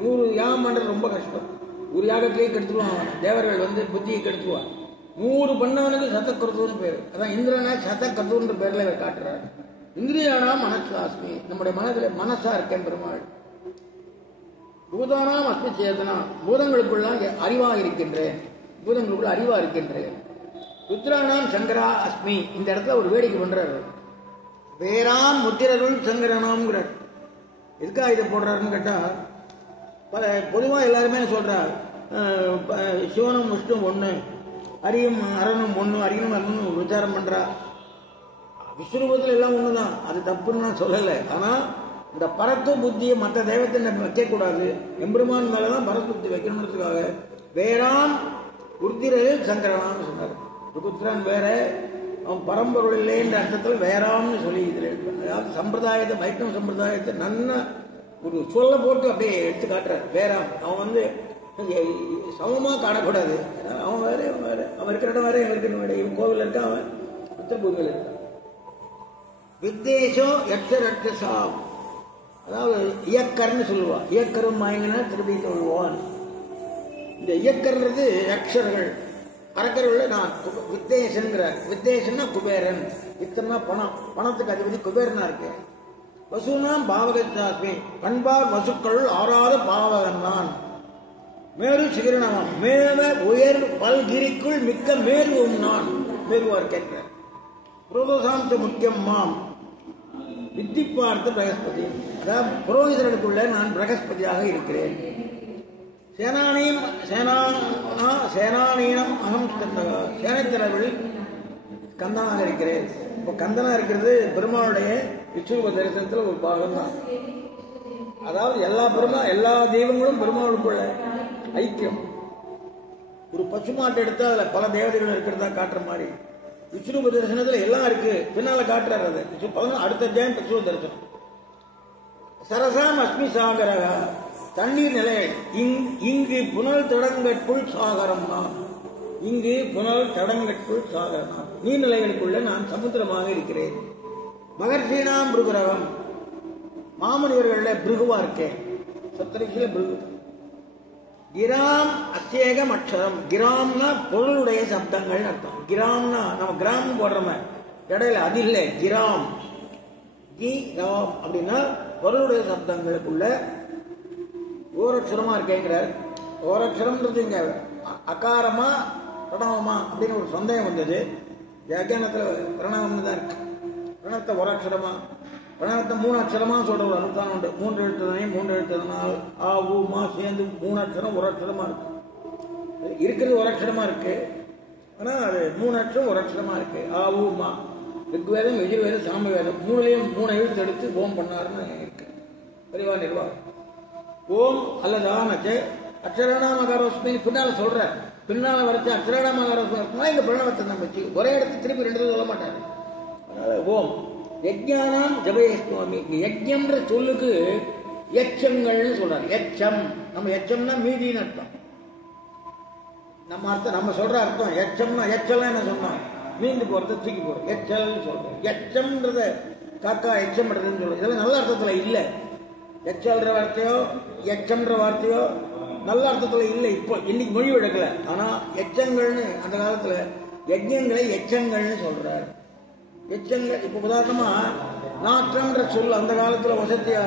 100 யாகம் பண்றது ரொம்ப கஷ்டம். ஒரு யாகத்திலேயே கெடுத்துருவான். தேவர்கள் வந்து புத்தியை கெடுத்துருவான். 100 பண்ணவனுக்கு சதக்கிரத்துன்னு பேர். அதான் இந்திரனா சதக்கிரத்துன்ற பேர்ல காட்டுறாரு. இந்திரியானா மனசாஸ்மி, நம்முடைய மனதில் மனசா இருக்கேன் பெருமாள். பூதானாம் அஸ்மி சேதனா, பூதங்களுக்குள்ள அறிவா இருக்கின்றேன், பூதங்களுக்குள்ள அறிவா இருக்கின்றேன். ருத்ரானாம் சங்கரா அஸ்மி, இந்த இடத்துல ஒரு வேடிக்கை பண்றாரு. வேறாம் முத்திரருள் சங்கரனாம்ங்கிறார். எதுக்காக இதை போடுறாருன்னு கேட்டா, பொதுவாக எல்லாருமே சொல்றார் சிவனும் விஷ்ணு ஒண்ணு, அரியும் அரணும் ஒண்ணு, அரியனும் அரணும் விசாரம் பண்றா. விஸ்வரூபத்தில் எல்லாம் ஒண்ணுதான், அது தப்புன்னு நான் சொல்லலை. ஆனா இந்த பரத்து புத்தியை மற்ற தெய்வத்தை வைக்க கூடாது, எம்பெருமான் மேலதான் பரத்து புத்தி வைக்கணுன்றதுக்காக வேறாம் உருத்திரையில் சங்கரனான்னு சொன்னார். ருத்ரன் வேற, அவன் பரம்பொருள் இல்லைன்ற அர்த்தத்தில் வேறாம்னு சொல்லி இதுல, அதாவது சம்பிரதாயத்தை, வைஷ்ணவ சம்பிரதாயத்தை நன்ன ஒரு சொல்ல போட்டு அப்படியே எடுத்து காட்டுறார். வேறாம் அவன் வந்து சமமா காணக்கூடாது. அவன் வேற, அவன் வேற, அவன் இருக்கிற இடம் வேற, இவன் இருக்கிற வேற. இவன் கோவில் இருக்கான், அவன் உத்தரபூமியில் இருக்கான். வித்தேசம் எக்ஸரட்சாம், அதாவது இயக்கர்னு சொல்லுவா. இயக்கரும் வாங்கினா திருப்பி சொல்லுவான். இந்த இயக்கர்ன்றது அக்ஷர்கள், அரக்கர்கள். நான் வித்தேசன்கிறார். வித்தேசன்னா குபேரன், வித்தன்னா பணம், பணத்துக்கு அதிபதி குபேரனா இருக்கு. வசூனாம் பாவகத்தாஸ்மி, பண்பார் வசுக்கள் ஆறாத பாவகன் நான். மேரு சிகரணமாம், மேவ உயர் பல்கிரிக்குள் மிக்க மேருவும் நான், மேருவா இருக்கேன். புரோதசாந்த முக்கியம் மாம் வித்தி பார்த்து பிரகஸ்பதி, அதாவது புரோகிதர்களுக்குள்ள நான் பிரகஸ்பதியாக இருக்கிறேன். சேனானியும் சேனானீனம் அகம் ஸ்கந்தகா, சேனைத்தலைவரில் கந்தனாக இருக்கிறேன். இப்போ கந்தனா இருக்கிறது பெருமாளுடைய விஸ்வரூப தரிசனத்தில் ஒரு பாகம் தான். அதாவது எல்லா தெய்வங்களும் பெருமாளுக்குள்ள ஐக்கியம். ஒரு பசுமாட்டை எடுத்து அதுல பல தேவதைகள் இருக்கிறதா காட்டுற மாதிரி விஸ்வரூப தரிசனத்துல எல்லாம் இருக்கு. பின்னால காட்டுறாரு அது. அடுத்த ஜெயம் விஸ்வரூப தரிசனம். சரசாம் அஸ்மி சாகரகா, தண்ணீர் நிலை. இங்கு புனல் தடங்கற்குள் சாகரம் நான், இங்கு புனல் தடங்கற்குள் சாகரம் நான், நீர்நிலைகளுக்குள்ள நான் சமுத்திரமாக இருக்கிறேன். மகர்ஷீனாம் பிருகுரகம், மாமனிவர்கள பிருகுவா இருக்கேன். சப்தரிஷில பிருகு. கிராம் அசேகம் அக்ஷரம், கிராம்னா பொருளுடைய சப்தங்கள் அர்த்தம். கிராம்னா நம்ம கிராம் போடுறோமே இடையில, அது இல்லை. கிராம் கிராம் அப்படின்னா பொருளுடைய சப்தங்களுக்குள்ள ஓரட்சரமா இருக்கேங்கிறார். ஓரட்சரம்ன்றது இங்க அகாரமா பிரணவமா அப்படின்னு ஒரு சந்தேகம் வந்தது. வியாக்கியானத்துல பிரணவம் தான் இருக்கு. பிரணவத்தை ஓரட்சரமா, பிரணவத்தை 3 அக்ஷரமா சொல்ற ஒரு அர்த்தம் உண்டு. 3 எழுத்துதனை 3 எழுத்துதனால் ஆ ஊ மா சேர்ந்து 3 அக்ஷரம் ஒரு அக்ஷரமா இருக்கு. இருக்கிறது ஒரு அக்ஷரமா இருக்கு, ஆனா அது 3 அக்ஷரம் ஒரு அக்ஷரமா இருக்கு. ஆ ஊ மா, ரிக்வேதம் எஜுர்வேதம் சாமவேதம் 3லயும் 3 எழுத்து எடுத்து ஓம் பண்ணாருன்னு இருக்கு. பெரியவா நிர்வாகம். ஓம் அல்லதானச்சு அக்ஷராணாமகாரோஸ்மி பின்னால சொல்ற, பின்னால வரைச்சு அக்ஷராணாமகாரோஸ்மி இருக்குன்னா இங்க பிரணவத்தை நம்ம வச்சு ஒரே இடத்துக்கு திருப்பி 2 சொல்ல மாட்டாரு. அதனால ஓம் யஜ்ஞானாம் ஜபயஸ்வாமி, யஜ்ஞம்ன்ற சொல்லுக்கு எச்சங்கள்னு சொல்றாரு. எச்சம், நம்ம எச்சம்னா மீதின்னு அர்த்தம். நம்ம அர்த்தம் நம்ம சொல்ற அர்த்தம் எச்சம்னா, எச்சல்லாம் என்ன சொன்னோம், மீந்து போறது தூக்கி போறது, எச்சல்னு சொல்றோம். எச்சம்ன்றத காக்கா எச்சம் பண்றதுன்னு சொல்றோம். இதெல்லாம் நல்ல அர்த்தத்துல இல்ல. எச்சல்ன்ற வார்த்தையோ எச்சம்ன்ற வார்த்தையோ நல்ல அர்த்தத்துல இல்லை. இப்போ இன்னைக்கு மொழி எடுக்கல. ஆனா எச்சங்கள்னு அந்த காலத்துல யஜ்ஞங்களை எச்சங்கள்னு சொல்றாரு. எச்சங்கள் இப்ப உதாரணமா நாற்றம்ன்ற சொல் அந்த காலத்துல வசதியா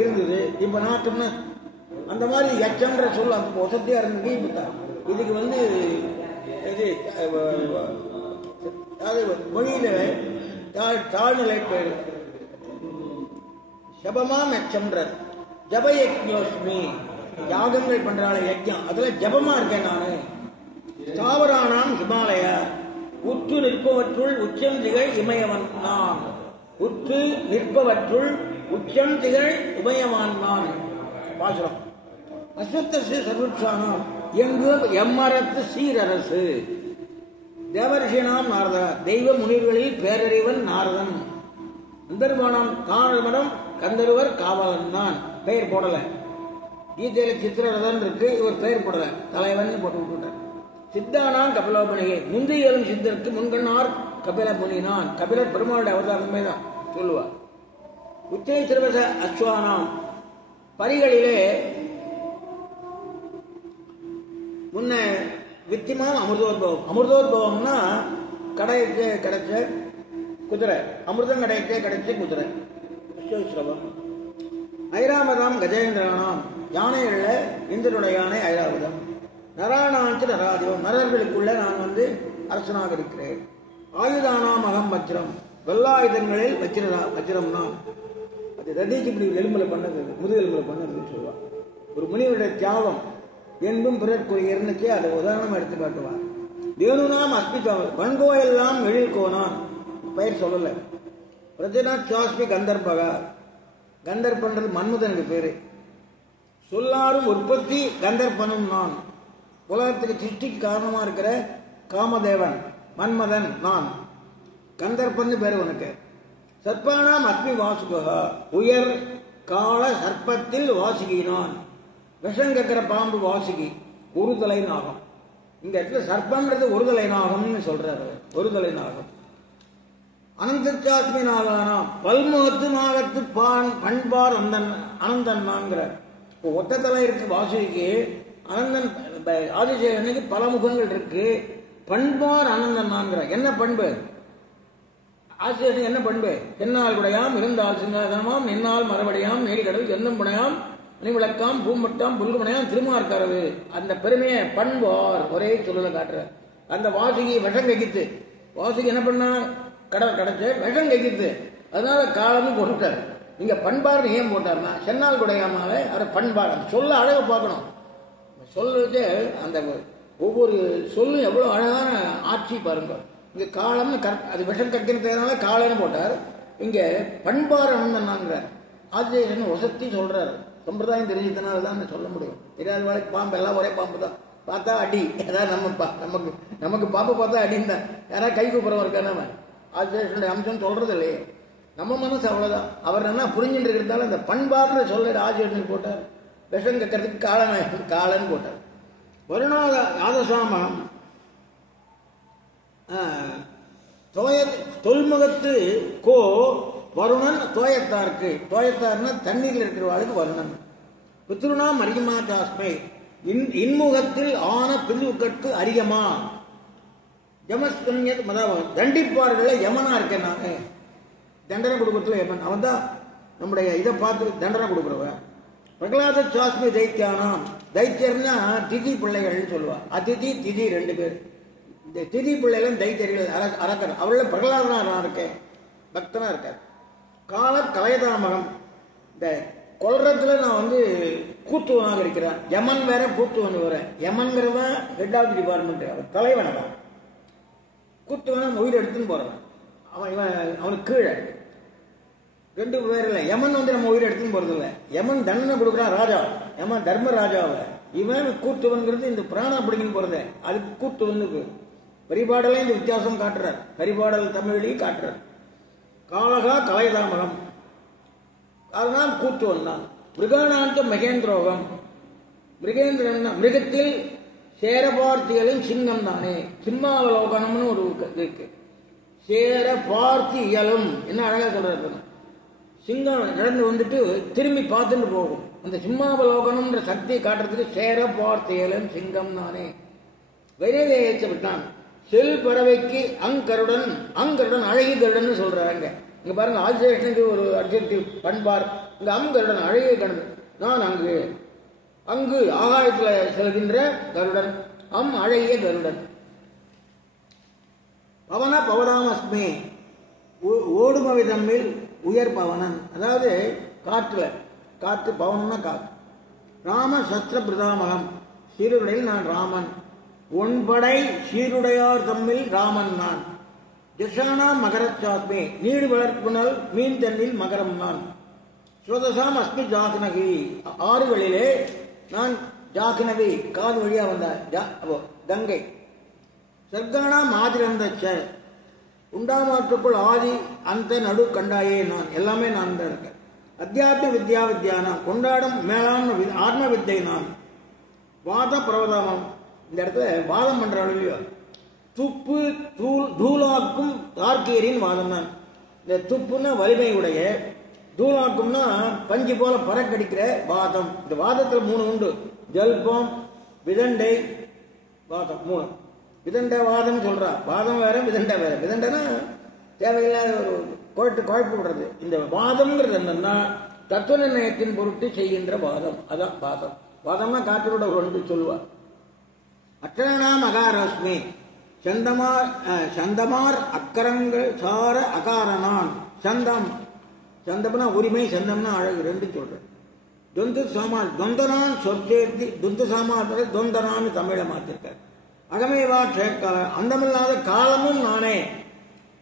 இருந்தது. இப்ப நாற்றம்னா அந்த மாதிரி எச்சம்ன்ற சொல் அந்த வசதியா இருந்தது. இப்ப இதுக்கு இது மொழியில தாழ்நிலை பேர் ஜபமாம் எச்சம்ன்றார். ஜப யஜ்ஞோஸ்மி, யாகங்கள் பண்றாள் யஜ்ஞம், அதுல ஜபமா இருக்கேன் நானு. ஸ்தாவரானாம் ஹிமாலய, உற்று நிற்பவற்றுள் உச்சம் திகழ் இமயவன் நான். உற்று நிற்பவற்றுள் உச்சம் திகழ் உபயவான் நான். பாசுரம். அஸ்வத்தசு சர்வசானம், எங்கும் எம்மரத்து சீரரசு. தேவர்ஷினாம் நாரதா, தெய்வ முனிவர்களில் பேரறிவன் நாரதன். அந்தர்வானாம் காணமரம் கந்தருவர் காவலன் நான். பெயர் போடல. கீதையில சித்திரரதன் இருக்கு, இவர் பெயர் போடல, தலைவன் போட்டு விட்டுட்டார். சித்தானாம் கபிலோபனிகை, முந்தையலும் சித்தருக்கு முன்கண்ணார் கபில முனி நான். கபிலர் பெருமாளுடைய அவதாரமே தான் சொல்லுவார். உச்சை சிறுவச அஸ்வானாம், பரிகளிலே முன்ன வித்திமாம் அமிர்தோத்பவம். அமிர்தோத்பவம்னா கடையத்தே கிடைச்ச குதிரை, அமிர்தம் கடையத்தே கிடைச்ச குதிரை விஸ்வஸ்ரவம். ஐராவதம் கஜேந்திரானாம், யானைகள்ல இந்திரனுடைய யானை ஐராவதம். நராணாஞ்சு நராதிவம், நரர்களுக்குள்ள நான் அரசனாக இருக்கிறேன். ஆயுதானாம் அகம் வஜ்ரம், வெள்ளாயுதங்களில் வஜ்ரம் நான். அது ரதிக்கு இப்படி எலும்புல பண்ணது, முதுகெலும்புல பண்ணதுன்னு சொல்லுவான். ஒரு முனிவருடைய தியாகம் என்பும் பிறர்க்குரிய இருந்துச்சு, அதை உதாரணமா எடுத்து காட்டுவார். தேனுனாம் அஸ்மிதம், வன்கோயெல்லாம் எழில் கோனான். பெயர் சொல்லல. பிரஜனாத் சாஸ்மி கந்தர்பகா, கந்தர்பன்றது மன்மதனுக்கு பேரு. சொல்லாரும் உற்பத்தி கந்தர்பனும் நான். உலகத்துக்கு சிருஷ்டிக்கு காரணமா இருக்கிற காமதேவன் மன்மதன் நான். கந்தர்பன் பேரு உனக்கு. சர்ப்பானாம் அஸ்மி வாசுகா, உயர் கால சர்ப்பத்தில் வாசுகி நான். விஷம் கக்கிற பாம்பு வாசுகி, ஒரு தலை நாகம். இந்த இடத்துல சர்ப்பன்றது ஒரு தலை நாகம்னு சொல்றாரு, ஒரு தலை நாகம். அனந்தாத்மி நாகானாம், பல்முகத்து நாகத்து பண்பார் அனந்தன் நான்கிறார். இப்போ ஒத்த தலை இருக்கு வாசுகிக்கு, அனந்தன் ஆதிசேகனுக்கு பல முகங்கள் இருக்கு. பண்பார் அனந்தன் நான்கிறார். என்ன பண்பு ஆசிரியர்? என்ன பண்பு? என்னால் குடையாம் இருந்தால் சிங்காதனமாம், என்னால் மறுபடியாம் நேரிகடல் என்னும் புனையாம் அணிவிளக்காம் பூமட்டாம் புல்குமனையாம் திருமார்க்கிறது. அந்த பெருமையை பண்பார் ஒரே சொல்லுல காட்டுற. அந்த வாசுகி விஷம் கைக்கித்து, வாசுகி என்ன பண்ணா கடல் கிடைச்சு விஷம் கைக்கித்து, அதனால காலமும் போட்டுட்டார். இங்க பண்பார்னு ஏன் போட்டார்னா சென்னால் குடையாமால அதை பண்பார். அந்த சொல்ல அழக பார்க்கணும். சொல்லுக்கு அந்த ஒவ்வொரு சொல்லும் எவ்வளவு அழகான ஆட்சி பாருங்க. இங்க காலம்னு அது விஷம் கக்கிறதுனால காலன்னு போட்டார். இங்க பண்பார் அனந்தன்னாங்கிறார். ஆசிரியர் வசத்தி சொல்றாரு. சம்பிரதாயம் தெரிஞ்சதுனாலதான் சொல்ல முடியும். தெரியாத வேலைக்கு பாம்பு எல்லாம் ஒரே பாம்பு தான், பார்த்தா அடி. ஏதாவது நமக்கு பாம்பு பார்த்தா அடின்னு தான். யாராவது கை கூப்புறவன் இருக்கா? நம்ம ஆசிரியருடைய அம்சம் சொல்றது இல்லையே. நம்ம மனசு அவ்வளவுதான். அவர் என்ன புரிஞ்சுட்டு இருக்கிறதால இந்த பண்பாடுன்னு சொல்ல ஆசிரியர் போட்டார். விஷம் கக்கிறதுக்கு காலன்னு போட்டார். வருணாத யாதசாமம் தொல்முகத்து கோ வருணன் தோயத்தாருக்கு. தோயத்தார்னா தண்ணீரில் இருக்கிறவாளுக்கு வருணன். பித்ருனா மரியமா தாஸ்மை, இன்முகத்தில் ஆன பிரிவுக்கட்டு அரியமா. யமஸ்கன்யத் மதாபம், தண்டிப்பார்கள யமனா இருக்கேன் நானு. தண்டனை கொடுக்கறதுல யமன் அவன் தான். நம்முடைய இதை பார்த்து தண்டனை கொடுக்குறவன். பிரகலாத சாஸ்மி தைத்தியானாம், தைத்தியர்னா திதி பிள்ளைகள்னு சொல்லுவான். அதிதி திதி ரெண்டு பேர். இந்த திதி பிள்ளைகள் தைத்தியர்கள் அரக்கர். அவள பிரகலாதனா நான் இருக்கேன், பக்தனா இருக்கார். கால கலைதாமகம், இந்த கொல்றதுல நான் கூத்துவனாக இருக்கிறேன். யமன் வேற கூத்துவன் வேற. யமன்கிறவன் ஹெட் ஆஃப் தி டிபார்ட்மெண்ட், அவன் தலைவன். தான் கூத்துவன் உயிர் எடுத்துன்னு போறவன். அவனுக்கு கீழே ரெண்டு பேர் இல்லை. யமன் நம்ம உயிர் எடுத்துன்னு போறது இல்லை. யமன் தண்டனை கொடுக்குறான் ராஜா, யமன் தர்ம ராஜாவை. இவன் கூத்துவன்கிறது இந்த பிராணம் அப்படிங்கன்னு போறது, அதுக்கு கூத்துவனுக்கு. பரிபாடல இந்த வித்தியாசம் காட்டுறார். பரிபாடல் தமிழையும் காட்டுறார். காலகா கலைதாமகம், அதனால் கூத்துவன் தான். மிருகானாந்த மகேந்திரோகம், மிருகேந்திரன் மிருகத்தில் சேரபார்த்திகளின் சிங்கம் தானே. சிம்மாவலோகனம்னு ஒரு இருக்கு. சேர பார்த்தி இயலும், என்ன அழகா சொல்றாரு. சிங்கம் நடந்து திரும்பி பார்த்துட்டு போகும். அந்த சிம்மாவலோகனம்ன்ற சக்தியை காட்டுறதுக்கு சேர பார்த்தியலும் சிங்கம் தானே. வைரேகத்தை விட்டான். செல் பறவைக்கு அங்கருடன், அங்கருடன் அழகி கருடன் சொல்றாங்க. இங்க பாருங்க, ஆசிரியருக்கு ஒரு அட்ஜெக்டிவ் பண்பார். இங்க அங்கருடன் அழகிய கருடன். நான் அங்கு, அங்கு ஆகாயத்தில் செல்கின்ற கருடன், அழகிய கருடன். பவன பவதாமஸ்மே, ஓடுமவை தம்மில் உயர் பவனன். அதாவது காற்று பவனம்னா காற்று. ராம சஸ்திர பிரதாமகம், சீருடையில் நான் ராமன். ஒன்படை சீருடையார் தம்மில் ராமன் நான். ஜஷானா மகரச்சாத்மே, நீடு வளர்ப்புணல் மீன் தண்ணில் மகரம் நான். ஸ்ரோதசாம் அஸ்மி ஜாக்னகி, ஆறுகளிலே நான் ஜாக்னவி, காது வழியா வந்த கங்கை. சர்க்கானா மாதிரந்தச்ச, உண்டாமாற்றுக்குள் ஆதி அந்த நடு கண்டாயே நான், எல்லாமே நான் தான் இருக்கேன். அத்தியாத்ம வித்யானா, கொண்டாடும் மேலான ஆத்ம வித்தை நான். வாத பிரவதாமம், இந்த இடத்துல வாதம் பண்றாள் இல்லையோ, துப்பு தூளாக்கும் தார்க்கியரின் வாதம் தான். இந்த துப்புன்னா வலிமையுடைய, தூளாக்கும்னா பஞ்சு போல பறக்கடிக்கிற வாதம். இந்த வாதத்துல 3 உண்டு. ஜல்பம், விதண்டை, வாதம் 3. விதண்ட வாதம் சொல்றா, வாதம் வேற விதண்ட வேற. விதண்டனா தேவையில்லாத ஒரு குழப்பு விடுறது. இந்த வாதம்ங்கிறது என்னன்னா தத்துவ நிர்ணயத்தின் பொருட்டு செய்கின்ற வாதம். அதான் வாதம். வாதம்னா காற்றோட ஒன்று சொல்லுவார். அச்சனாம் அகாரஸ்மி, சந்தமார் அக்கரங்கள் சார அகாரனான். சந்தம்னா உரிமை, சந்தம்னா அழகு, ரெண்டு சொல்றேன். தொந்து சாமான் தொந்தனான் சொற்சேர்த்தி, துந்து சாமான் தொந்தனான்னு தமிழை மாத்திருக்கார். அகமேவா க்ஷேக்கால, அந்தமில்லாத காலமும் நானே.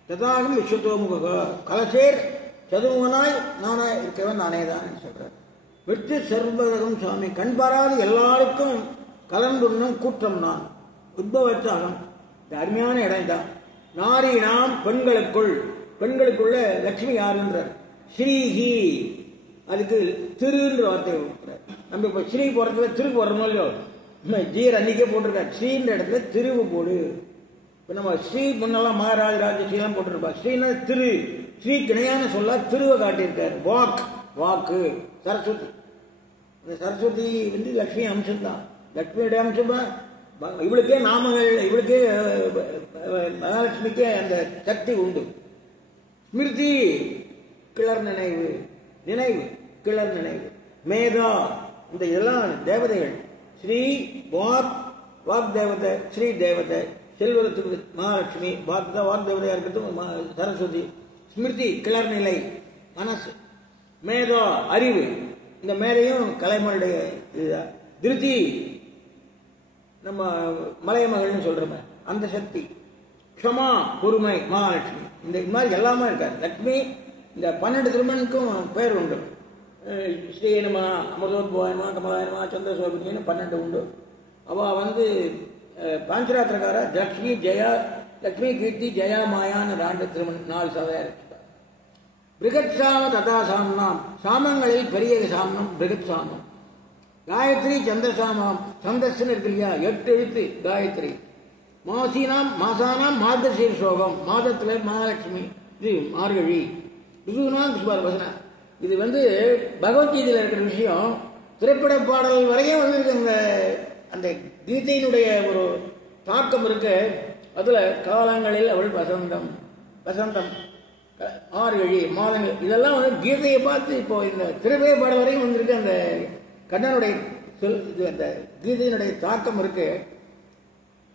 ததாகம் விஸ்வத்தோமுக, கலசேர் சதுமுகனாய் நானாய் இருக்கிறவன் நானே தான் சொல்றார். விட்டு சர்வதகம் சுவாமி, கண் பாராது எல்லாருக்கும் கலந்துண்ணும் கூட்டம் நான். உத்பவத்தாகம், இந்த அருமையான இடம் தான். நாரீனாம், பெண்களுக்குள்ள லட்சுமி யாருன்றார். ஸ்ரீஹி, அதுக்கு திருன்ற வார்த்தை. நம்ம இப்ப ஸ்ரீ போறதுல திரு போடுறோம் இல்லையோ, ஜீர் அன்னைக்கே போட்டிருக்காரு. ஸ்ரீன்ற இடத்துல திருவு போடு. இப்ப நம்ம ஸ்ரீ முன்னெல்லாம் மகாராஜ ராஜஸ்ரீலாம் போட்டிருப்பா. ஸ்ரீனா திரு, ஸ்ரீ கிணையான சொல்ல திருவை காட்டியிருக்காரு. வாக்கு சரஸ்வதி. இந்த சரஸ்வதி வந்து லட்சுமி அம்சம் தான், லட்சுமியுடைய அம்சம் தான். இவளுக்கே நாமங்கள், இவளுக்கே மகாலட்சுமிக்கே அந்த சக்தி உண்டு. ஸ்மிருதி, கிளர் நினைவு கிளர் நினைவு. மேதா, இந்த இதெல்லாம் தேவதைகள். ஸ்ரீ வாக் தேவதை, ஸ்ரீ தேவதை. செல்வத்துக்கு மகாலட்சுமி, வாக் தேவதையா இருக்கட்டும் சரஸ்வதி. ஸ்மிருதி, கிளர் நிலை, மனசு. மேதா, அறிவு. இந்த மேதையும் கலைமனுடைய இதுதான். திருதி, நம்ம மலைய மகள்னு சொல்றோமே அந்த சக்தி. க்ஷமா, பொறுமை, மகாலட்சுமி. இந்த மாதிரி எல்லாமே இருக்காரு. லட்சுமி இந்த 12 திருமணுக்கும் பேர் உண்டு. ஸ்ரீனமா, அமிர்தோத்பவாயமா, கமலாயமா, சந்திரசோபினின்னு 12 உண்டு. அவ வந்து பாஞ்சராத்திரக்கார லட்சுமி ஜெயா, லட்சுமி கீர்த்தி, ஜெயா, மாயான்னு 2 திருமணம் 4 சபையா இருக்கு. பிருகத் சாம ததா சாமனாம், சாமங்களில் பெரிய சாமனம் பிருகத் சாமம். காயத்ரி சந்திரசாமம், சந்தஸ்ன்னு இருக்கு இல்லையா, 8 எழுத்து காயத்ரி. மாசானாம் மார்கசீர் சோகம், மாதத்துல மகாலட்சுமி, இது மார்கழி. ருதுனாம் புஷ்பாரபசனா. இது வந்து பகவத்கீதையில் இருக்கிற விஷயம். திரைப்பட பாடல் வரையும் வந்து அந்த கீதையினுடைய ஒரு தாக்கம் இருக்கு. அதுல காலங்களில் அவள் வசந்தம், மார்கழி, மாதங்கள், இதெல்லாம் வந்து கீதையை பார்த்து இப்போ இந்த திரைப்பட பாடல் வரையும் வந்திருக்கு. அந்த கண்ணனுடைய இது அந்த கீதையினுடைய தாக்கம் இருக்கு.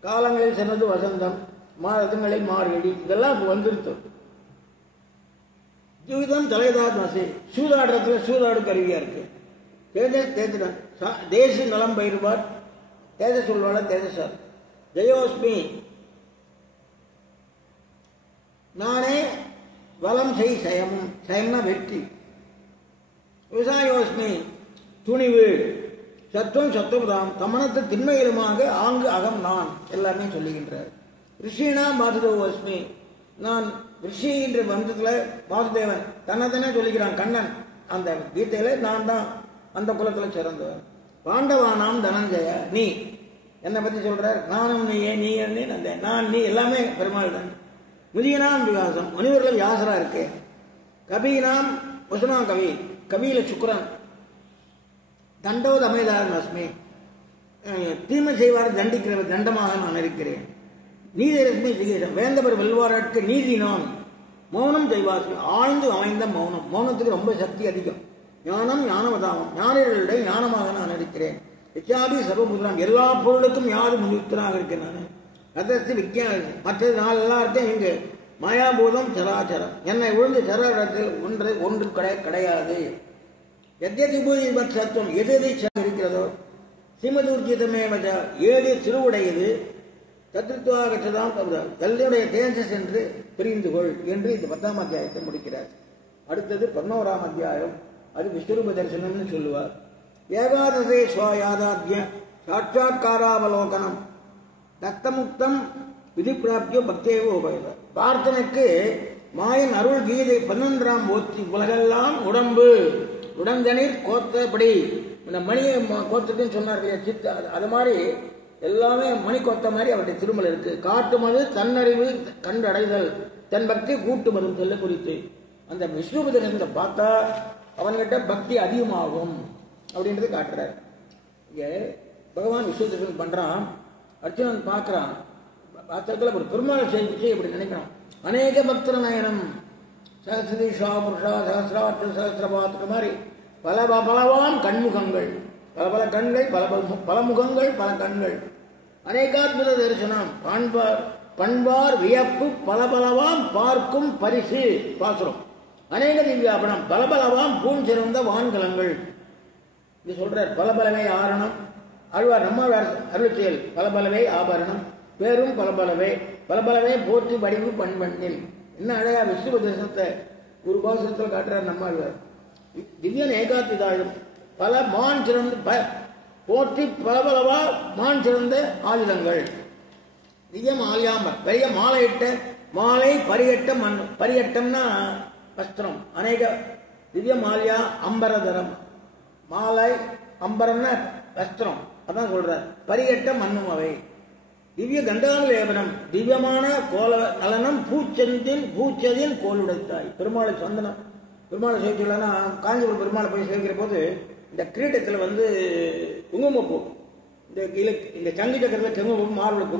காலங்களில் சொன்னது வசந்தம், மாதங்களில் மார்கழி, இதெல்லாம் இப்போ வந்துருத்து. ஜீவிதம் தலைதாத் மசி, சூதாடுறதுல சூதாடு கருவியா இருக்கு. தேஜஸ் தேச நலம் பயிர்வார், தேஜ சொல்வாள தேஜசார். ஜெயோஸ்மி, நானே வலம் செய் சயமும், சயம்னா வெற்றி. விவசாயோஸ்மி, துணிவு. சத்துவம் தமனத்து திண்மையிலுமாக ஆங்கு அகம் நான், எல்லாமே சொல்லுகின்றார். ரிஷினா வாசுதேவஸ்மி, நான் ரிஷி என்ற பந்தத்துல வாசுதேவன் தன்னை சொல்லிக்கிறான் கண்ணன். அந்த கீதையில நான் தான் அந்த குலத்துல சிறந்தவன். பாண்டவானாம் தனஞ்சய, நீ என்னை பத்தி சொல்றார். நானும் நீயே, நீ நான் நீ எல்லாமே பெருமாள் தான். முதியனாம் விகாசம், முனிவர்கள் வியாசரா இருக்கு. கபீனாம் வசுனா கவி, கவியில சுக்ரன். தண்டோத அமைதாரன் அஸ்மி, தீமை செய்வார் தண்டிக்கிறவர் தண்டமாக நான் இருக்கிறேன். நீதிரஸ்மி சிகேசம், வேந்தவர் வெல்வார்க்கு நீதி நான். மௌனம் செய்வார், ஆழ்ந்து அமைந்த மௌனம். மௌனத்துக்கு ரொம்ப சக்தி அதிகம். ஞானம் ஞானவதாமம், ஞானிகளுடைய ஞானமாக நான் இருக்கிறேன். எச்சாபி சர்வபுத்திரம், எல்லா பொருளுக்கும் யாது முன்னித்தனாக இருக்கேன் நான். அதற்கு விஞ்ஞானம் மற்றது நாலு எல்லாத்தையும் இங்கு மாயாபூதம் சராச்சரம் என்னை விழுந்து சராசரத்தில் ஒன்று கிடையாது. எத்யதி பூதி சத்துவம் எது இருக்கிறதோ சிமதூர்ஜிதமேவஜ ஏது திருவுடையது தத்துவாகத்தான் தன்னுடைய தேஜஸ் என்று பிரிந்து கொள் என்று இந்த 10ஆம் அத்தியாயத்தை முடிக்கிறார். அடுத்தது 11ஆம் அத்தியாயம். அது விஸ்வரூப தரிசனம்னு சொல்லுவார். ஏகாதசே ஸ்வயாதாத்ய சாட்சாத்காராவலோகனம் தத்தமுக்தம் விதி பிராப்தியோ பக்தியோ உபயோகம். பிரார்த்தனைக்கு மாயின் அருள் கீதை 11ஆம் போற்றி உலகெல்லாம் உடம்பு உடந்தனில் கோத்தபடி இந்த மணியை கோத்தத்துன்னு சொன்னார்கள் சித்து அது மாதிரி எல்லாமே மணி கொத்த மாதிரி அவருடைய திருமல் இருக்கு. காட்டுமது தன்னறிவு கண்டடைதல் தன் பக்தி கூட்டுமதும் சொல்ல குறித்து அந்த விஸ்வபுதரத்தை பார்த்தா அவன்கிட்ட பக்தி அதிகமாகும் அப்படின்றது காட்டுறார். இங்கே பகவான் விஸ்வதர்சனம் பண்றான். அர்ஜுனன் பார்க்கிறான். பார்த்ததுல ஒரு பெருமாள் செய்தி இப்படி நினைக்கிறான். அநேக பக்தர் நயனம் சகசிரீஷா புருஷா சகசிராற்று சகசிரபாத்துக்கு மாதிரி பலவான் கண்முகங்கள் பல கண்கள் பல முகங்கள் பல கண்கள் அநேகாத்மத தரிசனம் பண்பார் வியப்பு பலவாம் பார்க்கும் பரிசு பாசுரம் அநேக திவ்யாபனம் பலவாம் பூன் சிறந்த வான்கலங்கள். இது சொல்றார். பலபலவே ஆரணம் அழ்வார் நம்ம அருள் செயல் பலபலவே ஆபரணம் பேரும் பலபலவே போற்றி வடிவு பண்பண்ணில். என்ன அழகா விஸ்வ தரிசனத்தை ஒரு பாசுரத்தில் காட்டுறார் நம்ம அழ்வார். திவ்யன் ஏகாத்திதாயம் பல மான் சிறந்த போற்றி பலபலவா மான் சிறந்த ஆயுதங்கள். திவ்ய மால்யாம்பர் பெரிய மாலையிட்ட மாலை பரியட்ட மண் பரியட்டம்னா வஸ்திரம். அநேக திவ்ய மால்யா அம்பரதரம் மாலை அம்பரம்னா வஸ்திரம் அதான் சொல்றார். பரியட்ட மண்ணும் அவை திவ்ய கந்தானுலேபனம் திவ்யமான கோல நலனம் பூச்சதின் கோலுடைத்தாய். பெருமாளை சந்தனம் பெருமாளை சேர்த்துலன்னா காஞ்சிபுரம் பெருமாளை போய் சேர்க்கிற போது இந்த கிரீடத்தில் குங்குமப்பூ இந்த சங்கு சக்கரத்தில் குங்குமப்பூ மார்பில்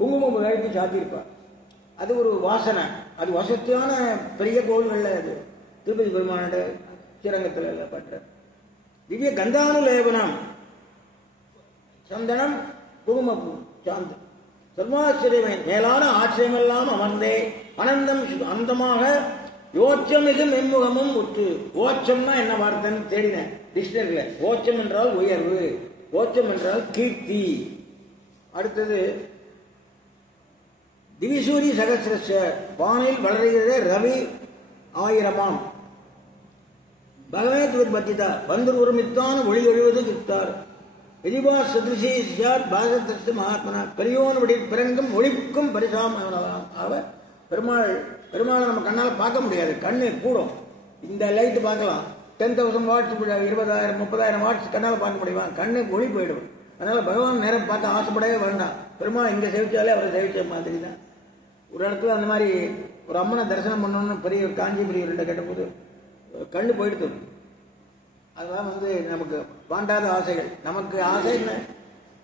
குங்குமப்பூ கழித்து சாத்தியிருப்பார். அது ஒரு வாசனை. அது வசதியான பெரிய கோவில்களில் அது திருப்பதி பெருமானோட ஸ்ரீரங்கத்தில் பற்ற திவ்ய கந்தானுலேபனம் சந்தனம் குங்குமப்பூ சாந்து சர்வாச்சரியவன் மேலான ஆச்சரியமெல்லாம் அமர்ந்தே அனந்தம் அந்தமாக யோச்சமிகு மென்முகமும் உற்று. ஓச்சம்னா என்ன வார்த்தைன்னு தேடினேன் டிக்ஷனரியில. ஓச்சம் என்றால் உயர்வு, ஓச்சம் என்றால் கீர்த்தி. அடுத்தது திவிசூரி சகசிரச வானில் வளர்கிற ரவி 1000ஆம் பகவத் உற்பத்திதா வந்து ஒருமித்தான ஒளி ஒழிவது கிட்டார் எதிபா சதிருஷி சியார் பாகத்திற்கு மகாத்மனா பெரியோன் வடி பிறங்கும் ஒளிப்புக்கும் பரிசாமலாம். அவர் பெருமாளை நம்ம கண்ணால் பார்க்க முடியாது. கண்ணு கூடும். இந்த லைட்டு பார்க்கலாம். 10,000 வாட்ஸ் 20,000 30,000 வாட்ஸ் கண்ணால் பார்க்க முடியுமா? கண்ணு ஒளி போயிடும். அதனால பகவான் நேரம் பார்த்து ஆசைப்படவே வேண்டாம். பெருமாள் இங்கே சேவிச்சாலே அவரை சேவிச்ச மாதிரி தான். ஒரு இடத்துல அந்த மாதிரி ஒரு அம்மனை தரிசனம் பண்ணணும்னு பெரிய காஞ்சி பெரியவர்கிட்ட கேட்டபோது கண்ணு போயிடுது. அதெல்லாம் நமக்கு வாண்டாத ஆசைகள். நமக்கு ஆசை என்ன?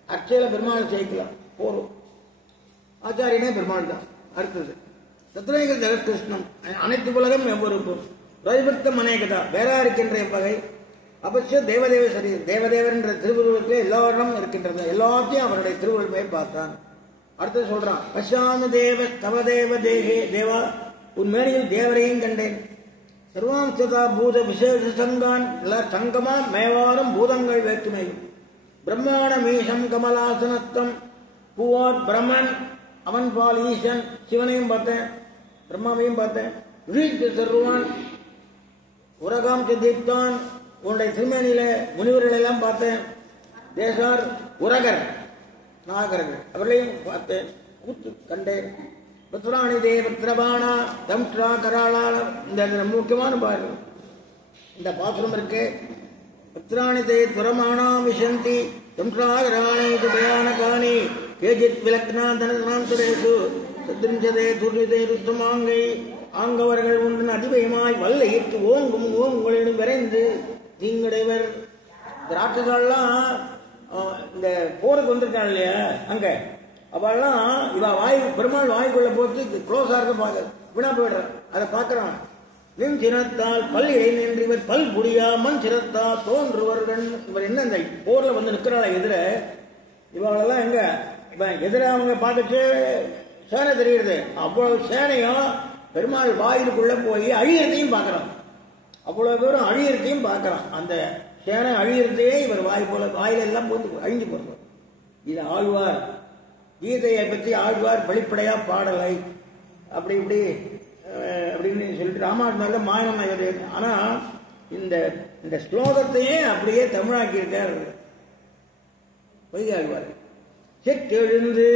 அர்ச்சையில பெருமாள் ஜெயிக்கலாம் போறோம். ஆச்சாரியனே பெருமாள் தான். அடுத்தது தத்ரேக ஜெகத்கிருஷ்ணம் அனைத்து உலகம் எவ்வொருப்பும் பிரதிபக்தம் அநேகதா வேறா இருக்கின்ற வகை அவசிய தேவதேவ சரி தேவதேவர் என்ற திருவுருவத்திலே எல்லாரும் இருக்கின்றது. எல்லாத்தையும் அவருடைய திருவுருவமே பார்த்தான். அடுத்தது சொல்றான். பசாம தேவ தவதேவ தேகே தேவா உன் மேடையில் தேவரையும் கண்டேன். சர்வாம்சதா பூத விசேஷ சங்கான் சங்கமா மேவாரம் பூதங்கள் வேற்றுமையும் பிரம்மாண மீசம் கமலாசனத்தம் பூவார் பிரம்மன் அவன் பால் ஈசன் சிவனையும் பார்த்தேன், பிரம்மாவையும் பார்த்தேன். சர்வான் உரகாம் தீப்தான் உன்னுடைய திருமேனியில முனிவர்கள் எல்லாம் பார்த்தேன். தேசார் உரகர் நாகர்கள் அவர்களையும் பார்த்தேன், கூத்து கண்டேன். பத்ராணி தேவத்ரபானா தம்ட்ரா கராளான இந்த முக்கியமான பாரு இந்த பாத்திரம் இருக்கு. பத்ராணி தே துரமானா விசந்தி தம்ட்ரா கராணி துபயானகானி கேஜித் விலக்னா தனதாந்தரேசு சத்ரிஞ்சதே துர்நிதே ருத்தமாங்கை ஆங்கவர்கள் ஒன்றின் அதிபயமாய் வல்ல ஈர்த்து ஓங்கும் ஓங்களிடம் விரைந்து தீங்கடைவர். ராட்சசாலாம் இந்த போருக்கு வந்திருக்காங்க இல்லையா அங்க அவெல்லாம் இவ பெருமாள் வாய்க்குள்ள போட்டு க்ளோஸா இருக்க பார்க்க வினா போயிடுறான். அதை பார்க்கறான். நின் சினத்தால் பல் இடை நின்று இவர் பல் புடியா மண் சிரத்தால் தோன்றுவர்கள். இவர் என்ன இந்த போர்ல நிற்கிறாள் எதிர இவளெல்லாம் எங்க எதிர அவங்க பார்த்துட்டு சேனை தெரியுது, அவ்வளவு சேனையும் பெருமாள் வாயிலுக்குள்ள போய் அழியறதையும் பார்க்கறான். அவ்வளவு பேரும் அழியறதையும் பார்க்கறான். அந்த சேனை அழியறதையே இவர் வாய் போல வாயிலெல்லாம் போட்டு அழிஞ்சு போடுவார். இது ஆழ்வார் கீதையை பற்றி ஆழ்வார் வெளிப்படையா பாடலை அப்படி இப்படி அப்படின்னு சொல்லிட்டு ராமாயணம் மாயனம். ஆனா இந்த இந்த ஸ்லோகத்தையே அப்படியே தமிழாக்கி இருக்கார் வைகாழ்வார். செற்றெழுந்து,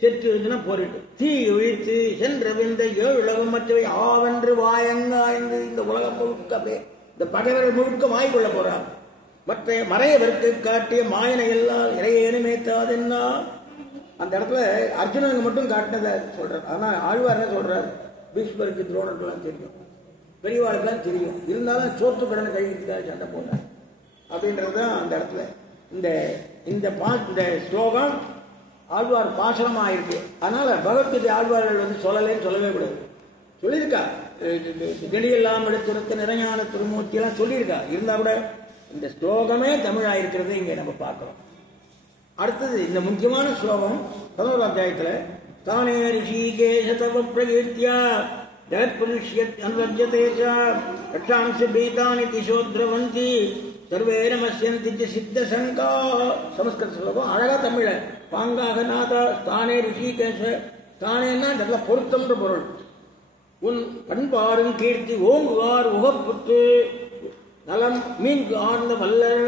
செற்றெழுந்துனா போரிட்டு, தீ ஒழித்து சென்றவிந்த ஏழு உலகம் மற்றவை ஆவென்று வாயங்காய்ந்து இந்த உலகம் முழுக்க அப்படியே இந்த பகைவர்கள் முழுக்க வாய்கொள்ள போறான். மற்ற மறையவருக்கு காட்டிய மாயனை எல்லாம் இறையேனுமே தாதென்னா அந்த இடத்துல அர்ஜுனனுக்கு மட்டும் காட்டினதை சொல்றார். ஆனா ஆழ்வார் என்ன சொல்றார், பீஷ்மருக்கு துரோணருக்குலாம் தெரியும், பெரியவாளுக்கெல்லாம் தெரியும், இருந்தாலும் சோத்து கடனை கழிக்கிறதுக்காக சண்டை போட்டார் அப்படின்றதுதான் அந்த இடத்துல இந்த இந்த ஸ்லோகம் ஆழ்வார் பாசனமா இருக்கு. அதனால பகவத்கீதை ஆழ்வார்கள் வந்து சொல்லலேன்னு சொல்லவே கூடாது. சொல்லியிருக்கா, கெடியெல்லாம் எடுத்துரைத்த நிறைஞான திருமூர்த்தி எல்லாம் சொல்லியிருக்கா. இருந்தா கூட இந்த ஸ்லோகமே தமிழா இருக்கிறது இங்க நம்ம பார்க்கிறோம். அடுத்தது இந்த முக்கியமான ஸ்லோகம் 11ஆம் அத்தியாயத்துல, தானே ரிஷிகேஷ தவ பிரகீர்த்தியா ஜெகத்புருஷ்யத் அன்வர்ஜதேஷா ரட்சாம்சி பீதானி திசோத்ரவந்தி சர்வே நமஸ்யந்தி சித்த சங்கா. சமஸ்கிருத ஸ்லோகம் அழகா தமிழ பாங்காக நாதா. தானே ரிஷிகேஷ, தானேன்னா நல்ல பொருத்தம்ன்ற பொருள். உன் பண்பாடும் கீர்த்தி ஓங்குவார் உகப்புத்து நலம் மீன் ஆர்ந்த வல்லர்.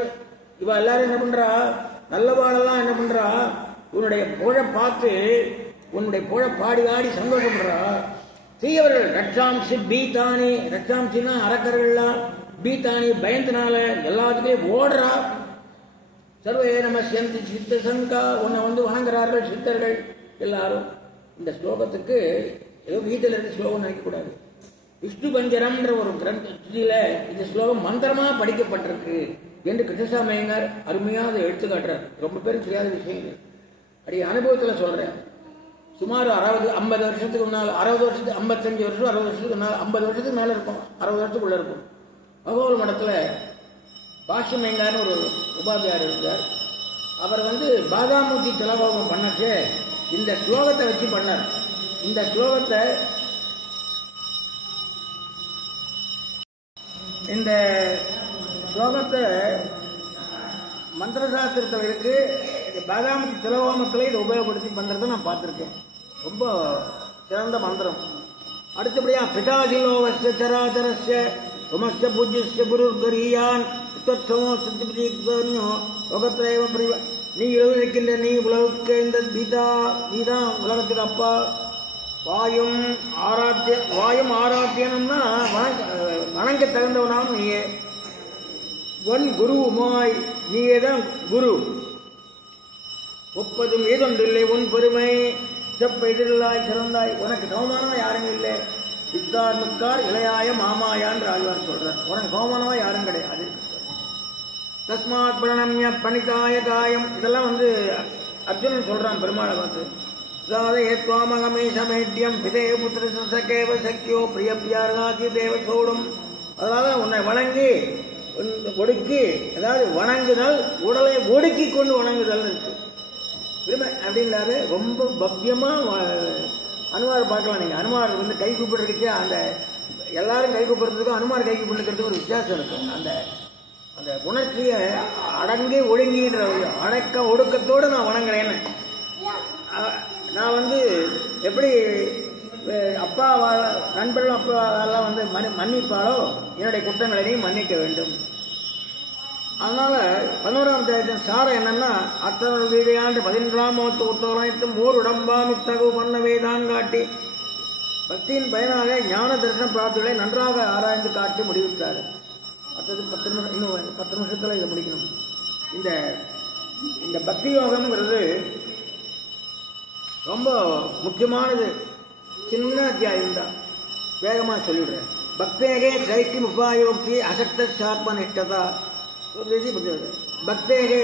இவ எல்லாரும் என்ன பண்றா, நல்லவாளெல்லாம் என்ன பண்றா, உன்னுடைய புகழ பார்த்து உன்னுடைய புகழ பாடி ஆடி சந்தோஷப்படுறா. தீயவர்கள் ரட்சாம்சி பீதானி, ரட்சாம்சின்னா அரக்கர்கள்லாம், பீதானி பயத்தினால எல்லாத்துக்கும் ஓடுறா. சர்வே நமஸ்யந்தி சித்த சங்கா, உன்னை வந்து வணங்குறார்கள் சித்தர்கள் எல்லாரும். இந்த ஸ்லோகத்துக்கு ஏதோ கீதையில் இருக்க ஸ்லோகம் நினைக்கக்கூடாது. விஷ்ணு பஞ்சரம்ன்ற ஒரு கிரந்தில இந்த ஸ்லோகம் மந்திரமா படிக்கப்பட்டிருக்கு என்று கிருஷ்ணசாமி ஐயங்கார் அருமையாக அதை எடுத்து காட்டுறார். ரொம்ப பேருக்கு தெரியாத விஷயங்கள் அப்படி அனுபவத்தில் சொல்றேன். சுமார் 50 வருஷத்துக்கு முன்னால், 60 வருஷத்துக்கு 55 வருஷம் 60 வருஷத்துக்கு முன்னால், 50 வருஷத்துக்கு மேல இருக்கும், 60 வருஷத்துக்குள்ள இருக்கும். பகவல் மடத்துல பாஷ்யம் ஐயங்கார்னு ஒரு உபாத்தியார் இருந்தார். அவர் வந்து பாதாமூர்த்தி திலகோகம் பண்ணச்சு இந்த ஸ்லோகத்தை வச்சு பண்ணார். இந்த ஸ்லோகத்தை மந்திரசாஸ்திரத்தில் இருக்கு. பாதாமூர்த்தி திலகோமத்தில் இதை உபயோகப்படுத்தி பண்றதை நான் பார்த்திருக்கேன். ரொம்ப சிறந்த மந்திரம். அடுத்தபடியா பிதாதிலோவஸ்ய சராச்சரஸ்ய உமஸ்ய பூஜ்யஸ்ய குருர்கரீயான் உத்தமோ சித்திபிரியோ லோகத்திலேவ பிரிவ. நீ எழுதிருக்கின்ற நீ உலகுக்கு இந்த நீதா உலகத்துக்கு அப்பா. வாயும் ஆராத்தியனம்னா வணங்க தகுந்தவனாம் நீயே. ஒன் குருவுமாய் நீயேதான் குரு. ஒப்பதும் ஏதொன்றில்லை உன் பெருமை செப்ப எதிரில்லாய் சிறந்தாய். உனக்கு சமமானவா யாரும் இல்லை. சித்தார் முக்கார் இளையாய மாமாயான்னு ஆழ்வார் சொல்றார். உனக்கு சமமானவா யாரும் கிடையாது. தஸ்மாத் பிரணம்ய பணிதாய காயம், இதெல்லாம் வந்து அர்ஜுனன் சொல்றான் பெருமாளை பார்த்து. ஏத்வாமகமே சமேட்யம் பிதே புத்திர சகேவ சக்கியோ பிரிய பியார்காசி தேவ சோடும். அதாவது உன்னை வணங்கி ஒடுக்கி, அதாவது வணங்குதல் உடலை ஒடுக்கி கொண்டு வணங்குதல் இருக்கு. அப்படிங்கிறாரு. ரொம்ப பவ்யமா அனுமார் பார்க்கலாம். நீங்க அனுமார் வந்து கை கூப்பிடுறதுக்கு, அந்த எல்லாரும் கை கூப்பிடுறதுக்கும் அனுமார் கை கூப்பிடுறதுக்கு ஒரு வித்தியாசம் இருக்கும். அந்த அந்த உணர்ச்சியை அடங்கி ஒடுங்கின்ற அடக்க ஒடுக்கத்தோடு நான் வணங்குறேன்னு. நான் வந்து எப்படி அப்பா நண்பர்களும் அப்பா எல்லாம் வந்து மன்னிப்பாலோ என்னுடைய குற்றங்களையும் மன்னிக்க வேண்டும். அதனால 11ஆம் அத்தியாயத்தின் சாரம் என்னன்னா, அத்தனை வீடையாண்டு 11ஆம் ஒத்தோரனைத்தும் ஓர் உடம்பாம் இத்தகவு பண்ணவே தான் காட்டி பக்தியின் பயனாக ஞான தரிசன பிராப்திகளை நன்றாக ஆராய்ந்து காட்டி முடிவிட்டார். அடுத்தது 10 நிமிஷம், இன்னும் 10 நிமிஷத்துல இதை முடிக்கணும். இந்த பக்தி யோகம்ங்கிறது ரொம்ப முக்கியமானது. சின்ன அத்தியாயம் தான், வேகமா சொல்லிடுறேன். பக்தேகே சைக்கியம் உபாயோக்கி அசக்த சாத்ம நிஷ்டதா. பக்தேகே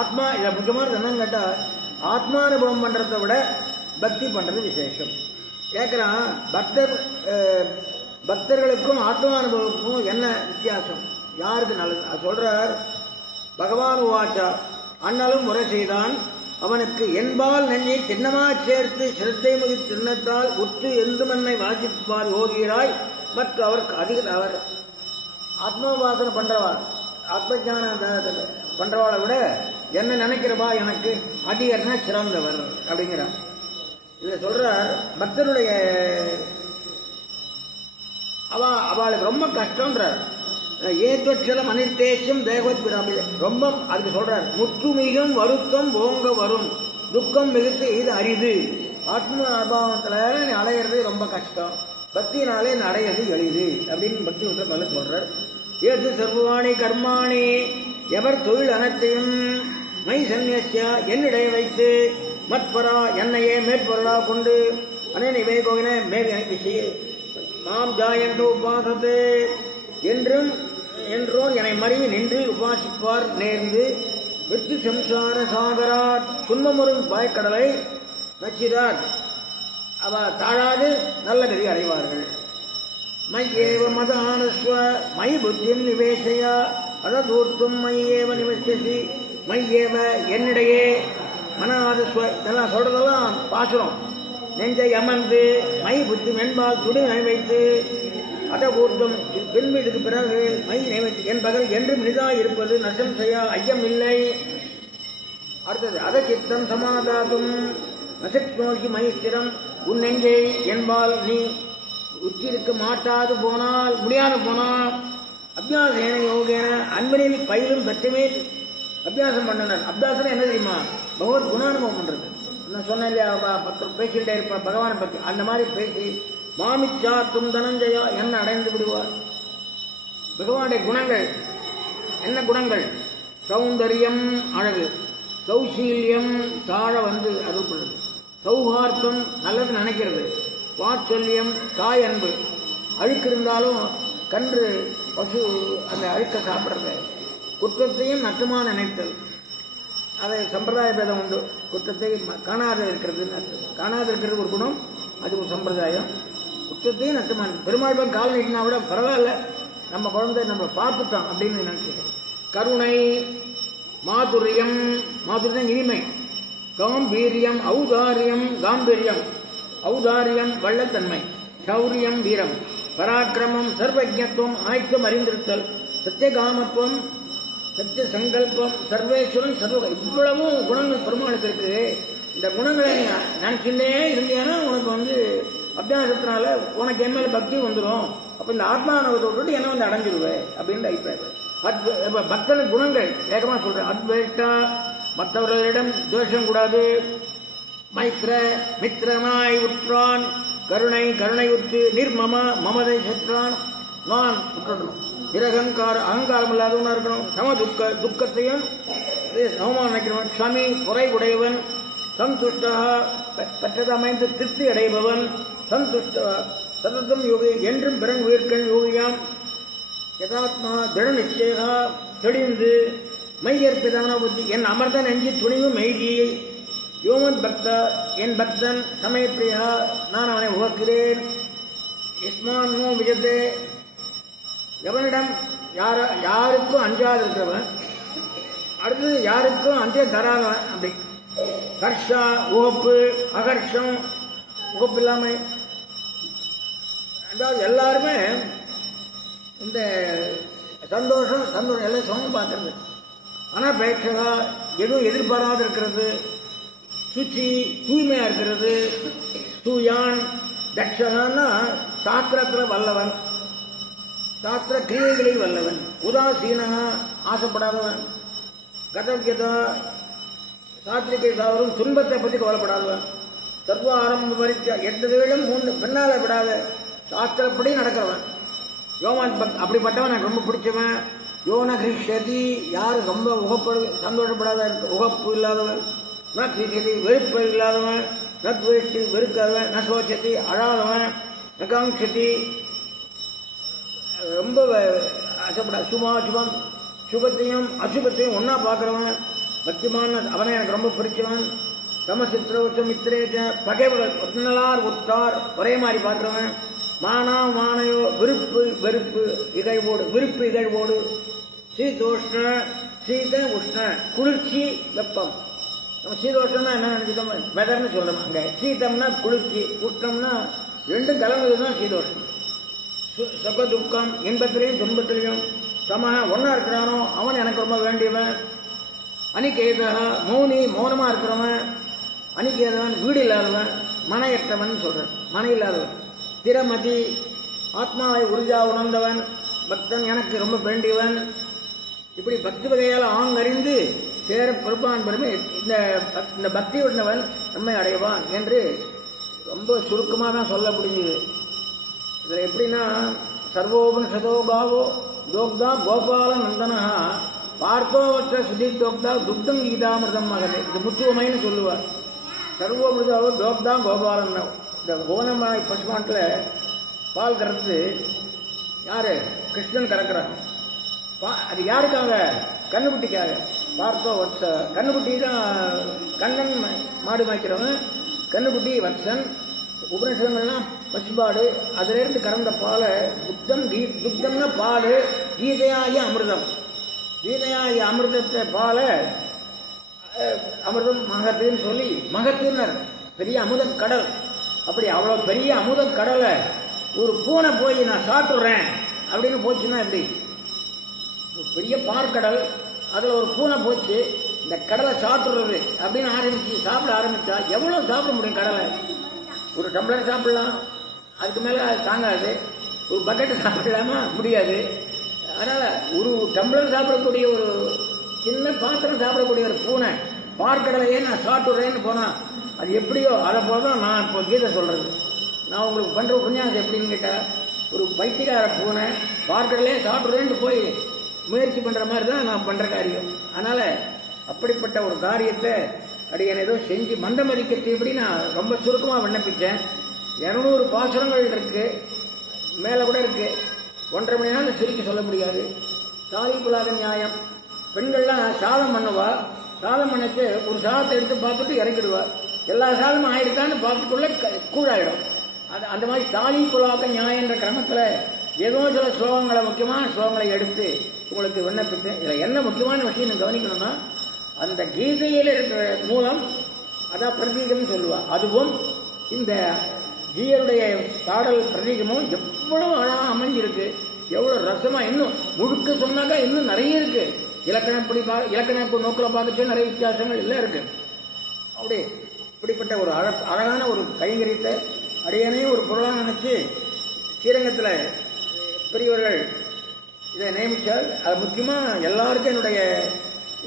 ஆத்மா இதை முக்கியமானது என்னன்னு கேட்டா, ஆத்மானுபவம் பண்றதை விட பக்தி பண்றது விசேஷம். கேட்கிறான், பக்தர்களுக்கும் ஆத்மானுபவத்துக்கும் என்ன வித்தியாசம், யாருக்கு நல்லது சொல்றார். பகவான் உவாச்சா, அண்ணலும் முறை செய்தான் அவனுக்கு என்பால் நெஞ்சை திண்ணமாச் சேர்த்து சிரத்தை மிகு திண்ணத்தால் உற்று எந்துமன்மை வாசிப்பார் யோகியராய் மற்றும் அவருக்கு அதிக அவர் ஆத்மோபாசனை பண்றவா ஆத்மஜான பண்றவாளை விட என்ன நினைக்கிறவா எனக்கு அதிகர்னா சிறந்தவர் அப்படிங்கிறார். இத சொல்றார் பக்தருடைய அவளுக்கு ரொம்ப கஷ்டம்ன்றார். ஏற்றலம் அனிர்தேசம் தேவத் பிராபில ரொம்ப அதுக்கு சொல்றார். முற்றுமிகும் வருத்தம் ஓங்க வரும் துக்கம் மிகுத்து இது அரிது. ஆத்ம அனுபவத்துல அடையிறது ரொம்ப கஷ்டம், பக்தினாலே அடையிறது எளிது அப்படின்னு பக்தி மேல சொல்றார். ஏற்று சர்வாணி கர்மாணி எவர் தொழில் அனைத்தையும் மை சந்நிய என்னிடைய வைத்து மத்பரா என்னையே மேற்பொருளா கொண்டு அனேனை வேகோகின மேல் மாம் ஜாயந்து உபாசத்து என்றோர் என்னை மறிவு நின்று உபாசிப்பார் நேர்ந்து வித்து சம்சார சாகரார் துன்பமுறும் பாய்க்கடலை நச்சிதார் அவ தாழாது நல்ல கதி அடைவார்கள். மையேவ மத ஆனஸ்வ மை புத்தியும் நிவேசையா அதூர்த்தும் மையேவ நிவசி மையேவ என்னிடையே மன ஆனஸ்வ இதெல்லாம் சொல்றதெல்லாம் பாசுரம். நெஞ்சை அமர்ந்து மை புத்தி மென்பால் துணி வைத்து அத ஊர்த்தம் பின்பு இதுக்கு பிறகு மை நினைத்து என் பகல் என்று மிதா இருப்பது நஷ்டம் செய்ய ஐயம் இல்லை. அடுத்தது அத சித்தம் சமாதாதும் நசத் நோக்கி மைத்திரம் உன் நெஞ்சை என்பால் நீ உச்சிருக்க மாட்டாது போனால் முடியாது போனால் அபியாசேன யோகேன அன்பனில் பயிலும் பெற்றமேல் அபியாசம் பண்ணனர். அபியாசம் என்ன தெரியுமா? பகவத் குணானுபவம் பண்றது. நான் சொன்னேன் இல்லையா, பேசிக்கிட்டே இருப்பான் பகவானை பற்றி. அந்த மாதிரி பேசி மாமிச்சா தும் தனஞ்சயா என்ன அடைந்து விடுவார். பகவானுடைய குணங்கள் என்ன குணங்கள்? சௌந்தரியம் அழகு, சௌசீல்யம் தாழ வந்து அருள்படுறது, சௌஹார்த்தம் நல்லது நினைக்கிறது, வாத்சல்யம் தாய் அன்பு, அழுக்கு இருந்தாலும் கன்று பசு அந்த அழுக்க சாப்பிடுறது, குற்றத்தையும் நட்டுமான நினைத்தல். அதை சம்பிரதாய பேதம் உண்டு. குற்றத்தை காணாத இருக்கிறது, காணாத இருக்கிறது ஒரு குணம், அது ஒரு சம்பிரதாயம். குற்றத்தையும் நட்டுமான பெருமாள் கால் நீட்டினா விட பரவாயில்ல, நம்ம குழந்தை நம்ம பார்த்துட்டோம் அப்படின்னு நினைச்சுக்கிறோம். கருணை, மாதுரியம், மாதுரியம் இனிமை, காம்பீரியம், ஔதாரியம் காம்பீரியம், ஔதாரியம் வள்ளத்தன்மை, சௌரியம் வீரம், பராக்கிரமம் சர்வஜத்துவம் ஆய்க்கம் அறிந்திருத்தல், சத்தியகாமத்துவம் சத்திய சங்கல்பம், சர்வேஸ்வரன் சர்வ இவ்வளவும் குணங்கள் பெருமாளுக்கு இருக்கு. இந்த குணங்களை நீ நினைச்சுட்டே இருந்தீங்கன்னா உனக்கு அபியாசத்தினால உனக்கு என் மேல பக்தி வந்துடும். அப்ப இந்த ஆத்மானவத்தை விட்டு என்ன அடைஞ்சிருவேன் அப்படின்னு அபிப்பிராயம். பக்தன் குணங்கள் வேகமா சொல்றேன். அத்வைட்டா, மற்றவர்களிடம் துவேஷம் கூடாது, மைத்ர மித்திரனாய் உற்றான், கருணை கருணை உற்று, நிர்மம மமதை செற்றான், நான் விட்டுடணும். நிரகங்கார அகங்காரம் இல்லாதவனா இருக்கணும். சம துக்கத்தையும் சமமா நினைக்கிறவன், க்ஷமி குறை உடையவன், சந்துஷ்டா பெற்றது அமைந்து திருப்தி அடைபவன், சந்துஷ்ட சததம் யோகி என்றும் பிறன் உயிர்கண் யோகியாம், யதாத்மா திட நிச்சயா தெளிந்து மையற்பிதான புத்தி என் அமர்ந்த நெஞ்சு துணிவு மெய்கியை யோமன் பக்தா என் பக்தன் சமயப்பிரியா நான் அவனை உகக்கிறேன். இஸ்மான் விஜயத்தே எவனிடம் யாருக்கும் அஞ்சாது இருக்கிறவன், அடுத்தது யாருக்கும் அஞ்ச தராதவன். அப்படி ஹர்ஷா உகப்பு, அகர்ஷம் உகப்பு இல்லாம எல்லாருமே இந்த சந்தோஷம் சந்தோஷம் எல்லாம் சொன்ன பார்க்கறது. அனபேட்சகா எதுவும் எதிர்பாராத இருக்கிறது, சுச்சி தூய்மையா இருக்கிறது, தூயான் தட்சகான்னா சாஸ்திரத்துல வல்லவன், சாஸ்திர கிரியைகளில் வல்லவன், உதாசீனா ஆசைப்படாதவன், கதவியதா சாத்திரிகை சாவரும் துன்பத்தை பற்றி கவலைப்படாதவன், சர்வ ஆரம்ப பரிச்சா எட்டுகளும் மூன்று பின்னால விடாத சாஸ்திரப்படி நடக்கிறவன். யோமான் அப்படிப்பட்டவன் எனக்கு ரொம்ப பிடிச்சவன். யோன கிருஷ்யதி யாரு ரொம்ப சந்தோஷப்படாத உகப்பு இல்லாதவன், ந கிருஷ்யதி வெறுப்பு இல்லாதவன், ந துவேஷ்டி வெறுக்காதவன், ந சோச்சதி அழாதவன், ந காங்ஷதி ரொம்ப ஆசைப்படாத, சுபாசுபம் சுபத்தையும் அசுபத்தையும் ஒன்னா பார்க்கிறவன், பக்திமான அவனை எனக்கு ரொம்ப பிடிச்சவன். சமசித்திர மித்திரேஜ பகைவர் ஒன்னலார் உற்றார் ஒரே மாதிரி பார்க்கிறவன். மானா மானையோ விருப்பு வெறுப்பு இகழ்வோடு, விருப்பு இகழ்வோடு. சீதோஷ்ண சீத உஷ்ண குளிர்ச்சி வெப்பம் நம்ம சீதோஷம்னா என்ன நினைச்சிட்டோம், வெதர்னு சொல்றோம். அங்க சீதம்னா குளிர்ச்சி, உஷ்ணம்னா ரெண்டும் கலந்ததுதான் சீதோஷம். சுக துக்கம், இன்பத்திலையும் துன்பத்திலையும் சம ஒன்னா இருக்கிறானோ அவன் எனக்கு ரொம்ப வேண்டியவன். அனிகேதா மௌனி, மௌனமா இருக்கிறவன். அனிகேதவன் வீடு இல்லாதவன், மனையற்றவன் சொல்றேன், மனை இல்லாதவன். திறமதி, ஆத்மாவை உறுதியா உணர்ந்தவன். பக்தன், எனக்கு ரொம்ப வேண்டியவன். இப்படி பக்தி வகையால் ஆங்கறிந்து சேர பொறுப்பான் பெருமை இந்த பக்தி உடனவன் நம்மை அடைவான் என்று ரொம்ப சுருக்கமாக தான் சொல்ல முடியுது. இதுல எப்படின்னா, சர்வோபனிஷதோ பாவோ தோக்தா கோபால நந்தனா பார்த்தோவற்ற சுதித்தோக்தா துக்தம் கீதாமிரதம் மகனே. இது முத்துவமைன்னு சொல்லுவார். சர்வோமிருதாவோ தோக்தா கோபாலன். இந்த கோனமாய் பசுமாட்டில் பால் கறந்து யாரு? கிருஷ்ணன் கறக்கிறான். அது யாருக்காக? கண்ணுக்குட்டிக்காக. பார்த்தோ வத்ச, கண்ணுக்குட்டி தான் கண்ணன் மாடு மாய்க்கிறவன். கண்ணுக்குட்டி வத்சன். உபநிஷதங்கள்லாம் பசுபாடு, அதுல இருந்து கறந்த பாலை துக்தம், துக்தம்னா பால், கீதையாய அமிர்தம். கீதையாய அமிர்தத்தை பாலை அமிர்தம் மகத்துன்னு சொல்லி, மகத்துன்னர் பெரிய அமுத கடல். அப்படி அவ்வளவு பெரிய அமுத கடலை ஒரு பூனை போய் நான் சாப்பிடுறேன் அப்படின்னு போச்சுன்னா எப்படி? பெரிய பார்க்கடல், அதுல ஒரு பூனை போச்சு இந்த கடலை சாப்பிடுறது அப்படின்னு ஆரம்பிச்சு சாப்பிட ஆரம்பிச்சா எவ்வளவு சாப்பிட முடியும்? கடலை ஒரு டம்ளர் சாப்பிடலாம், அதுக்கு மேல தாங்காது. ஒரு பக்கெட் சாப்பிடலாமா? முடியாது. அதனால ஒரு டம்ளர் சாப்பிடக்கூடிய ஒரு சின்ன பாத்திரம் சாப்பிடக்கூடிய ஒரு பூனை பார்க்கடலையே நான் சாப்பிடுறேன்னு போனா அது எப்படியோ அதை போலதான் நான் இப்போ கீதை சொல்றது. நான் உங்களுக்கு பண்ற உபன்யாசம் எப்படின்னு கேட்டா, ஒரு பைத்தியக்கார பூனை பார்க்கடலையே சாப்பிடுறேன்னு போய் முயற்சி பண்ற மாதிரி தான் நான் பண்ற காரியம். அதனால அப்படிப்பட்ட ஒரு காரியத்தை அடியன் ஏதோ செஞ்சு மந்தமதிக்கிறது இப்படி நான் ரொம்ப சுருக்கமா விண்ணப்பிச்சேன். 200 பாசுரங்கள் இருக்கு, மேல கூட இருக்கு. 1.5 மணி நேரம் சுருக்கி சொல்ல முடியாது. சாதி புலாத நியாயம். பெண்கள்லாம் சாதம் பண்ணுவா, சாதம் பண்ணச்சு ஒரு சாதத்தை எடுத்து பார்த்துட்டு இறக்கிடுவா. எல்லா சாதமும் ஆயிடுக்கான்னு பார்த்துக்குள்ள கூழாயிடும். அது அந்த மாதிரி தாலி புலாக்க நியாயன்ற கிரமத்துல ஏதோ சில ஸ்லோகங்களை, முக்கியமான ஸ்லோகங்களை எடுத்து உங்களுக்கு விண்ணப்பித்தேன். இதுல என்ன முக்கியமான விஷயம் கவனிக்கணும்னா, அந்த கீதையில இருக்கிற மூலம் அதான் பிரதீகம் சொல்லுவா. அதுவும் இந்த ஜீயருடைய பாடல் பிரதீகமும் எவ்வளவு அழகா அமைஞ்சிருக்கு, எவ்வளவு ரசமா. இன்னும் முழுக்க சொன்னாக்கா இன்னும் நிறைய இருக்கு. இலக்கணப்படி இலக்கண நோக்கில் பார்த்துட்டு நிறைய வித்தியாசங்கள் எல்லாம் இருக்கு. அப்படி இப்படிப்பட்ட ஒரு அழகான ஒரு கைங்கரியத்தை அடையனே ஒரு பொருளாக நினைச்சு ஸ்ரீரங்கத்தில் பெரியவர்கள் இதை நியமித்தால், அது முக்கியமா எல்லாருக்கும் என்னுடைய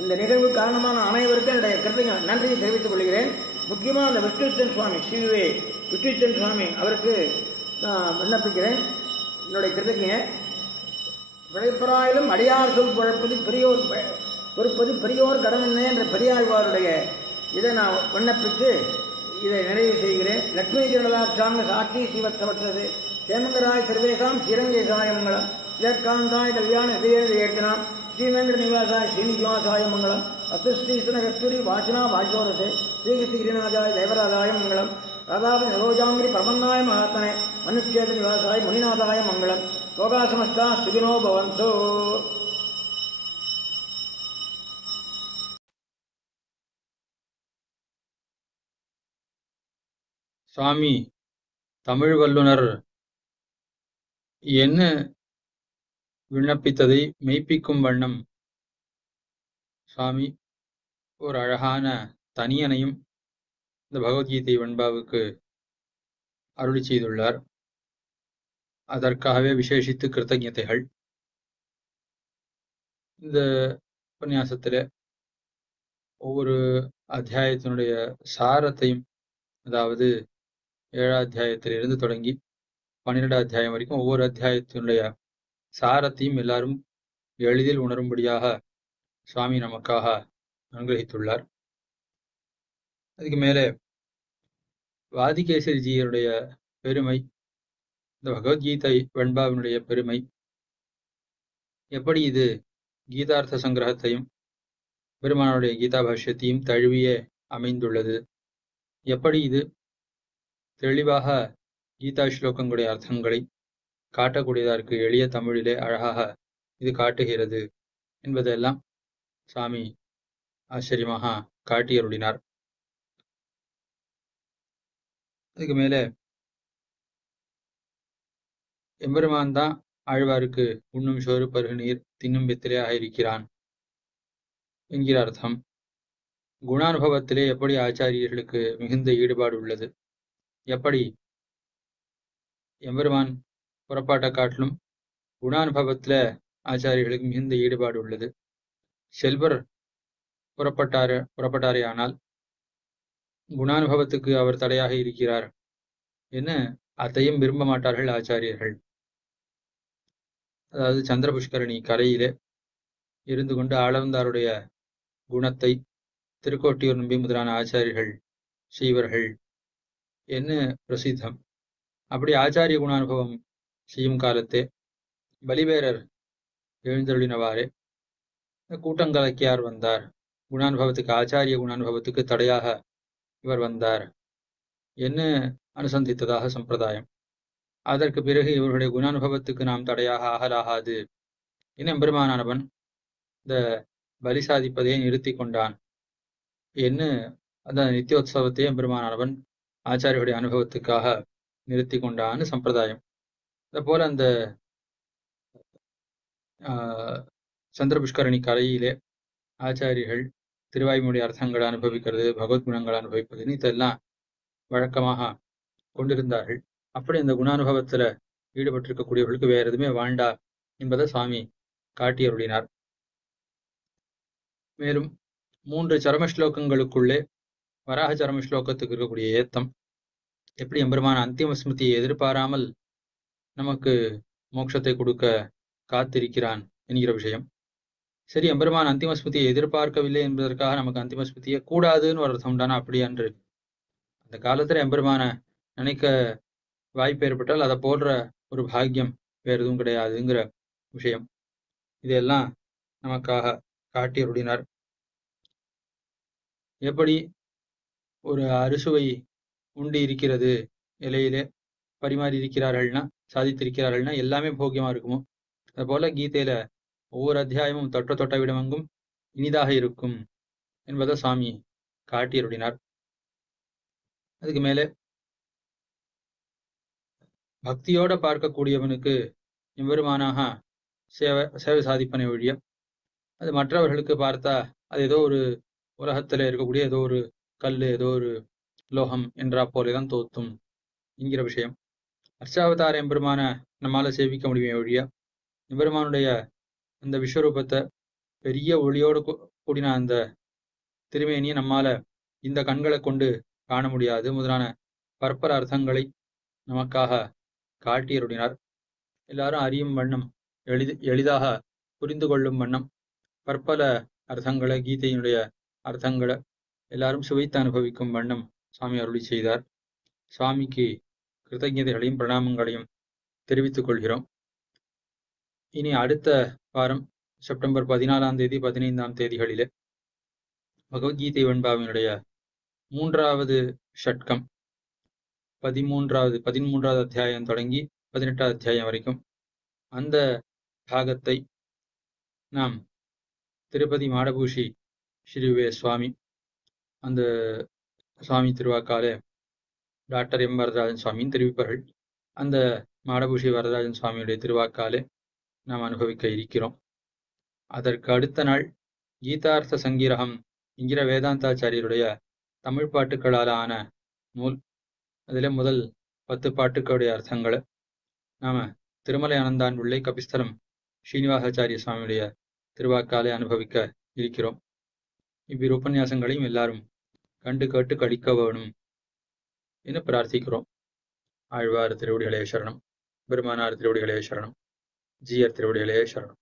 இந்த நிகழ்வு காரணமான அனைவருக்கும் என்னுடைய நன்றியை தெரிவித்துக் கொள்கிறேன். முக்கியமா அந்த விஷ்ணுச்சன் சுவாமி, ஸ்ரீவே விஷ்ணுச்சன் சுவாமி அவருக்கு நான் விண்ணப்பிக்கிறேன் என்னுடைய கிருத்தஜை. பிழைப்பராயிலும் அடியார் சொல் பழப்பது பெரியோர் பொறுப்பது பெரியோர் கடமைன்னே என்ற பெரியாழ்வாருடைய இதை நான் விண்ணப்பித்து இதை நிறைவு செய்கிறேன். லட்சுமி ஜனலாட்சாங்க சாட்சி சிவத்தவற்றது சேமங்கராய் சர்வேசாம் ஸ்ரீரங்கேசாய மங்களம். ஜெயகாந்தாய் கல்யாண ஹிருதயேர்த்தனாம் ஸ்ரீவேந்திர நிவாசாய ஸ்ரீனிவாசாய மங்களம். அத்துஸ்ரீஸ்வர கஸ்தூரி வாசனா வாசோரசே ஸ்ரீகிருஷ்ண கிரிநாதாய தேவராதாய மங்களம். ராதாபதி சரோஜாங்கிரி பிரபன்னாய மகாத்மனே மனுஷேத நிவாசாய முனிநாதாய மங்களம். லோகாசமஸ்தா சுகினோ பவந்தோ. சுவாமி தமிழ் வல்லுனர் என்ன விண்ணப்பித்ததை மெய்ப்பிக்கும் வண்ணம் சுவாமி ஒரு அழகான தனியனையும் இந்த பகவத்கீதை வெண்பாவுக்கு அருளி செய்துள்ளார். அதற்காகவே விசேஷித்து கிருத்தஜதைகள். இந்த உபன்யாசத்துல ஒவ்வொரு அத்தியாயத்தினுடைய சாரத்தையும், அதாவது 7ஆம் அத்தியாயத்திலிருந்து தொடங்கி 12ஆம் அத்தியாயம் வரைக்கும் ஒவ்வொரு அத்தியாயத்தினுடைய சாரத்தையும் எல்லாரும் எளிதில் உணரும்படியாக சுவாமி நமக்காக அனுகிரகித்துள்ளார். அதுக்கு மேலே வாதிகேசரிஜியருடைய பெருமை, இந்த பகவத்கீதை வெண்பாவினுடைய பெருமை, எப்படி இது கீதார்த்த சங்கிரகத்தையும் பெருமானுடைய கீதா பாஷ்யத்தையும் தழுவியே அமைந்துள்ளது, எப்படி இது தெளிவாக கீதா ஸ்லோகங்களுடைய அர்த்தங்களை காட்டக்கூடியதா இருக்கு, எளிய தமிழிலே அழகாக இது காட்டுகிறது என்பதெல்லாம் சுவாமி ஆச்சரியமாக காட்டியருளினார். அதுக்கு மேலே எம்பெருமான் தான் ஆழ்வாருக்கு உண்ணும் சோறு பருகு நீர் தின்னும் வெத்திலையாக இருக்கிறான் என்கிற அர்த்தம். குணானுபவத்திலே எப்படி ஆச்சாரியர்களுக்கு மிகுந்த ஈடுபாடு உள்ளது, எப்படி எம்பெருமான் புறப்பாட்டை காட்டிலும் குணானுபவத்துல ஆச்சாரியர்களுக்கு மிகுந்த ஈடுபாடு உள்ளது. செல்வர் புறப்பட்டாரே ஆனால் குணானுபவத்துக்கு அவர் தடையாக இருக்கிறார் என்ன அதையும் விரும்ப மாட்டார்கள் ஆச்சாரியர்கள். அதாவது சந்திர புஷ்கரணி கரையிலே இருந்து கொண்டு ஆளவந்தாருடைய குணத்தை திருக்கோட்டியூர் நம்பி முதலான ஆச்சாரியர்கள் செய்வர்கள் என்ன பிரசித்தம். அப்படி ஆச்சாரிய குணானுபவம் செய்யும் காலத்தே பலிவேரர் எழுந்தருளினவாறே கூட்டங்கலக்கியார் வந்தார், குணானுபவத்துக்கு ஆச்சாரிய குணானுபவத்துக்கு தடையாக இவர் வந்தார் என்ன அனுசந்தித்ததாக சம்பிரதாயம். அதற்கு பிறகு இவருடைய குணானுபவத்துக்கு நாம் தடையாக ஆகலாகாது என எம்பெருமானவன் இந்த பலி சாதிப்பதையே நிறுத்தி கொண்டான் என்ன அந்த நித்தியோத்சவத்தையே எம்பெருமானவன் ஆச்சாரியருடைய அனுபவத்துக்காக நிறுத்தி கொண்டான்னு சம்பிரதாயம். அதே போல அந்த சந்திர புஷ்கரணி கரையிலே ஆச்சாரியர்கள் திருவாய்மொழி அர்த்தங்களை அனுபவிக்கிறது, பகவத் குணங்களை அனுபவிப்பதுன்னு இதெல்லாம் வழக்கமாக கொண்டிருந்தார்கள். அப்படி அந்த குணானுபவத்துல ஈடுபட்டிருக்கக்கூடியவர்களுக்கு வேற எதுவுமே வேண்டா என்பதை சுவாமி காட்டியருளினார். மேலும் 3 சரம ஸ்லோகங்களுக்குள்ளே வராக சரம ஸ்லோகத்துக்கு இருக்கக்கூடிய ஏத்தம், எப்படி எம்பெருமான அந்திம ஸ்மிருதியை எதிர்பாராமல் நமக்கு மோட்சத்தை கொடுக்க காத்திருக்கிறான் என்கிற விஷயம். சரி, எம்பெருமான் அந்திம ஸ்மிருதியை எதிர்பார்க்கவில்லை என்பதற்காக நமக்கு அந்திம ஸ்மிருதியை கூடாதுன்னு ஒரு அர்த்தம் உண்டானா? அப்படி அன்று அந்த காலத்துல எம்பெருமான நினைக்க வாய்ப்பு ஏற்பட்டால் அதை போன்ற ஒரு பாக்கியம் வேற எதுவும் கிடையாதுங்கிற விஷயம் இதெல்லாம் நமக்காக காட்டியருளினார். எப்படி ஒரு அறுசுவை உண்டு இருக்கிறது, இலையிலே பரிமாறி இருக்கிறார்கள்னா, சாதித்திருக்கிறார்கள்னா எல்லாமே போக்கியமா இருக்குமோ, அது போல கீதையில ஒவ்வொரு அத்தியாயமும் தொட்ட விடமெங்கும் இனிதாக இருக்கும் என்பதை சுவாமி காட்டியருளினார். அதுக்கு மேலே பக்தியோட பார்க்கக்கூடியவனுக்கு எம்பெருமானாக சேவை சாதிப்பனை ஒழிய அது மற்றவர்களுக்கு பார்த்தா அது ஏதோ ஒரு உலகத்துல இருக்கக்கூடிய ஏதோ ஒரு கல், ஏதோ ஒரு லோகம் என்றா போலேதான் தோத்தும் என்கிற விஷயம். அர்ச்சாவதார எம்பெருமான நம்மால சேவிக்க முடியுமே ஒழிய எம்பெருமானுடைய அந்த விஸ்வரூபத்தை பெரிய ஒளியோடு கூடின அந்த திருமேனியை நம்மால இந்த கண்களை கொண்டு காண முடியாது முதலான பற்பல அர்த்தங்களை நமக்காக காட்டியருளினார். எல்லாரும் அறியும் வண்ணம், எளிதாக புரிந்து கொள்ளும் வண்ணம் பற்பல அர்த்தங்களை, கீதையினுடைய அர்த்தங்களை எல்லாரும் சுவைத்து அனுபவிக்கும் வண்ணம் சுவாமி அருளி செய்தார். சுவாமிக்கு கிருத்தஜதைகளையும் பிரணாமங்களையும் தெரிவித்துக் கொள்கிறோம். இனி அடுத்த வாரம் செப்டம்பர் 14ஆம் தேதி 15ஆம் தேதிகளிலே பகவத்கீதை வெண்பாவினுடைய 3வது ஷட்கம் 13வது அத்தியாயம் தொடங்கி 18வது அத்தியாயம் வரைக்கும் அந்த பாகத்தை நாம் திருப்பதி மாடபூஷி ஸ்ரீ சுவாமி அந்த சுவாமி திருவாக்காலே டாக்டர் எம் வரதராஜன் சுவாமியின் தெரிவிப்பார்கள். அந்த மாடபூஷி வரதராஜன் சுவாமியுடைய திருவாக்காலே நாம் அனுபவிக்க இருக்கிறோம். அதற்கு அடுத்த நாள் கீதார்த்த சங்கீரகம் என்கிற வேதாந்தாச்சாரியருடைய தமிழ் பாட்டுக்களால் ஆன நூல், அதிலே முதல் 10 பாட்டுக்களுடைய அர்த்தங்களை நாம திருமலை அனந்தான் பிள்ளை கபிஸ்தலம் ஸ்ரீனிவாசாச்சாரிய சுவாமியுடைய திருவாக்காலே அனுபவிக்க இருக்கிறோம். இவ்விரு உபன்யாசங்களையும் எல்லாரும் கண்டு கேட்டு கழிக்க வேணும் என்று பிரார்த்திக்கிறோம். ஆழ்வார் திருவடிகளே சரணம், பெருமானார் திருவடிகளே சரணம், ஜீயர் திருவடிகளே சரணம்.